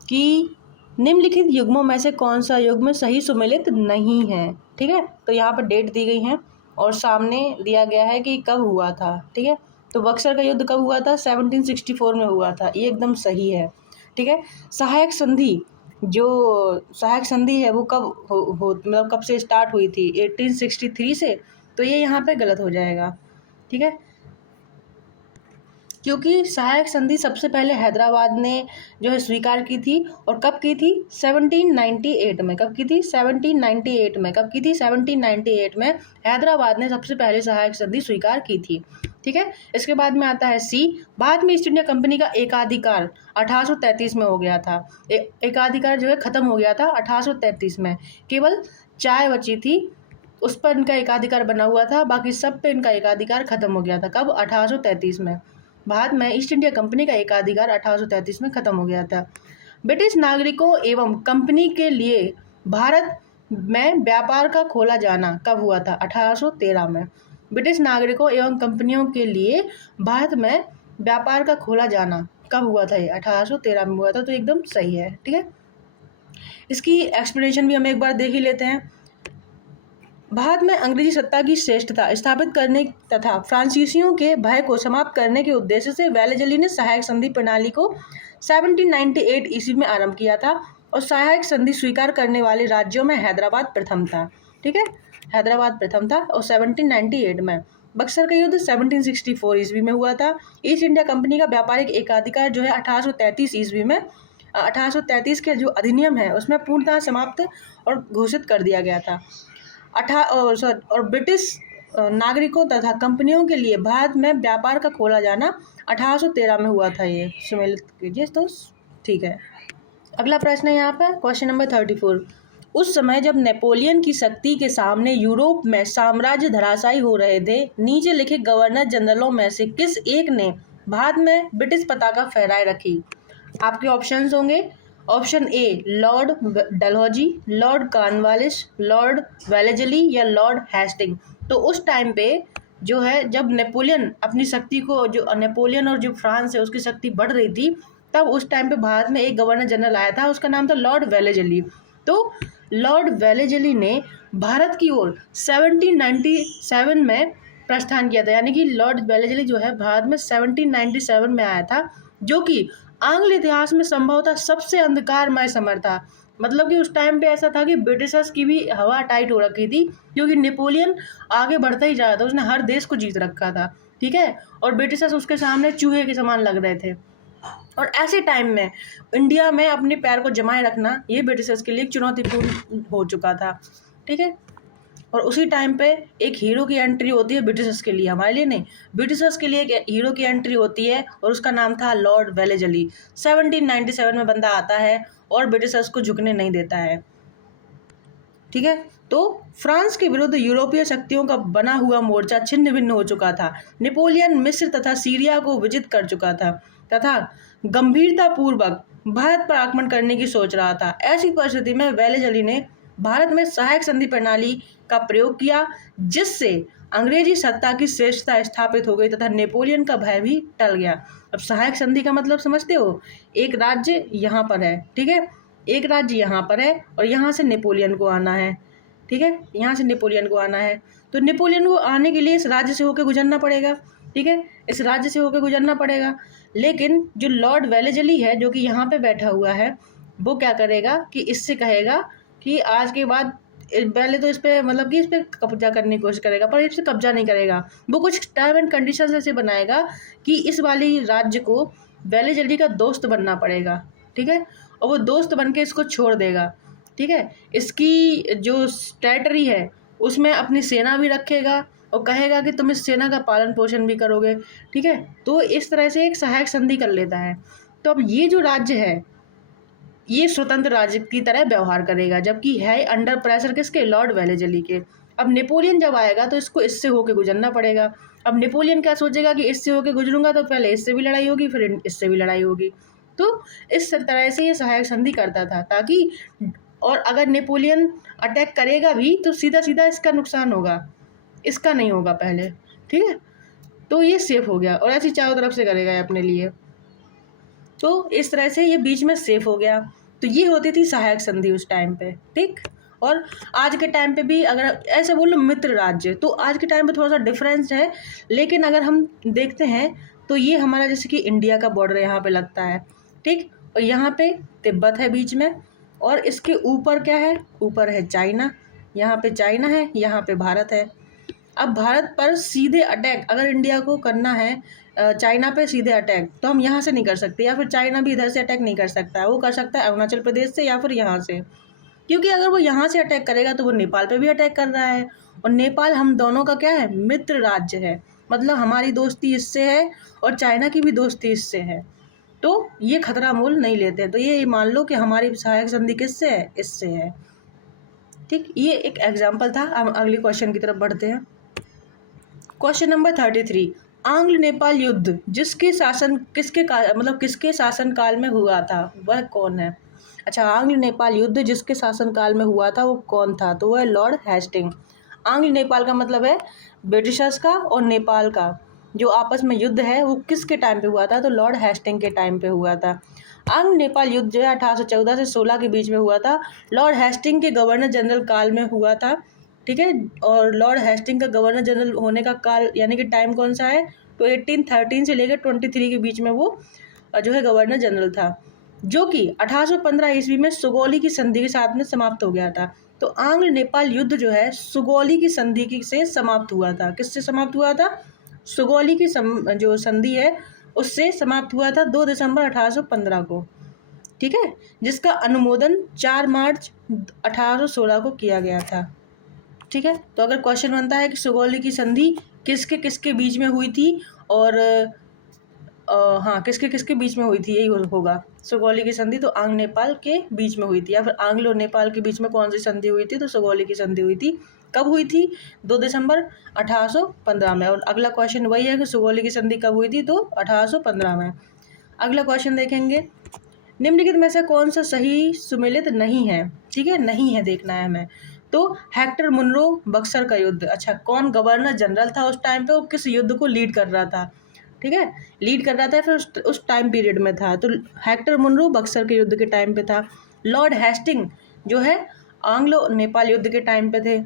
कि निम्नलिखित युग्मों में से कौन सा युग्म सही सुमेलित नहीं है? ठीक है, तो यहाँ पर डेट दी गई है और सामने दिया गया है कि कब हुआ था। ठीक है, तो बक्सर का युद्ध कब हुआ था? 1764 में हुआ था, ये एकदम सही है। ठीक है, सहायक संधि, जो सहायक संधि है वो कब मतलब कब से स्टार्ट हुई थी? 1863 से, तो ये यहाँ पे गलत हो जाएगा। ठीक है, क्योंकि सहायक संधि सबसे पहले हैदराबाद ने जो है स्वीकार की थी और कब की थी? 1798 में। कब की थी? 1798 में। कब की थी? 1798 में हैदराबाद ने सबसे पहले सहायक संधि स्वीकार की थी। ठीक है, इसके बाद में आता है सी, बाद में ईस्ट इंडिया कंपनी का एकाधिकार 1833 में हो गया था। एकाधिकार जो है खत्म हो गया था 1833 में, केवल चाय बची थी उस पर इनका एकाधिकार बना हुआ था, बाकी सब पे इनका एकाधिकार खत्म हो गया था। कब? 1833 में। बाद में ईस्ट इंडिया कंपनी का एकाधिकार 1833 में खत्म हो गया था। ब्रिटिश नागरिकों एवं कंपनी के लिए भारत में व्यापार का खोला जाना कब हुआ था? 1813 में। ब्रिटिश नागरिकों एवं कंपनियों के लिए भारत में व्यापार का खोला जाना कब हुआ था? ये 1813 में हुआ था, तो एकदम सही है। ठीक है, इसकी एक्सप्लेनेशन भी हम एक बार देख ही लेते हैं। भारत में अंग्रेजी सत्ता की श्रेष्ठता स्थापित करने तथा फ्रांसीसियों के भय को समाप्त करने के उद्देश्य से वेलेजली ने सहायक संधि प्रणाली को 1798 ईस्वी में आरंभ किया था और सहायक संधि स्वीकार करने वाले राज्यों में हैदराबाद प्रथम था। ठीक है, हैदराबाद प्रथम था और 1798 में। बक्सर का युद्ध 1764 ईस्वी में हुआ था। ईस्ट इंडिया कंपनी का व्यापारिक एकाधिकार जो है 1833 ईस्वी में 1833 के जो अधिनियम है उसमें पूर्णतः समाप्त और घोषित कर दिया गया था। और ब्रिटिश नागरिकों तथा कंपनियों के लिए भारत में व्यापार का खोला जाना 1813 में हुआ था। ये सम्मिलित कीजिए तो ठीक है। अगला प्रश्न है यहाँ पर क्वेश्चन नंबर 34। उस समय जब नेपोलियन की शक्ति के सामने यूरोप में साम्राज्य धराशायी हो रहे थे, नीचे लिखे गवर्नर जनरलों में से किस एक ने भारत में ब्रिटिश पताका फहराए रखी? आपके ऑप्शंस होंगे। Option A Lord Dalhousie, Lord Cornwallis, Lord Wellesley या लॉर्ड हेस्टिंग। तो उस टाइम पे जो है जब नेपोलियन अपनी शक्ति को, जो नेपोलियन और जो फ्रांस है उसकी शक्ति बढ़ रही थी, तब उस टाइम पे भारत में एक गवर्नर जनरल आया था, उसका नाम था लॉर्ड वेलेजली। तो लॉर्ड वेलेजली ने भारत की ओर 1797 में प्रस्थान किया था, यानी कि लॉर्ड वेलेजली जो है भारत में 1797 में आया था, जो कि आंग्ल इतिहास में संभवतः सबसे अंधकारमय समय था। मतलब कि उस टाइम पे ऐसा था कि ब्रिटिशर्स की भी हवा टाइट हो रखी थी, क्योंकि नेपोलियन आगे बढ़ता ही जा रहा था, उसने हर देश को जीत रखा था। ठीक है, और ब्रिटिशर्स उसके सामने चूहे के समान लग रहे थे। और ऐसे टाइम में इंडिया में अपने पैर को जमाए रखना ये ब्रिटिशर्स के लिए चुनौतीपूर्ण हो चुका था। ठीक है, और उसी टाइम पे एक हीरो की एंट्री होती है ब्रिटिशर्स के लिए, हमारे लिए नहीं, ब्रिटिशर्स के लिए एक हीरो की एंट्री होती है और उसका नाम था लॉर्ड वेलेजली। 1797 में बंदा आता है और ब्रिटिशर्स को झुकने नहीं देता है। ठीक है, तो फ्रांस के विरुद्ध यूरोपीय शक्तियों का बना हुआ मोर्चा छिन्न भिन्न हो चुका था। नेपोलियन मिस्र तथा सीरिया को विजित कर चुका था तथा गंभीरता पूर्वक भारत पर आक्रमण करने की सोच रहा था। ऐसी परिस्थिति में वेलेजली ने भारत में सहायक संधि प्रणाली का प्रयोग किया, जिससे अंग्रेजी सत्ता की श्रेष्ठता स्थापित हो गई तथा नेपोलियन का भय भी टल गया। अब सहायक संधि का मतलब समझते हो, एक राज्य यहाँ पर है, ठीक है, एक राज्य यहाँ पर है और यहाँ से नेपोलियन को आना है, ठीक है, यहाँ से नेपोलियन को आना है, तो नेपोलियन को आने के लिए इस राज्य से होकर गुजरना पड़ेगा, ठीक है, इस राज्य से होकर गुजरना पड़ेगा। लेकिन जो लॉर्ड वेलेजली है जो कि यहाँ पे बैठा हुआ है, वो क्या करेगा कि इससे कहेगा कि आज के बाद पहले तो इस पर मतलब कि इस पर कब्जा करने की कोशिश करेगा, पर इस पर कब्जा नहीं करेगा, वो कुछ टर्म एंड कंडीशन ऐसे बनाएगा कि इस वाली राज्य को वेलेजली का दोस्त बनना पड़ेगा, ठीक है, और वो दोस्त बन के इसको छोड़ देगा, ठीक है, इसकी जो टेरिटरी है उसमें अपनी सेना भी रखेगा और कहेगा कि तुम इस सेना का पालन पोषण भी करोगे, ठीक है, तो इस तरह से एक सहायक संधि कर लेता है। तो अब ये जो राज्य है ये स्वतंत्र राज्य की तरह व्यवहार करेगा, जबकि है अंडर प्रेशर किसके, लॉर्ड वेलेजली के। अब नेपोलियन जब आएगा तो इसको इससे होके गुजरना पड़ेगा। अब नेपोलियन क्या सोचेगा कि इससे होके गुजरूंगा तो पहले इससे भी लड़ाई होगी, फिर इससे भी लड़ाई होगी, तो इस तरह से ये सहायक संधि करता था ताकि, और अगर नेपोलियन अटैक करेगा भी तो सीधा सीधा इसका नुकसान होगा, इसका नहीं होगा पहले, ठीक है, तो ये सेफ हो गया और ऐसी चारों तरफ से करेगा अपने लिए, तो इस तरह से ये बीच में सेफ हो गया। तो ये होती थी सहायक संधि उस टाइम पे, ठीक। और आज के टाइम पे भी अगर ऐसे बोलो मित्र राज्य, तो आज के टाइम पे थोड़ा सा डिफरेंस है, लेकिन अगर हम देखते हैं तो ये हमारा जैसे कि इंडिया का बॉर्डर यहाँ पे लगता है, ठीक, और यहाँ पे तिब्बत है बीच में, और इसके ऊपर क्या है, ऊपर है चाइना, यहाँ पे चाइना है, यहाँ पे भारत है। अब भारत पर सीधे अटैक अगर इंडिया को करना है, चाइना पे सीधे अटैक, तो हम यहाँ से नहीं कर सकते, या फिर चाइना भी इधर से अटैक नहीं कर सकता है, वो कर सकता है अरुणाचल प्रदेश से या फिर यहाँ से, क्योंकि अगर वो यहाँ से अटैक करेगा तो वो नेपाल पे भी अटैक कर रहा है, और नेपाल हम दोनों का क्या है, मित्र राज्य है, मतलब हमारी दोस्ती इससे है और चाइना की भी दोस्ती इससे है, तो ये खतरा मोल नहीं लेते, तो ये मान लो कि हमारी सहायक संधि किससे है, इससे है, ठीक। ये एक एग्जाम्पल था। हम अगले क्वेश्चन की तरफ बढ़ते हैं। क्वेश्चन नंबर 33, आंग्ल नेपाल युद्ध जिसके शासन किसके शासन काल में हुआ था वह कौन है। अच्छा, आंग्ल नेपाल युद्ध जिसके शासन काल में हुआ था वो कौन था, तो वह लॉर्ड हेस्टिंग। आंग्ल नेपाल का मतलब है ब्रिटिशर्स का और नेपाल का जो आपस में युद्ध है वो किसके टाइम पे हुआ था, तो लॉर्ड हेस्टिंग के टाइम पे हुआ था। आंग्ल नेपाल युद्ध जो है 1814 से 16 के बीच में हुआ था, लॉर्ड हेस्टिंग के गवर्नर जनरल काल में हुआ था, ठीक है, और लॉर्ड हेस्टिंग का गवर्नर जनरल होने का काल यानी कि टाइम कौन सा है, तो 1813 से लेकर 23 के बीच में वो जो है गवर्नर जनरल था, जो कि 1815 ईस्वी में सुगौली की संधि के साथ में समाप्त हो गया था। तो आंग्ल नेपाल युद्ध जो है सुगौली की संधि से समाप्त हुआ था। किससे समाप्त हुआ था, सुगौली की जो संधि है उससे समाप्त हुआ था 2 दिसंबर 1815 को, ठीक है, जिसका अनुमोदन 4 मार्च 1816 को किया गया था, ठीक है। तो अगर क्वेश्चन बनता है कि सुगौली की संधि किसके किसके बीच में हुई थी, और हाँ किसके किसके बीच में हुई थी, यही होगा सुगौली की संधि, तो आंग्ल नेपाल के बीच में हुई थी, या फिर आंग्ल और नेपाल के बीच में कौन सी संधि हुई थी, तो सुगौली की संधि हुई थी। कब हुई थी, 2 दिसंबर 1815 में। और अगला क्वेश्चन वही है कि सुगौली की संधि कब हुई थी, तो 1815 में। अगला क्वेश्चन देखेंगे, निम्नलिखित में से कौन सा सही सुमेलित नहीं है, ठीक है, नहीं है देखना है हमें। तो हेक्टर मुनरो बक्सर का युद्ध, अच्छा कौन गवर्नर जनरल था उस टाइम पे, वो किस युद्ध को लीड कर रहा था, ठीक है, लीड कर रहा था, फिर उस टाइम पीरियड में था, तो हेक्टर मुनरो बक्सर के युद्ध के टाइम पे था। लॉर्ड हेस्टिंग जो है आंग्लो नेपाल युद्ध के टाइम पे थे।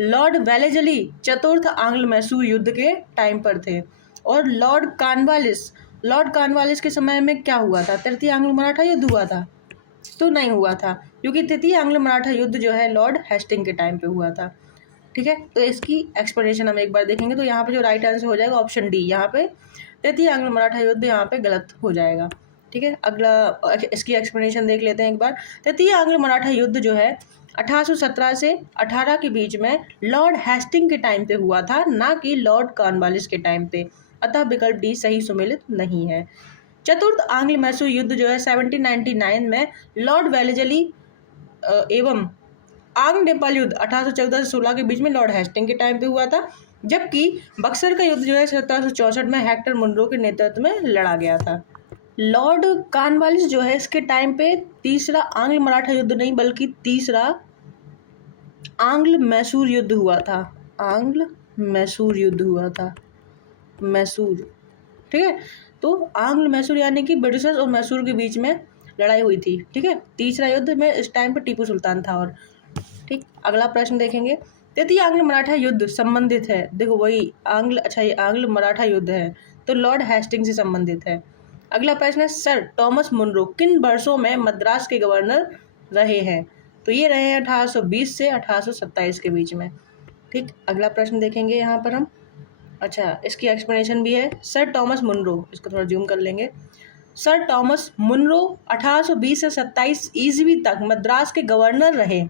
लॉर्ड वेलेजली चतुर्थ आंग्ल मैसूर युद्ध के टाइम पर थे। और लॉर्ड कॉर्नवालिस के समय में क्या हुआ था, तृतीय आंग्ल मराठा युद्ध हुआ था, तो नहीं हुआ था, क्योंकि तृतीय आंग्ल मराठा युद्ध जो है लॉर्ड हेस्टिंग के टाइम पे हुआ था, ठीक है। तो इसकी एक्सप्लेनेशन हम एक बार देखेंगे, तो यहाँ पे जो राइट आंसर हो जाएगा ऑप्शन डी, यहाँ पे तृतीय आंग्ल मराठा युद्ध यहाँ पे गलत हो जाएगा, ठीक है। अगला इसकी एक्सप्लेनेशन देख लेते हैं एक बार। तृतीय आंग्ल मराठा युद्ध जो है 1817 से 18 के बीच में लॉर्ड हेस्टिंग के टाइम पे हुआ था, ना कि लॉर्ड कॉर्नवालिस के टाइम पे। अतः विकल्प डी सही सुमेलित नहीं है। चतुर्थ आंग्ल मैसूर युद्ध जो है 1799 में लॉर्ड वेलेस्ली एवं आंग्ल नेपाल युद्ध 1814 से 16 के बीच में लॉर्ड हेस्टिंग के टाइम पे हुआ था, जबकि बक्सर का युद्ध जो है 1764 में हेक्टर मुनरो के नेतृत्व में लड़ा गया था। लॉर्ड कॉर्नवालिस जो है इसके टाइम पे तीसरा आंग्ल मराठा युद्ध नहीं बल्कि तीसरा आंग्ल मैसूर युद्ध हुआ था। आंग्ल मैसूर युद्ध हुआ था, मैसूर, ठीक है। तो आंग्ल मैसूर यानी कि ब्रिटिशर्स और मैसूर के बीच में लड़ाई हुई थी, ठीक है। तीसरा युद्ध में इस टाइम पे टीपू सुल्तान था। और ठीक, अगला प्रश्न देखेंगे। तृतीय आंग्ल मराठा युद्ध संबंधित है, देखो वही आंग्ल, अच्छा ये आंग्ल मराठा युद्ध है तो लॉर्ड हेस्टिंग से संबंधित है। अगला प्रश्न है, सर टॉमस मुनरो किन वर्षों में मद्रास के गवर्नर रहे हैं? तो ये रहे हैं 1820 से 1827 के बीच में। ठीक, अगला प्रश्न देखेंगे यहाँ पर हम। अच्छा, इसकी एक्सप्लेनेशन भी है। सर टॉमस मुनरो, इसको थोड़ा जूम कर लेंगे। सर टॉमस मुनरो 1820 से 27 ईस्वी तक मद्रास के गवर्नर रहे।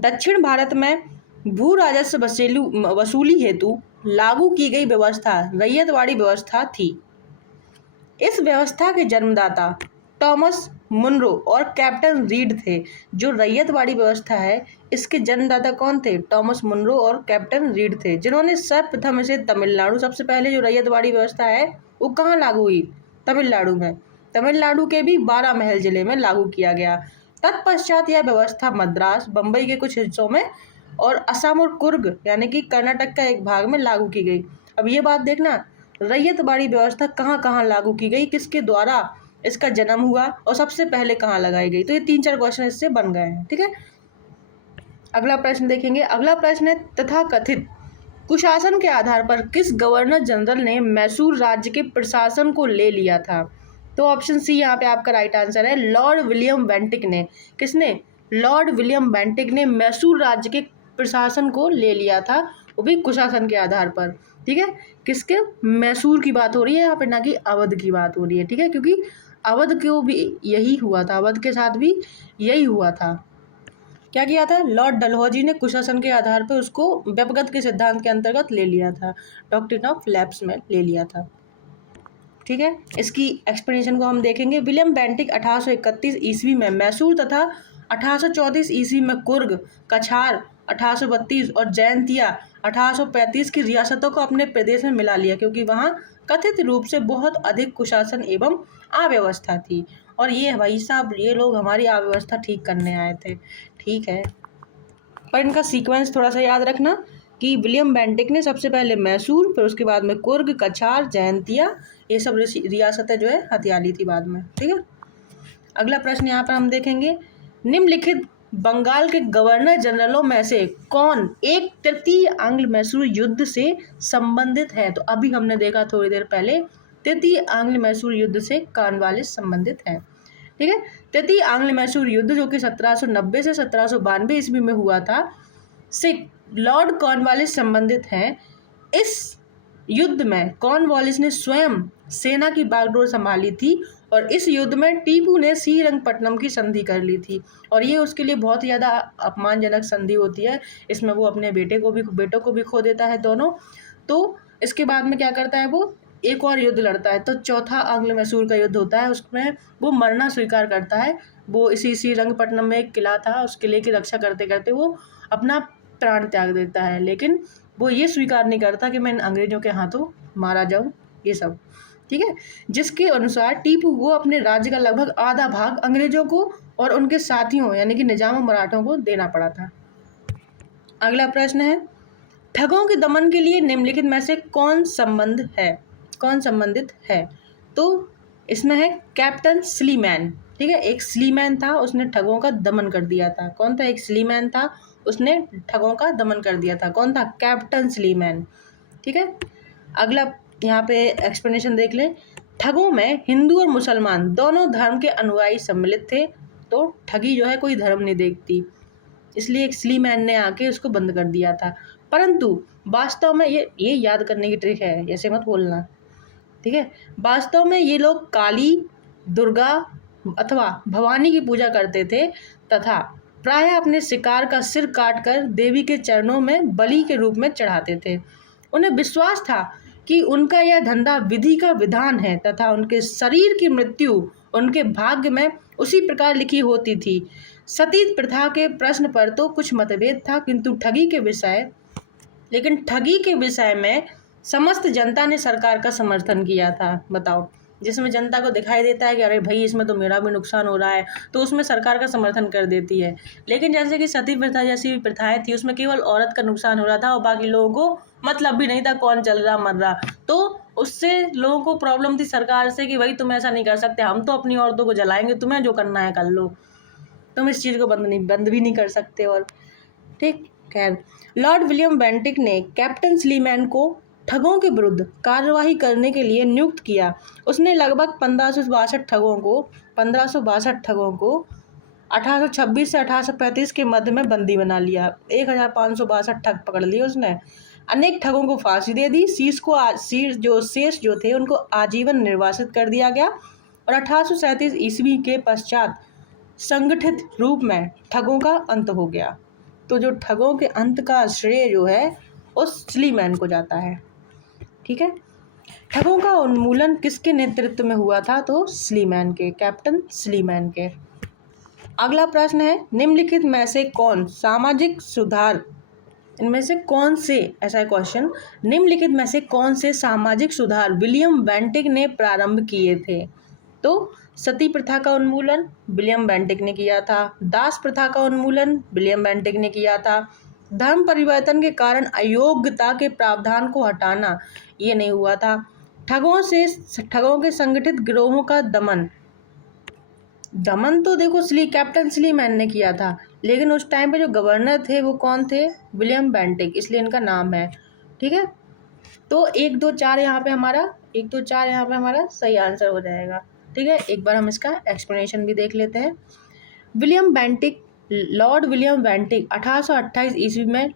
दक्षिण भारत में भू राजस्व वसूली हेतु लागू की गई व्यवस्था रैयतवाड़ी व्यवस्था थी। इस व्यवस्था के जन्मदाता टॉमस मुनरो और कैप्टन रीड थे। जो रैयतवाड़ी व्यवस्था है इसके जन्मदाता कौन थे? टॉमस मुनरो और कैप्टन रीड थे, जिन्होंने सर्वप्रथम इसे तमिलनाडु, सबसे पहले जो रैयतवाड़ी व्यवस्था है वो कहाँ लागू हुई? तमिलनाडु में। तमिलनाडु के भी 12 महल जिले में लागू किया गया। तत्पश्चात यह व्यवस्था मद्रास, बम्बई के कुछ हिस्सों में और असम और कुर्ग यानी कि कर्नाटक का एक भाग में लागू की गई। अब ये बात देखना, रैयतवाड़ी व्यवस्था कहाँ कहाँ लागू की गई, किसके द्वारा इसका जन्म हुआ और सबसे पहले कहाँ लगाई गई। तो ये 3-4 क्वेश्चन इससे बन गए हैं, ठीक है। अगला प्रश्न देखेंगे। अगला प्रश्न है, तथाकथित कुशासन के आधार पर किस गवर्नर जनरल ने मैसूर राज्य के प्रशासन को ले लिया था? तो ऑप्शन सी यहाँ पे आपका राइट आंसर है, लॉर्ड विलियम बेंटिक ने। किसने? लॉर्ड विलियम बेंटिक ने मैसूर राज्य के प्रशासन को ले लिया था, वो भी कुशासन के आधार पर, ठीक है। किसके? मैसूर की बात हो रही है यहाँ पे, ना कि अवध की बात हो रही है, ठीक है, क्योंकि अवध को भी यही हुआ था, अवध के साथ भी यही हुआ था। क्या किया था? लॉर्ड डलहौजी ने कुशासन के आधार पर उसको व्यपगत के सिद्धांत के अंतर्गत ले लिया था, डॉक्ट्रिन ऑफ लैप्स में ले लिया था, ठीक है। इसकी एक्सप्लेनेशन को हम देखेंगे। विलियम बेंटिक 1831 ईस्वी में मैसूर तथा 1834 ईस्वी में कुर्ग, कछार 1832 और जयंतिया 1835 की रियासतों को अपने प्रदेश में मिला लिया, क्योंकि वहाँ कथित रूप से बहुत अधिक कुशासन एवं अव्यवस्था थी। और ये भाई साहब, ये लोग हमारी अव्यवस्था ठीक करने आए थे, ठीक है। पर इनका सीक्वेंस थोड़ा सा याद रखना कि विलियम बेंटिक ने सबसे पहले मैसूर, फिर उसके बाद में कुर्ग, कछार, जयंतिया, ये सब रियासतें जो है हथिया ली थी बाद में, ठीक है। अगला प्रश्न यहाँ पर हम देखेंगे। निम्नलिखित बंगाल के गवर्नर जनरलों में से कौन एक तृतीय आंग्ल मैसूर युद्ध से संबंधित है? तो अभी हमने देखा थोड़ी देर पहले, तृतीय आंग्ल मैसूर युद्ध से कॉर्नवालिस संबंधित है, ठीक है। तृतीय आंग्ल मैसूर युद्ध जो कि 1790 से 1792 ईस्वी में हुआ था, से लॉर्ड कॉर्नवालिस संबंधित हैं। इस युद्ध में कॉर्नवालिस ने स्वयं सेना की बागडोर संभाली थी और इस युद्ध में टीपू ने श्रीरंगपट्टनम की संधि कर ली थी, और ये उसके लिए बहुत ही ज़्यादा अपमानजनक संधि होती है। इसमें वो अपने बेटों को भी खो देता है दोनों। तो इसके बाद में क्या करता है, वो एक और युद्ध लड़ता है। तो चौथा आंग्ल मैसूर का युद्ध होता है, उसमें वो मरना स्वीकार करता है। वो इसी श्रीरंगपट्टनम में एक किला था, उस किले की रक्षा करते करते वो अपना प्राण त्याग देता है, लेकिन वो ये स्वीकार नहीं करता कि मैं अंग्रेजों के हाथों मारा जाऊँ, ये सब, ठीक है। जिसके अनुसार टीपू को अपने राज्य का लगभग आधा भाग अंग्रेजों को और उनके साथियों यानी कि निजाम और मराठों को देना पड़ा था। अगला प्रश्न है, ठगों के दमन के लिए निम्नलिखित में से कौन संबंधित है? तो इसमें है कैप्टन स्लीमैन, ठीक है। एक स्लीमैन था, उसने ठगों का दमन कर दिया था। कौन था? एक स्लीमैन था, उसने ठगों का दमन कर दिया था। कौन था? कैप्टन स्लीमैन, ठीक है। अगला यहाँ पे एक्सप्लेनेशन देख ले। ठगों में हिंदू और मुसलमान दोनों धर्म के अनुयायी सम्मिलित थे, तो ठगी जो है कोई धर्म नहीं देखती, इसलिए एक स्लीमैन ने आके उसको बंद कर दिया था। परंतु वास्तव में ये याद करने की ट्रिक है, ऐसे मत बोलना, ठीक है। वास्तव में ये लोग काली, दुर्गा अथवा भवानी की पूजा करते थे तथा प्रायः अपने शिकार का सिर काटकर देवी के चरणों में बलि के रूप में चढ़ाते थे। उन्हें विश्वास था कि उनका यह धंधा विधि का विधान है तथा उनके शरीर की मृत्यु उनके भाग्य में उसी प्रकार लिखी होती थी। सती प्रथा के प्रश्न पर तो कुछ मतभेद था, किंतु ठगी के विषय में समस्त जनता ने सरकार का समर्थन किया था। बताओ, जिसमें जनता को दिखाई देता है कि अरे भाई इसमें तो मेरा भी नुकसान हो रहा है, तो उसमें सरकार का समर्थन कर देती है। लेकिन जैसे कि सती प्रथा जैसी प्रथाएं थी, उसमें केवल औरत का नुकसान हो रहा था और बाकी लोगों को मतलब भी नहीं था कौन चल रहा मर रहा। तो उससे लोगों को प्रॉब्लम थी सरकार से कि भाई तुम ऐसा नहीं कर सकते, हम तो अपनी औरतों को जलाएंगे, तुम्हें जो करना है कर लो, तुम इस चीज़ को बंद भी नहीं कर सकते। और ठीक, खैर, लॉर्ड विलियम बेंटिक ने कैप्टन स्लीमैन को ठगों के विरुद्ध कार्यवाही करने के लिए नियुक्त किया। उसने लगभग 1562 ठगों को 1826 से 1835 के मध्य में बंदी बना लिया। 1562 ठग पकड़ लिए उसने। अनेक ठगों को फांसी दे दी। शेष जो थे उनको आजीवन निर्वासित कर दिया गया और 1837 ईस्वी के पश्चात संगठित रूप में ठगों का अंत हो गया। तो जो ठगों के अंत का श्रेय जो है उस स्लीमैन को जाता है। ठीक है, ठगों का उन्मूलन किसके नेतृत्व में हुआ था? तो स्लीमैन के, कैप्टन स्लीमैन के। अगला प्रश्न है, निम्नलिखित में से कौन सामाजिक सुधार, इनमें से कौन से, ऐसा क्वेश्चन, निम्नलिखित में से कौन से सामाजिक सुधार विलियम बेंटिक ने प्रारंभ किए थे? तो सती प्रथा का उन्मूलन विलियम बेंटिक ने किया था। दास प्रथा का उन्मूलन विलियम बेंटिक ने किया था। धर्म परिवर्तन के कारण अयोग्यता के प्रावधान को हटाना, ये नहीं हुआ था। ठगों के संगठित गिरोहों का दमन तो देखो कैप्टन स्लीमैन ने किया था, लेकिन उस टाइम पे जो गवर्नर थे वो कौन थे? विलियम बेंटिक, इसलिए इनका नाम है। ठीक है, तो 1 2 4 यहाँ पे हमारा सही आंसर हो जाएगा। ठीक है, एक बार हम इसका एक्सप्लेनेशन भी देख लेते हैं। लॉर्ड विलियम बेंटिक 1828 ईस्वी में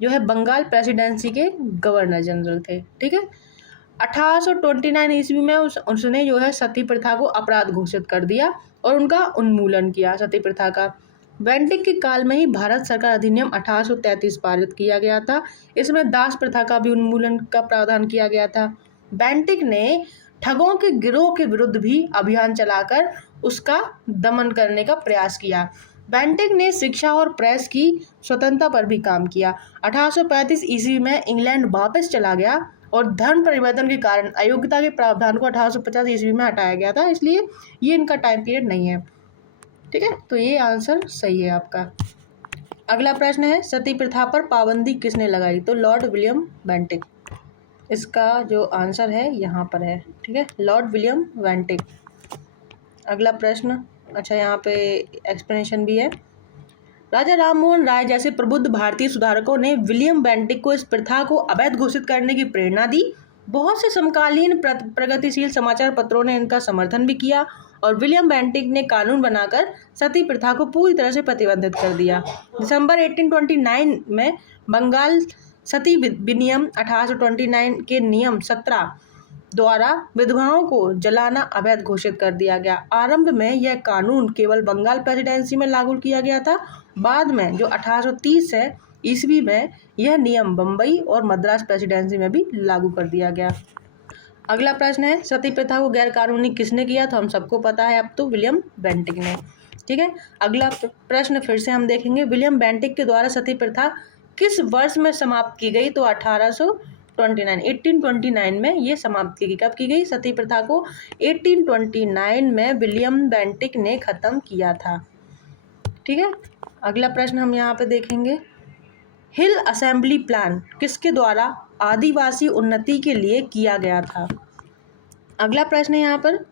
जो है बंगाल प्रेसिडेंसी के गवर्नर जनरल थे। ठीक है, 1829 ईस्वी में उसने जो है सती प्रथा को अपराध घोषित कर दिया और उनका उन्मूलन किया, सती प्रथा का। बेंटिक के काल में ही भारत सरकार अधिनियम 1833 पारित किया गया था। इसमें दास प्रथा का भी उन्मूलन का प्रावधान किया गया था। बेंटिक ने ठगों के गिरोह के विरुद्ध भी अभियान चलाकर उसका दमन करने का प्रयास किया। बेंटिक ने शिक्षा और प्रेस की स्वतंत्रता पर भी काम किया। 1835 ईस्वी में इंग्लैंड वापस चला गया और धर्म परिवर्तन के कारण अयोग्यता के प्रावधान को 1850 ईस्वी में हटाया गया था, इसलिए ये इनका टाइम पीरियड नहीं है। ठीक है, तो ये आंसर सही है आपका। अगला प्रश्न है, सती प्रथा पर पाबंदी किसने लगाई? तो लॉर्ड विलियम बेंटिक, इसका जो आंसर है यहाँ पर है। ठीक है, लॉर्ड विलियम बेंटिक। अगला प्रश्न, अच्छा यहाँ पे एक्सप्लेनेशन भी है। राजा राममोहन राय जैसे प्रबुद्ध भारतीय सुधारकों ने विलियम बेंटिक को इस प्रथा को अवैध घोषित करने की प्रेरणा दी। बहुत से समकालीन प्रगतिशील समाचार पत्रों ने इनका समर्थन भी किया और विलियम बेंटिक ने कानून बनाकर सती प्रथा को पूरी तरह से प्रतिबंधित कर दिया। दिसंबर 1829 में बंगाल सती विनियम 1829 के नियम 17 द्वारा विधवाओं को जलाना अवैध घोषित कर दिया गया। आरंभ में यह कानून केवल बंगाल प्रेसिडेंसी में लागू किया गया था। बाद में जो 1830 है ईस्वी में यह नियम बम्बई और मद्रास प्रेसिडेंसी में भी लागू कर दिया गया। अगला प्रश्न है, सती प्रथा को गैर कानूनी किसने किया? तो हम सबको पता है अब तो, विलियम बेंटिक ने। ठीक है, अगला प्रश्न फिर से हम देखेंगे, विलियम बेंटिक के द्वारा सती प्रथा किस वर्ष में समाप्त की गई? तो 1829 में ये समाप्त की गई। कब की गई सती प्रथा को? 1829 में विलियम बेंटिक ने खत्म किया था। ठीक है, अगला प्रश्न हम यहाँ पे देखेंगे, हिल असेंबली प्लान किसके द्वारा आदिवासी उन्नति के लिए किया गया था? अगला प्रश्न है यहाँ पर,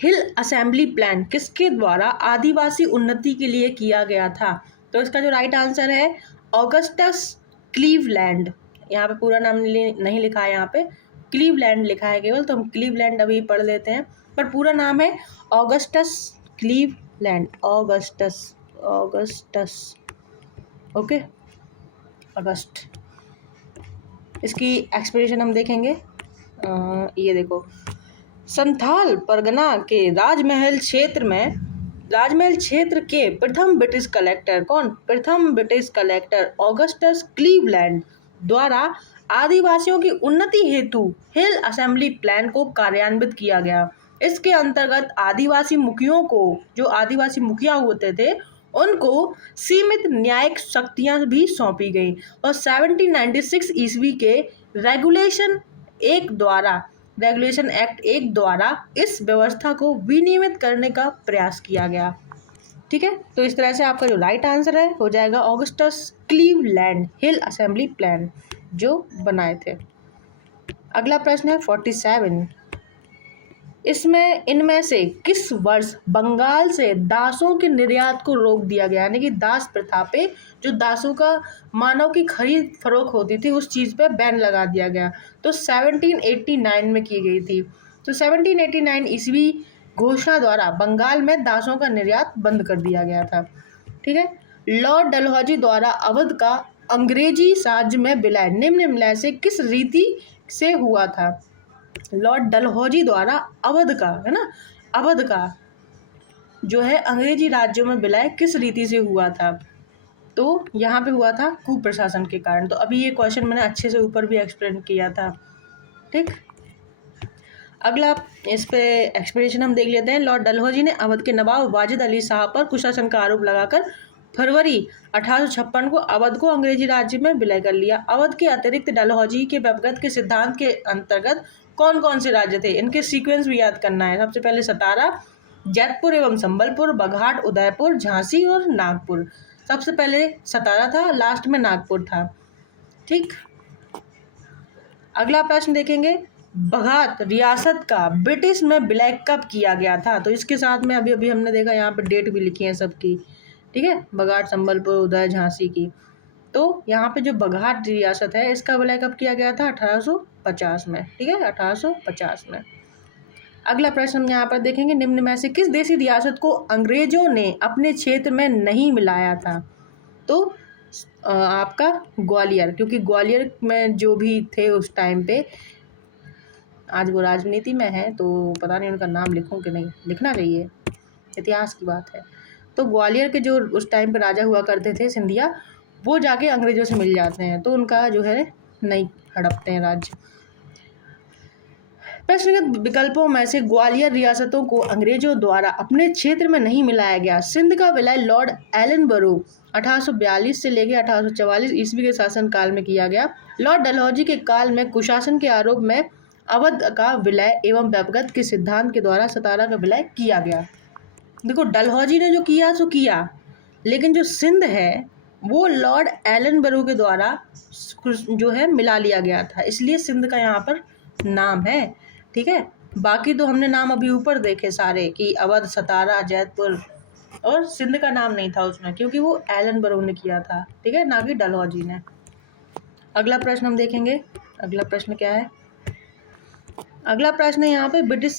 हिल असेंबली प्लान किसके द्वारा आदिवासी उन्नति के लिए किया गया था? तो इसका जो राइट आंसर है ऑगस्टस क्लीवलैंड। यहाँ पे पूरा नाम नहीं लिखा है, यहाँ पे क्लीवलैंड लिखा है केवल, तो हम क्लीवलैंड अभी पढ़ लेते हैं, पर पूरा नाम है ऑगस्टस क्लीवलैंड। ऑगस्टस ओके, अगस्त। इसकी एक्सप्लेनेशन हम देखेंगे। ये देखो, संथाल परगना के राजमहल क्षेत्र में राजमहल क्षेत्र के प्रथम ब्रिटिश कलेक्टर कौन? प्रथम ब्रिटिश कलेक्टर ऑगस्टस क्लीवलैंड द्वारा आदिवासियों की उन्नति हेतु हिल असेंबली प्लान को कार्यान्वित किया गया। इसके अंतर्गत आदिवासी मुखियों को, जो आदिवासी मुखिया होते थे, उनको सीमित न्यायिक शक्तियां भी सौंपी गई और 1796 ईस्वी के रेगुलेशन एक्ट 1 द्वारा इस व्यवस्था को विनियमित करने का प्रयास किया गया। ठीक है, तो इस तरह से आपका जो राइट आंसर है हो जाएगा ऑगस्टस क्लीवलैंड हिल असेंबली प्लान जो बनाए थे। अगला प्रश्न है 47। इनमें से किस वर्ष बंगाल से दासों के निर्यात को रोक दिया गया? यानी कि दास प्रथा पे, जो दासों का मानव की खरीद फरोख्त होती थी, उस चीज़ पे बैन लगा दिया गया। तो 1789 में की गई थी। तो 1789 ईस्वी घोषणा द्वारा बंगाल में दासों का निर्यात बंद कर दिया गया था। ठीक है, लॉर्ड डलहौजी द्वारा अवध का अंग्रेजी राज्य में विलय निम्न में से किस रीति से हुआ था? लॉर्ड डलहौजी द्वारा अवध का, है ना, अवध का जो है अंग्रेजी राज्यों में विलय किस रीति से हुआ था? तो यहाँ पे हुआ था कुप्रशासन के कारण। तो अभी ये क्वेश्चन मैंने अच्छे से ऊपर भी एक्सप्लेन किया था। ठीक, अगला इस पे एक्सप्लेनेशन हम देख लेते हैं। लॉर्ड डलहौजी ने अवध के नवाब वाजिद अली शाह पर कुशासन का आरोप लगाकर फरवरी 1856 को अवध को अंग्रेजी राज्य में विलय कर लिया। अवध के अतिरिक्त डलहौजी के व्यवगत के सिद्धांत के अंतर्गत कौन कौन से राज्य थे? इनके सीक्वेंस भी याद करना है। सबसे पहले सतारा, जैतपुर एवं संबलपुर, बघाट, उदयपुर, झांसी और नागपुर। सबसे पहले सतारा था, लास्ट में नागपुर था। ठीक, अगला प्रश्न देखेंगे, बघात रियासत का ब्रिटिश में विलय कब किया गया था? तो इसके साथ में अभी अभी हमने देखा यहाँ पर डेट भी लिखी है सबकी। ठीक है, बघाट, संबलपुर, उदय, झांसी की। तो यहाँ पे जो बघाट रियासत है इसका विलय कब किया गया था? 1850 में। ठीक है, 1850 में। अगला प्रश्न हम यहाँ पर देखेंगे, निम्न में से किस देशी रियासत को अंग्रेजों ने अपने क्षेत्र में नहीं मिलाया था? तो आपका ग्वालियर, क्योंकि ग्वालियर में जो भी थे उस टाइम पे, आज वो राजनीति में है तो पता नहीं उनका नाम लिखूं कि नहीं, लिखना चाहिए, इतिहास की बात है। तो ग्वालियर के जो उस टाइम पे राजा हुआ करते थे सिंधिया, वो जाके अंग्रेजों से मिल जाते हैं, तो उनका जो है नहीं हड़पते हैं राज्य। प्रश्नगत विकल्पों में से ग्वालियर रियासतों को अंग्रेजों द्वारा अपने क्षेत्र में नहीं मिलाया गया। सिंध का विलय लॉर्ड एलनबरो 1842 से लेकर 1844 ईस्वी के शासनकाल में किया गया। लॉर्ड डलहौजी के काल में कुशासन के आरोप में अवध का विलय एवं व्यवगत के सिद्धांत के द्वारा सतारा का विलय किया गया। देखो, डलहौजी ने जो किया सो किया, लेकिन जो सिंध है वो लॉर्ड एलनबरो के द्वारा जो है मिला लिया गया था, इसलिए सिंध का यहाँ पर नाम है। ठीक है, बाकी तो हमने नाम अभी ऊपर देखे सारे कि अवध, सतारा, जैतपुर, और सिंध का नाम नहीं था उसमें क्योंकि वो एलनबरो ने किया था। ठीक है, ना कि डलहौजी ने। अगला प्रश्न हम देखेंगे, अगला प्रश्न क्या है? अगला प्रश्न है यहाँ पे, ब्रिटिश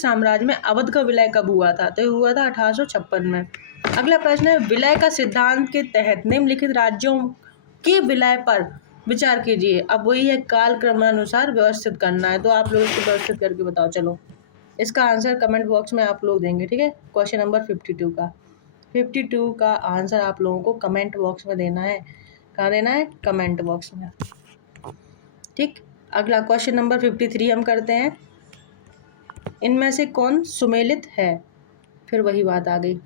साम्राज्य में अवध का विलय कब हुआ था? तो हुआ था 1856 में। अगला प्रश्न है, विलय का सिद्धांत के तहत निम्नलिखित राज्यों के विलय पर विचार कीजिए। अब वही है काल क्रमानुसार व्यवस्थित करना है, तो आप लोग इसको व्यवस्थित करके बताओ। चलो, इसका आंसर कमेंट बॉक्स में आप लोग देंगे। ठीक है, क्वेश्चन नंबर 52 का आंसर आप लोगों को कमेंट बॉक्स में देना है। कहाँ देना है? कमेंट बॉक्स में। ठीक, अगला क्वेश्चन नंबर 53 हम करते हैं, इनमें से कौन सुमेलित है? फिर वही बात आ गई।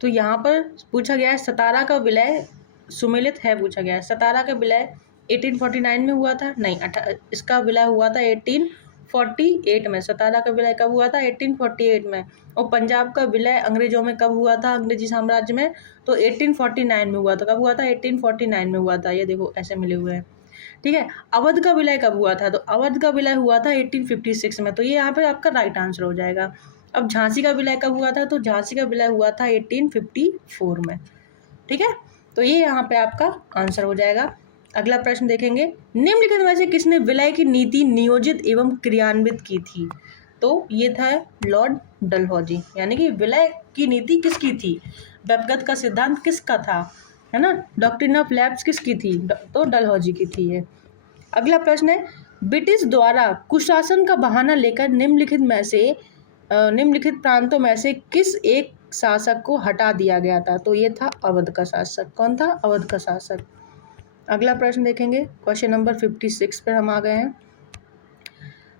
तो यहाँ पर पूछा गया है सतारा का विलय सुमेलित है, पूछा गया है। सतारा का विलय 1849 में हुआ था? नहीं, इसका विलय हुआ था 1848 में। सतारा का विलय कब हुआ था? 1848 में। और पंजाब का विलय अंग्रेजों में कब हुआ था? अंग्रेजी साम्राज्य में तो 1849 में हुआ था। कब हुआ था? 1849 में हुआ था। ये देखो ऐसे मिले हुए हैं। ठीक है, अवध का विलय कब हुआ था? तो अवध का विलय हुआ था 1856 में। तो ये यहाँ पे आपका राइट आंसर हो जाएगा। अब झांसी का विलय कब हुआ था? तो झांसी का विलय हुआ था 1854 में। ठीक है, तो ये यहाँ पे आपका आंसर हो जाएगा। अगला प्रश्न देखेंगे, निम्नलिखित में से किसने विलय की नीति नियोजित एवं क्रियान्वित की थी? तो ये था लॉर्ड डलहौजी। यानी कि विलय की नीति किसकी थी? व्यवगत का सिद्धांत किसका था, है ना? डॉक्ट्रिन ऑफ लैप्स किसकी थी? तो डलहौजी की थी ये। अगला प्रश्न है, ब्रिटिश द्वारा कुशासन का बहाना लेकर निम्नलिखित में से निम्नलिखित प्रांतों में से किस एक शासक को हटा दिया गया था? तो ये था अवध का शासक। कौन था? अवध का शासक। अगला प्रश्न देखेंगे, क्वेश्चन नंबर 56 पर हम आ गए हैं।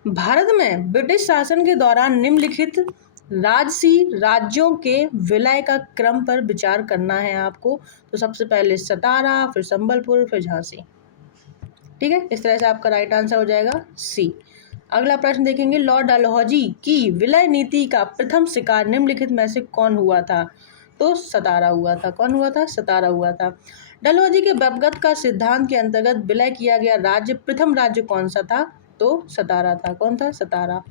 भारत में ब्रिटिश शासन के दौरान निम्नलिखित राजसी राज्यों के विलय का क्रम पर विचार करना है आपको। तो सबसे पहले सतारा, फिर संबलपुर, फिर झांसी। ठीक है, इस तरह से आपका राइट आंसर हो जाएगा सी। अगला प्रश्न देखेंगे, लॉर्ड डलहौजी की विलय नीति का प्रथम शिकार निम्नलिखित में से कौन हुआ था? तो सतारा हुआ था। कौन हुआ था? सतारा हुआ था। डलहौजी के व्यपगत का सिद्धांत के अंतर्गत विलय किया गया राज्य, प्रथम राज्य कौन सा था? तो सतारा था। कौन था? सतारा।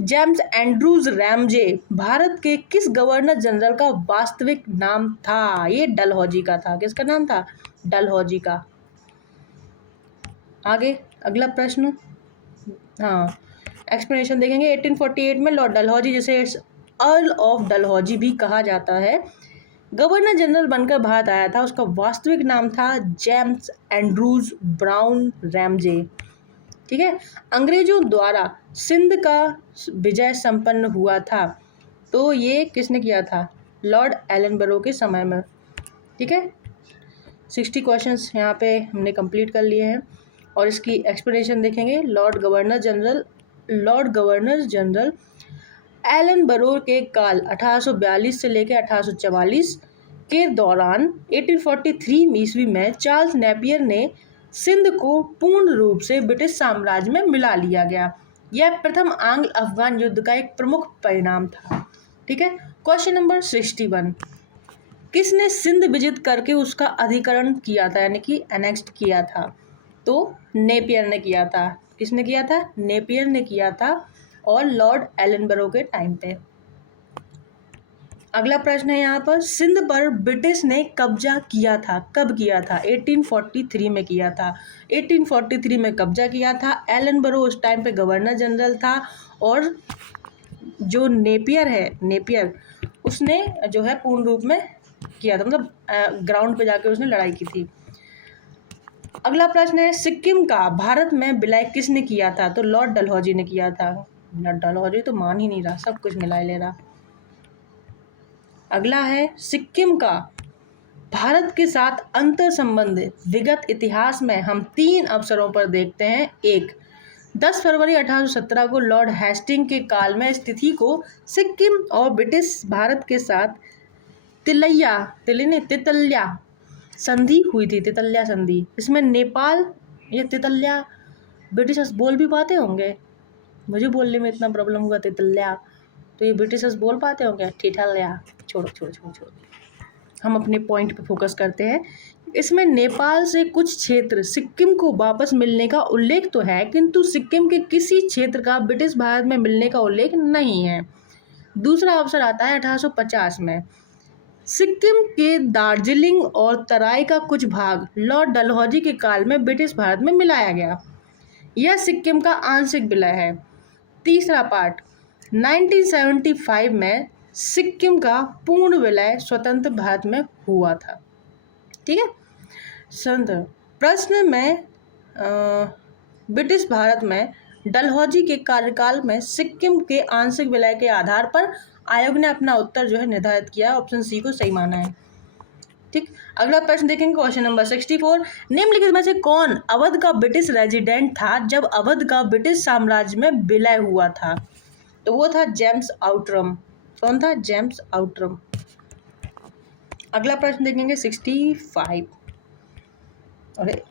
जेम्स एंड्रूज रैमजे भारत के किस गवर्नर जनरल का वास्तविक नाम था? ये डलहौजी का था। किसका नाम था? डलहौजी का। आगे अगला प्रश्न, हाँ, एक्सप्लेनेशन देखेंगे। 1848 में लॉर्ड डलहौजी, जिसे अर्ल ऑफ डलहौजी भी कहा जाता है, गवर्नर जनरल बनकर भारत आया था। उसका वास्तविक नाम था जेम्स एंड्रूज ब्राउन रैमजे। ठीक है। अंग्रेजों द्वारा सिंध का विजय संपन्न हुआ था, तो ये किसने किया था? लॉर्ड एलनबरो के समय में। ठीक है, 60 क्वेश्चंस यहाँ पे हमने कंप्लीट कर लिए हैं और इसकी एक्सप्लेनेशन देखेंगे। लॉर्ड गवर्नर जनरल एलनबरो के काल 1842 से लेकर 1844 के दौरान 1843 ईस्वी में चार्ल्स नेपियर ने सिंध को पूर्ण रूप से ब्रिटिश साम्राज्य में मिला लिया गया। यह प्रथम आंग्ल अफगान युद्ध का एक प्रमुख परिणाम था। ठीक है। क्वेश्चन नंबर 61, किसने सिंध विजित करके उसका अधिकरण किया था, यानी कि एनेक्स्ड किया था? तो नेपियर ने किया था। किसने किया था? नेपियर ने किया था, और लॉर्ड एलनबरो के टाइम पे। अगला प्रश्न है यहाँ पर, सिंध पर ब्रिटिश ने कब्जा किया था, कब किया था? 1843 में किया था। 1843 में कब्जा किया था। एलनबरो उस टाइम पे गवर्नर जनरल था, और जो नेपियर उसने जो है पूर्ण रूप में किया था, मतलब ग्राउंड पे जाकर उसने लड़ाई की थी। अगला प्रश्न है, सिक्किम का भारत में विलय किसने किया था? तो लॉर्ड डलहौजी ने किया था। लॉर्ड डलहौजी तो मान ही नहीं रहा, सब कुछ मिला ले रहा। अगला है, सिक्किम का भारत के साथ अंतर संबंध विगत इतिहास में हम 3 अवसरों पर देखते हैं। 1, 10 फरवरी 1817 को लॉर्ड हेस्टिंग के काल में स्थिति को सिक्किम और ब्रिटिश भारत के साथ तितल्या संधि हुई थी। तितल्या संधि, इसमें नेपाल, ये तितल्या ब्रिटिशर्स बोल भी पाते होंगे, मुझे बोलने में इतना प्रॉब्लम हुआ तितल्या, तो ये ब्रिटिशर्स बोल पाते होंगे? ठिठल्या। छोड़ो, हम अपने पॉइंट पे फोकस करते हैं। इसमें नेपाल से कुछ क्षेत्र सिक्किम को वापस मिलने का उल्लेख तो है, किंतु सिक्किम के किसी क्षेत्र का ब्रिटिश भारत में मिलने का उल्लेख नहीं है। दूसरा अवसर आता है 1850 में, सिक्किम के दार्जिलिंग और तराई का कुछ भाग लॉर्ड डलहौजी के काल में ब्रिटिश भारत में मिलाया गया। यह सिक्किम का आंशिक विलय है। तीसरा पार्ट, 1975 में सिक्किम का पूर्ण विलय स्वतंत्र भारत में हुआ था। ठीक है। प्रश्न में ब्रिटिश भारत में डलहौजी के कार्यकाल में सिक्किम के आंशिक विलय के आधार पर आयोग ने अपना उत्तर जो है निर्धारित किया। ऑप्शन सी को सही माना है। ठीक। अगला प्रश्न देखेंगे, क्वेश्चन नंबर 64, निम्नलिखित में से कौन अवध का ब्रिटिश रेजिडेंट था जब अवध का ब्रिटिश साम्राज्य में विलय हुआ था? तो वो था जेम्स आउटरम। कौन था? James Outram. अगला प्रश्न देखेंगे 65। अरे,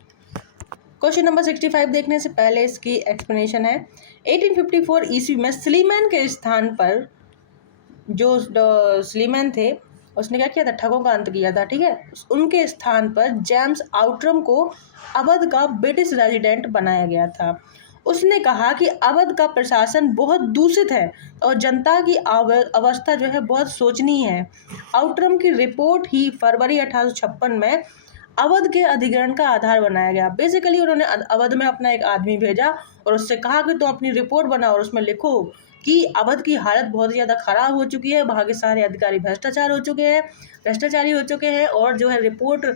क्वेश्चन नंबर 65 देखने से पहले इसकी एक्सप्लेनेशन है। 1854 ईस्वी में स्लीमैन के स्थान पर, जो स्लीमैन थे, उसने क्या किया था? ठगों का अंत किया था। ठीक है। उनके स्थान पर जेम्स आउटरम को अवध का ब्रिटिश रेजिडेंट बनाया गया था। उसने कहा कि अवध का प्रशासन बहुत दूषित है और जनता की अवस्था जो है बहुत शोचनीय है। आउटरम की रिपोर्ट ही फरवरी 1856 में अवध के अधिग्रहण का आधार बनाया गया। बेसिकली उन्होंने अवध में अपना एक आदमी भेजा और उससे कहा कि तुम अपनी रिपोर्ट बनाओ और उसमें लिखो कि अवध की हालत बहुत ज़्यादा खराब हो चुकी है, वहाँ के सारे अधिकारी भ्रष्टाचारी हो चुके हैं, और जो है रिपोर्ट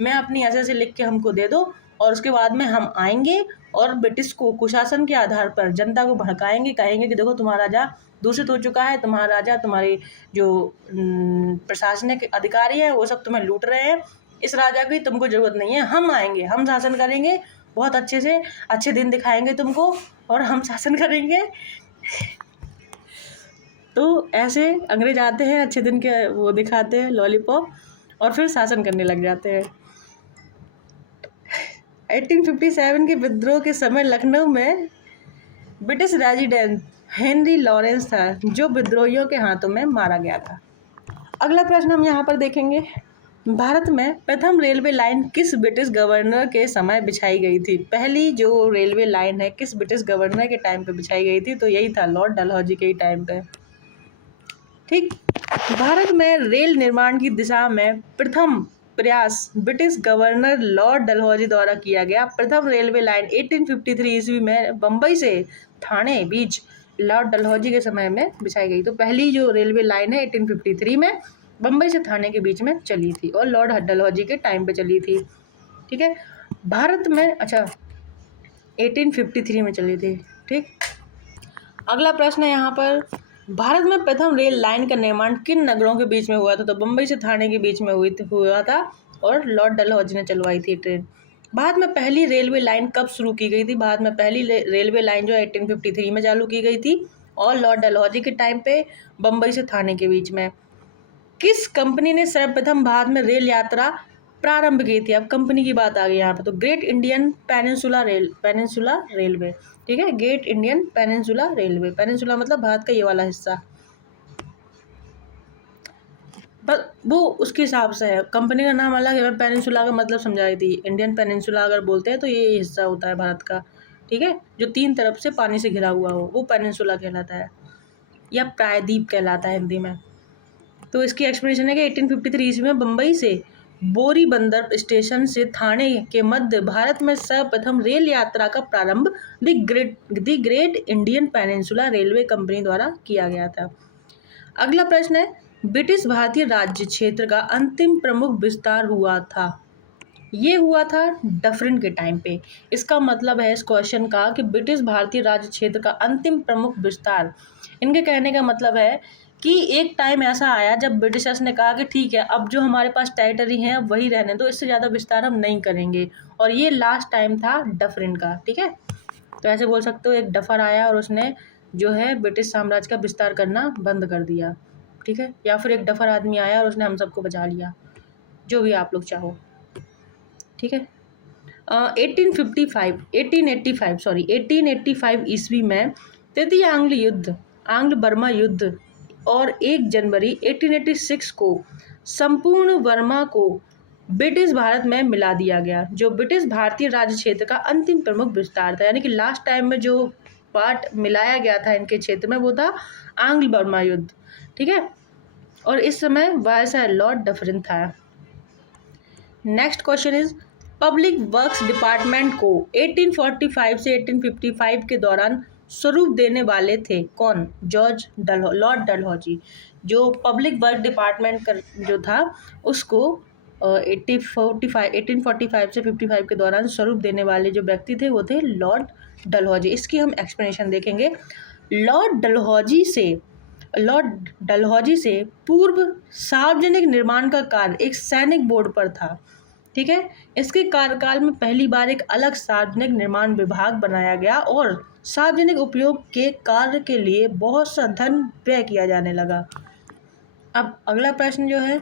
में अपनी ऐसे लिख के हमको दे दो और उसके बाद में हम आएंगे और ब्रिटिश को कुशासन के आधार पर जनता को भड़काएंगे, कहेंगे कि देखो तुम्हारा राजा दूषित हो चुका है, तुम्हारा राजा, तुम्हारे जो प्रशासनिक अधिकारी हैं वो सब तुम्हें लूट रहे हैं, इस राजा की तुमको ज़रूरत नहीं है, हम आएंगे, हम शासन करेंगे बहुत अच्छे से, अच्छे दिन दिखाएंगे तुमको और हम शासन करेंगे। तो ऐसे अंग्रेज आते हैं, अच्छे दिन के वो दिखाते हैं लॉलीपॉप और फिर शासन करने लग जाते हैं। 1857 के विद्रोह के समय लखनऊ में ब्रिटिश रेजिडेंट हेनरी लॉरेंस था जो विद्रोहियों के हाथों में मारा गया था। अगला प्रश्न हम यहाँ पर देखेंगे, भारत में प्रथम रेलवे लाइन किस ब्रिटिश गवर्नर के समय बिछाई गई थी? पहली जो रेलवे लाइन है किस ब्रिटिश गवर्नर के टाइम पे बिछाई गई थी? तो यही था लॉर्ड डलहौजी के ही टाइम पे। ठीक, भारत में रेल निर्माण की दिशा में प्रथम प्रयास ब्रिटिश गवर्नर लॉर्ड डलहौजी द्वारा किया गया। प्रथम रेलवे लाइन 1853 ईस्वी में बम्बई से ठाणे बीच लॉर्ड डलहौजी के समय में बिछाई गई। तो पहली जो रेलवे लाइन है 1853 में बम्बई से ठाणे के बीच में चली थी और लॉर्ड डलहौजी के टाइम पे चली थी। ठीक है, भारत में 1853 में चली थी। ठीक, अगला प्रश्न है यहाँ पर, भारत में प्रथम रेल लाइन का निर्माण किन नगरों के बीच में हुआ था? तो बम्बई से ठाणे के बीच में हुआ था और लॉर्ड डलहौजी ने चलवाई थी ट्रेन। भारत में पहली रेलवे लाइन कब शुरू की गई थी? भारत में पहली रेलवे लाइन जो 1853 में चालू की गई थी और लॉर्ड डलहौजी के टाइम पे बम्बई से ठाणे के बीच में। किस कंपनी ने सर्वप्रथम भारत में रेल यात्रा प्रारंभ की थी? अब कंपनी की बात आ गई यहाँ पर, तो ग्रेट इंडियन पेनिनसुला रेलवे। ठीक है, great Indian peninsula railway, peninsula मतलब भारत का ये वाला हिस्सा, पर वो उसके हिसाब से है, कंपनी का नाम अलग है। मैं पेनिनसुला का मतलब समझाई थी, इंडियन पेनिनसुला अगर बोलते हैं तो ये हिस्सा होता है भारत का। ठीक है, जो 3 तरफ से पानी से घिरा हुआ हो वो पेनिनसुला कहलाता है या प्रायद्वीप कहलाता है हिंदी में। तो इसकी एक्सप्लेनेशन है कि 1853 ईस्वी में बम्बई से बोरी बंदर स्टेशन से ठाणे के मध्य भारत में सर्वप्रथम रेल यात्रा का प्रारंभ the great Indian peninsula railway company द्वारा किया गया था। अगला प्रश्न है, ब्रिटिश भारतीय राज्य क्षेत्र का अंतिम प्रमुख विस्तार हुआ था? ये हुआ था डफरिन के टाइम पे। इसका मतलब है इस क्वेश्चन का कि ब्रिटिश भारतीय राज्य क्षेत्र का अंतिम प्रमुख विस्तार, इनके कहने का मतलब है कि एक टाइम ऐसा आया जब ब्रिटिशर्स ने कहा कि ठीक है अब जो हमारे पास टेरिटरी है अब वही रहने दो, इससे ज़्यादा विस्तार हम नहीं करेंगे, और ये लास्ट टाइम था डफरिन का। ठीक है, तो ऐसे बोल सकते हो एक डफर आया और उसने जो है ब्रिटिश साम्राज्य का विस्तार करना बंद कर दिया। ठीक है, या फिर एक डफर आदमी आया और उसने हम सबको बचा लिया, जो भी आप लोग चाहो। ठीक है, 1885 ईस्वी में तृतीय आंग्ल बर्मा युद्ध और 1 जनवरी 1886 को संपूर्ण बर्मा को ब्रिटिश भारत में मिला दिया गया, जो ब्रिटिश भारतीय राज्य क्षेत्र का अंतिम प्रमुख विस्तार था। यानी कि लास्ट टाइम में जो पार्ट मिलाया गया था इनके क्षेत्र में वो था आंग्ल बर्मा युद्ध। ठीक है, और इस समय वायसराय लॉर्ड डफरिन था। Next question is, public works department को 1845 से 1855 के दौरान स्वरूप देने वाले थे कौन? लॉर्ड डलहौजी। जो पब्लिक वर्क डिपार्टमेंट का जो था उसको 1845 से 55 के दौरान स्वरूप देने वाले जो व्यक्ति थे वो थे लॉर्ड डलहौजी। इसकी हम एक्सप्लेनेशन देखेंगे। लॉर्ड डलहौजी से पूर्व सार्वजनिक निर्माण का कार्य एक सैनिक बोर्ड पर था। ठीक है, इसके कार्यकाल में पहली बार एक अलग सार्वजनिक निर्माण विभाग बनाया गया और सार्वजनिक उपयोग के कार्य के लिए बहुत सा धन व्यय किया जाने लगा। अब अगला प्रश्न जो है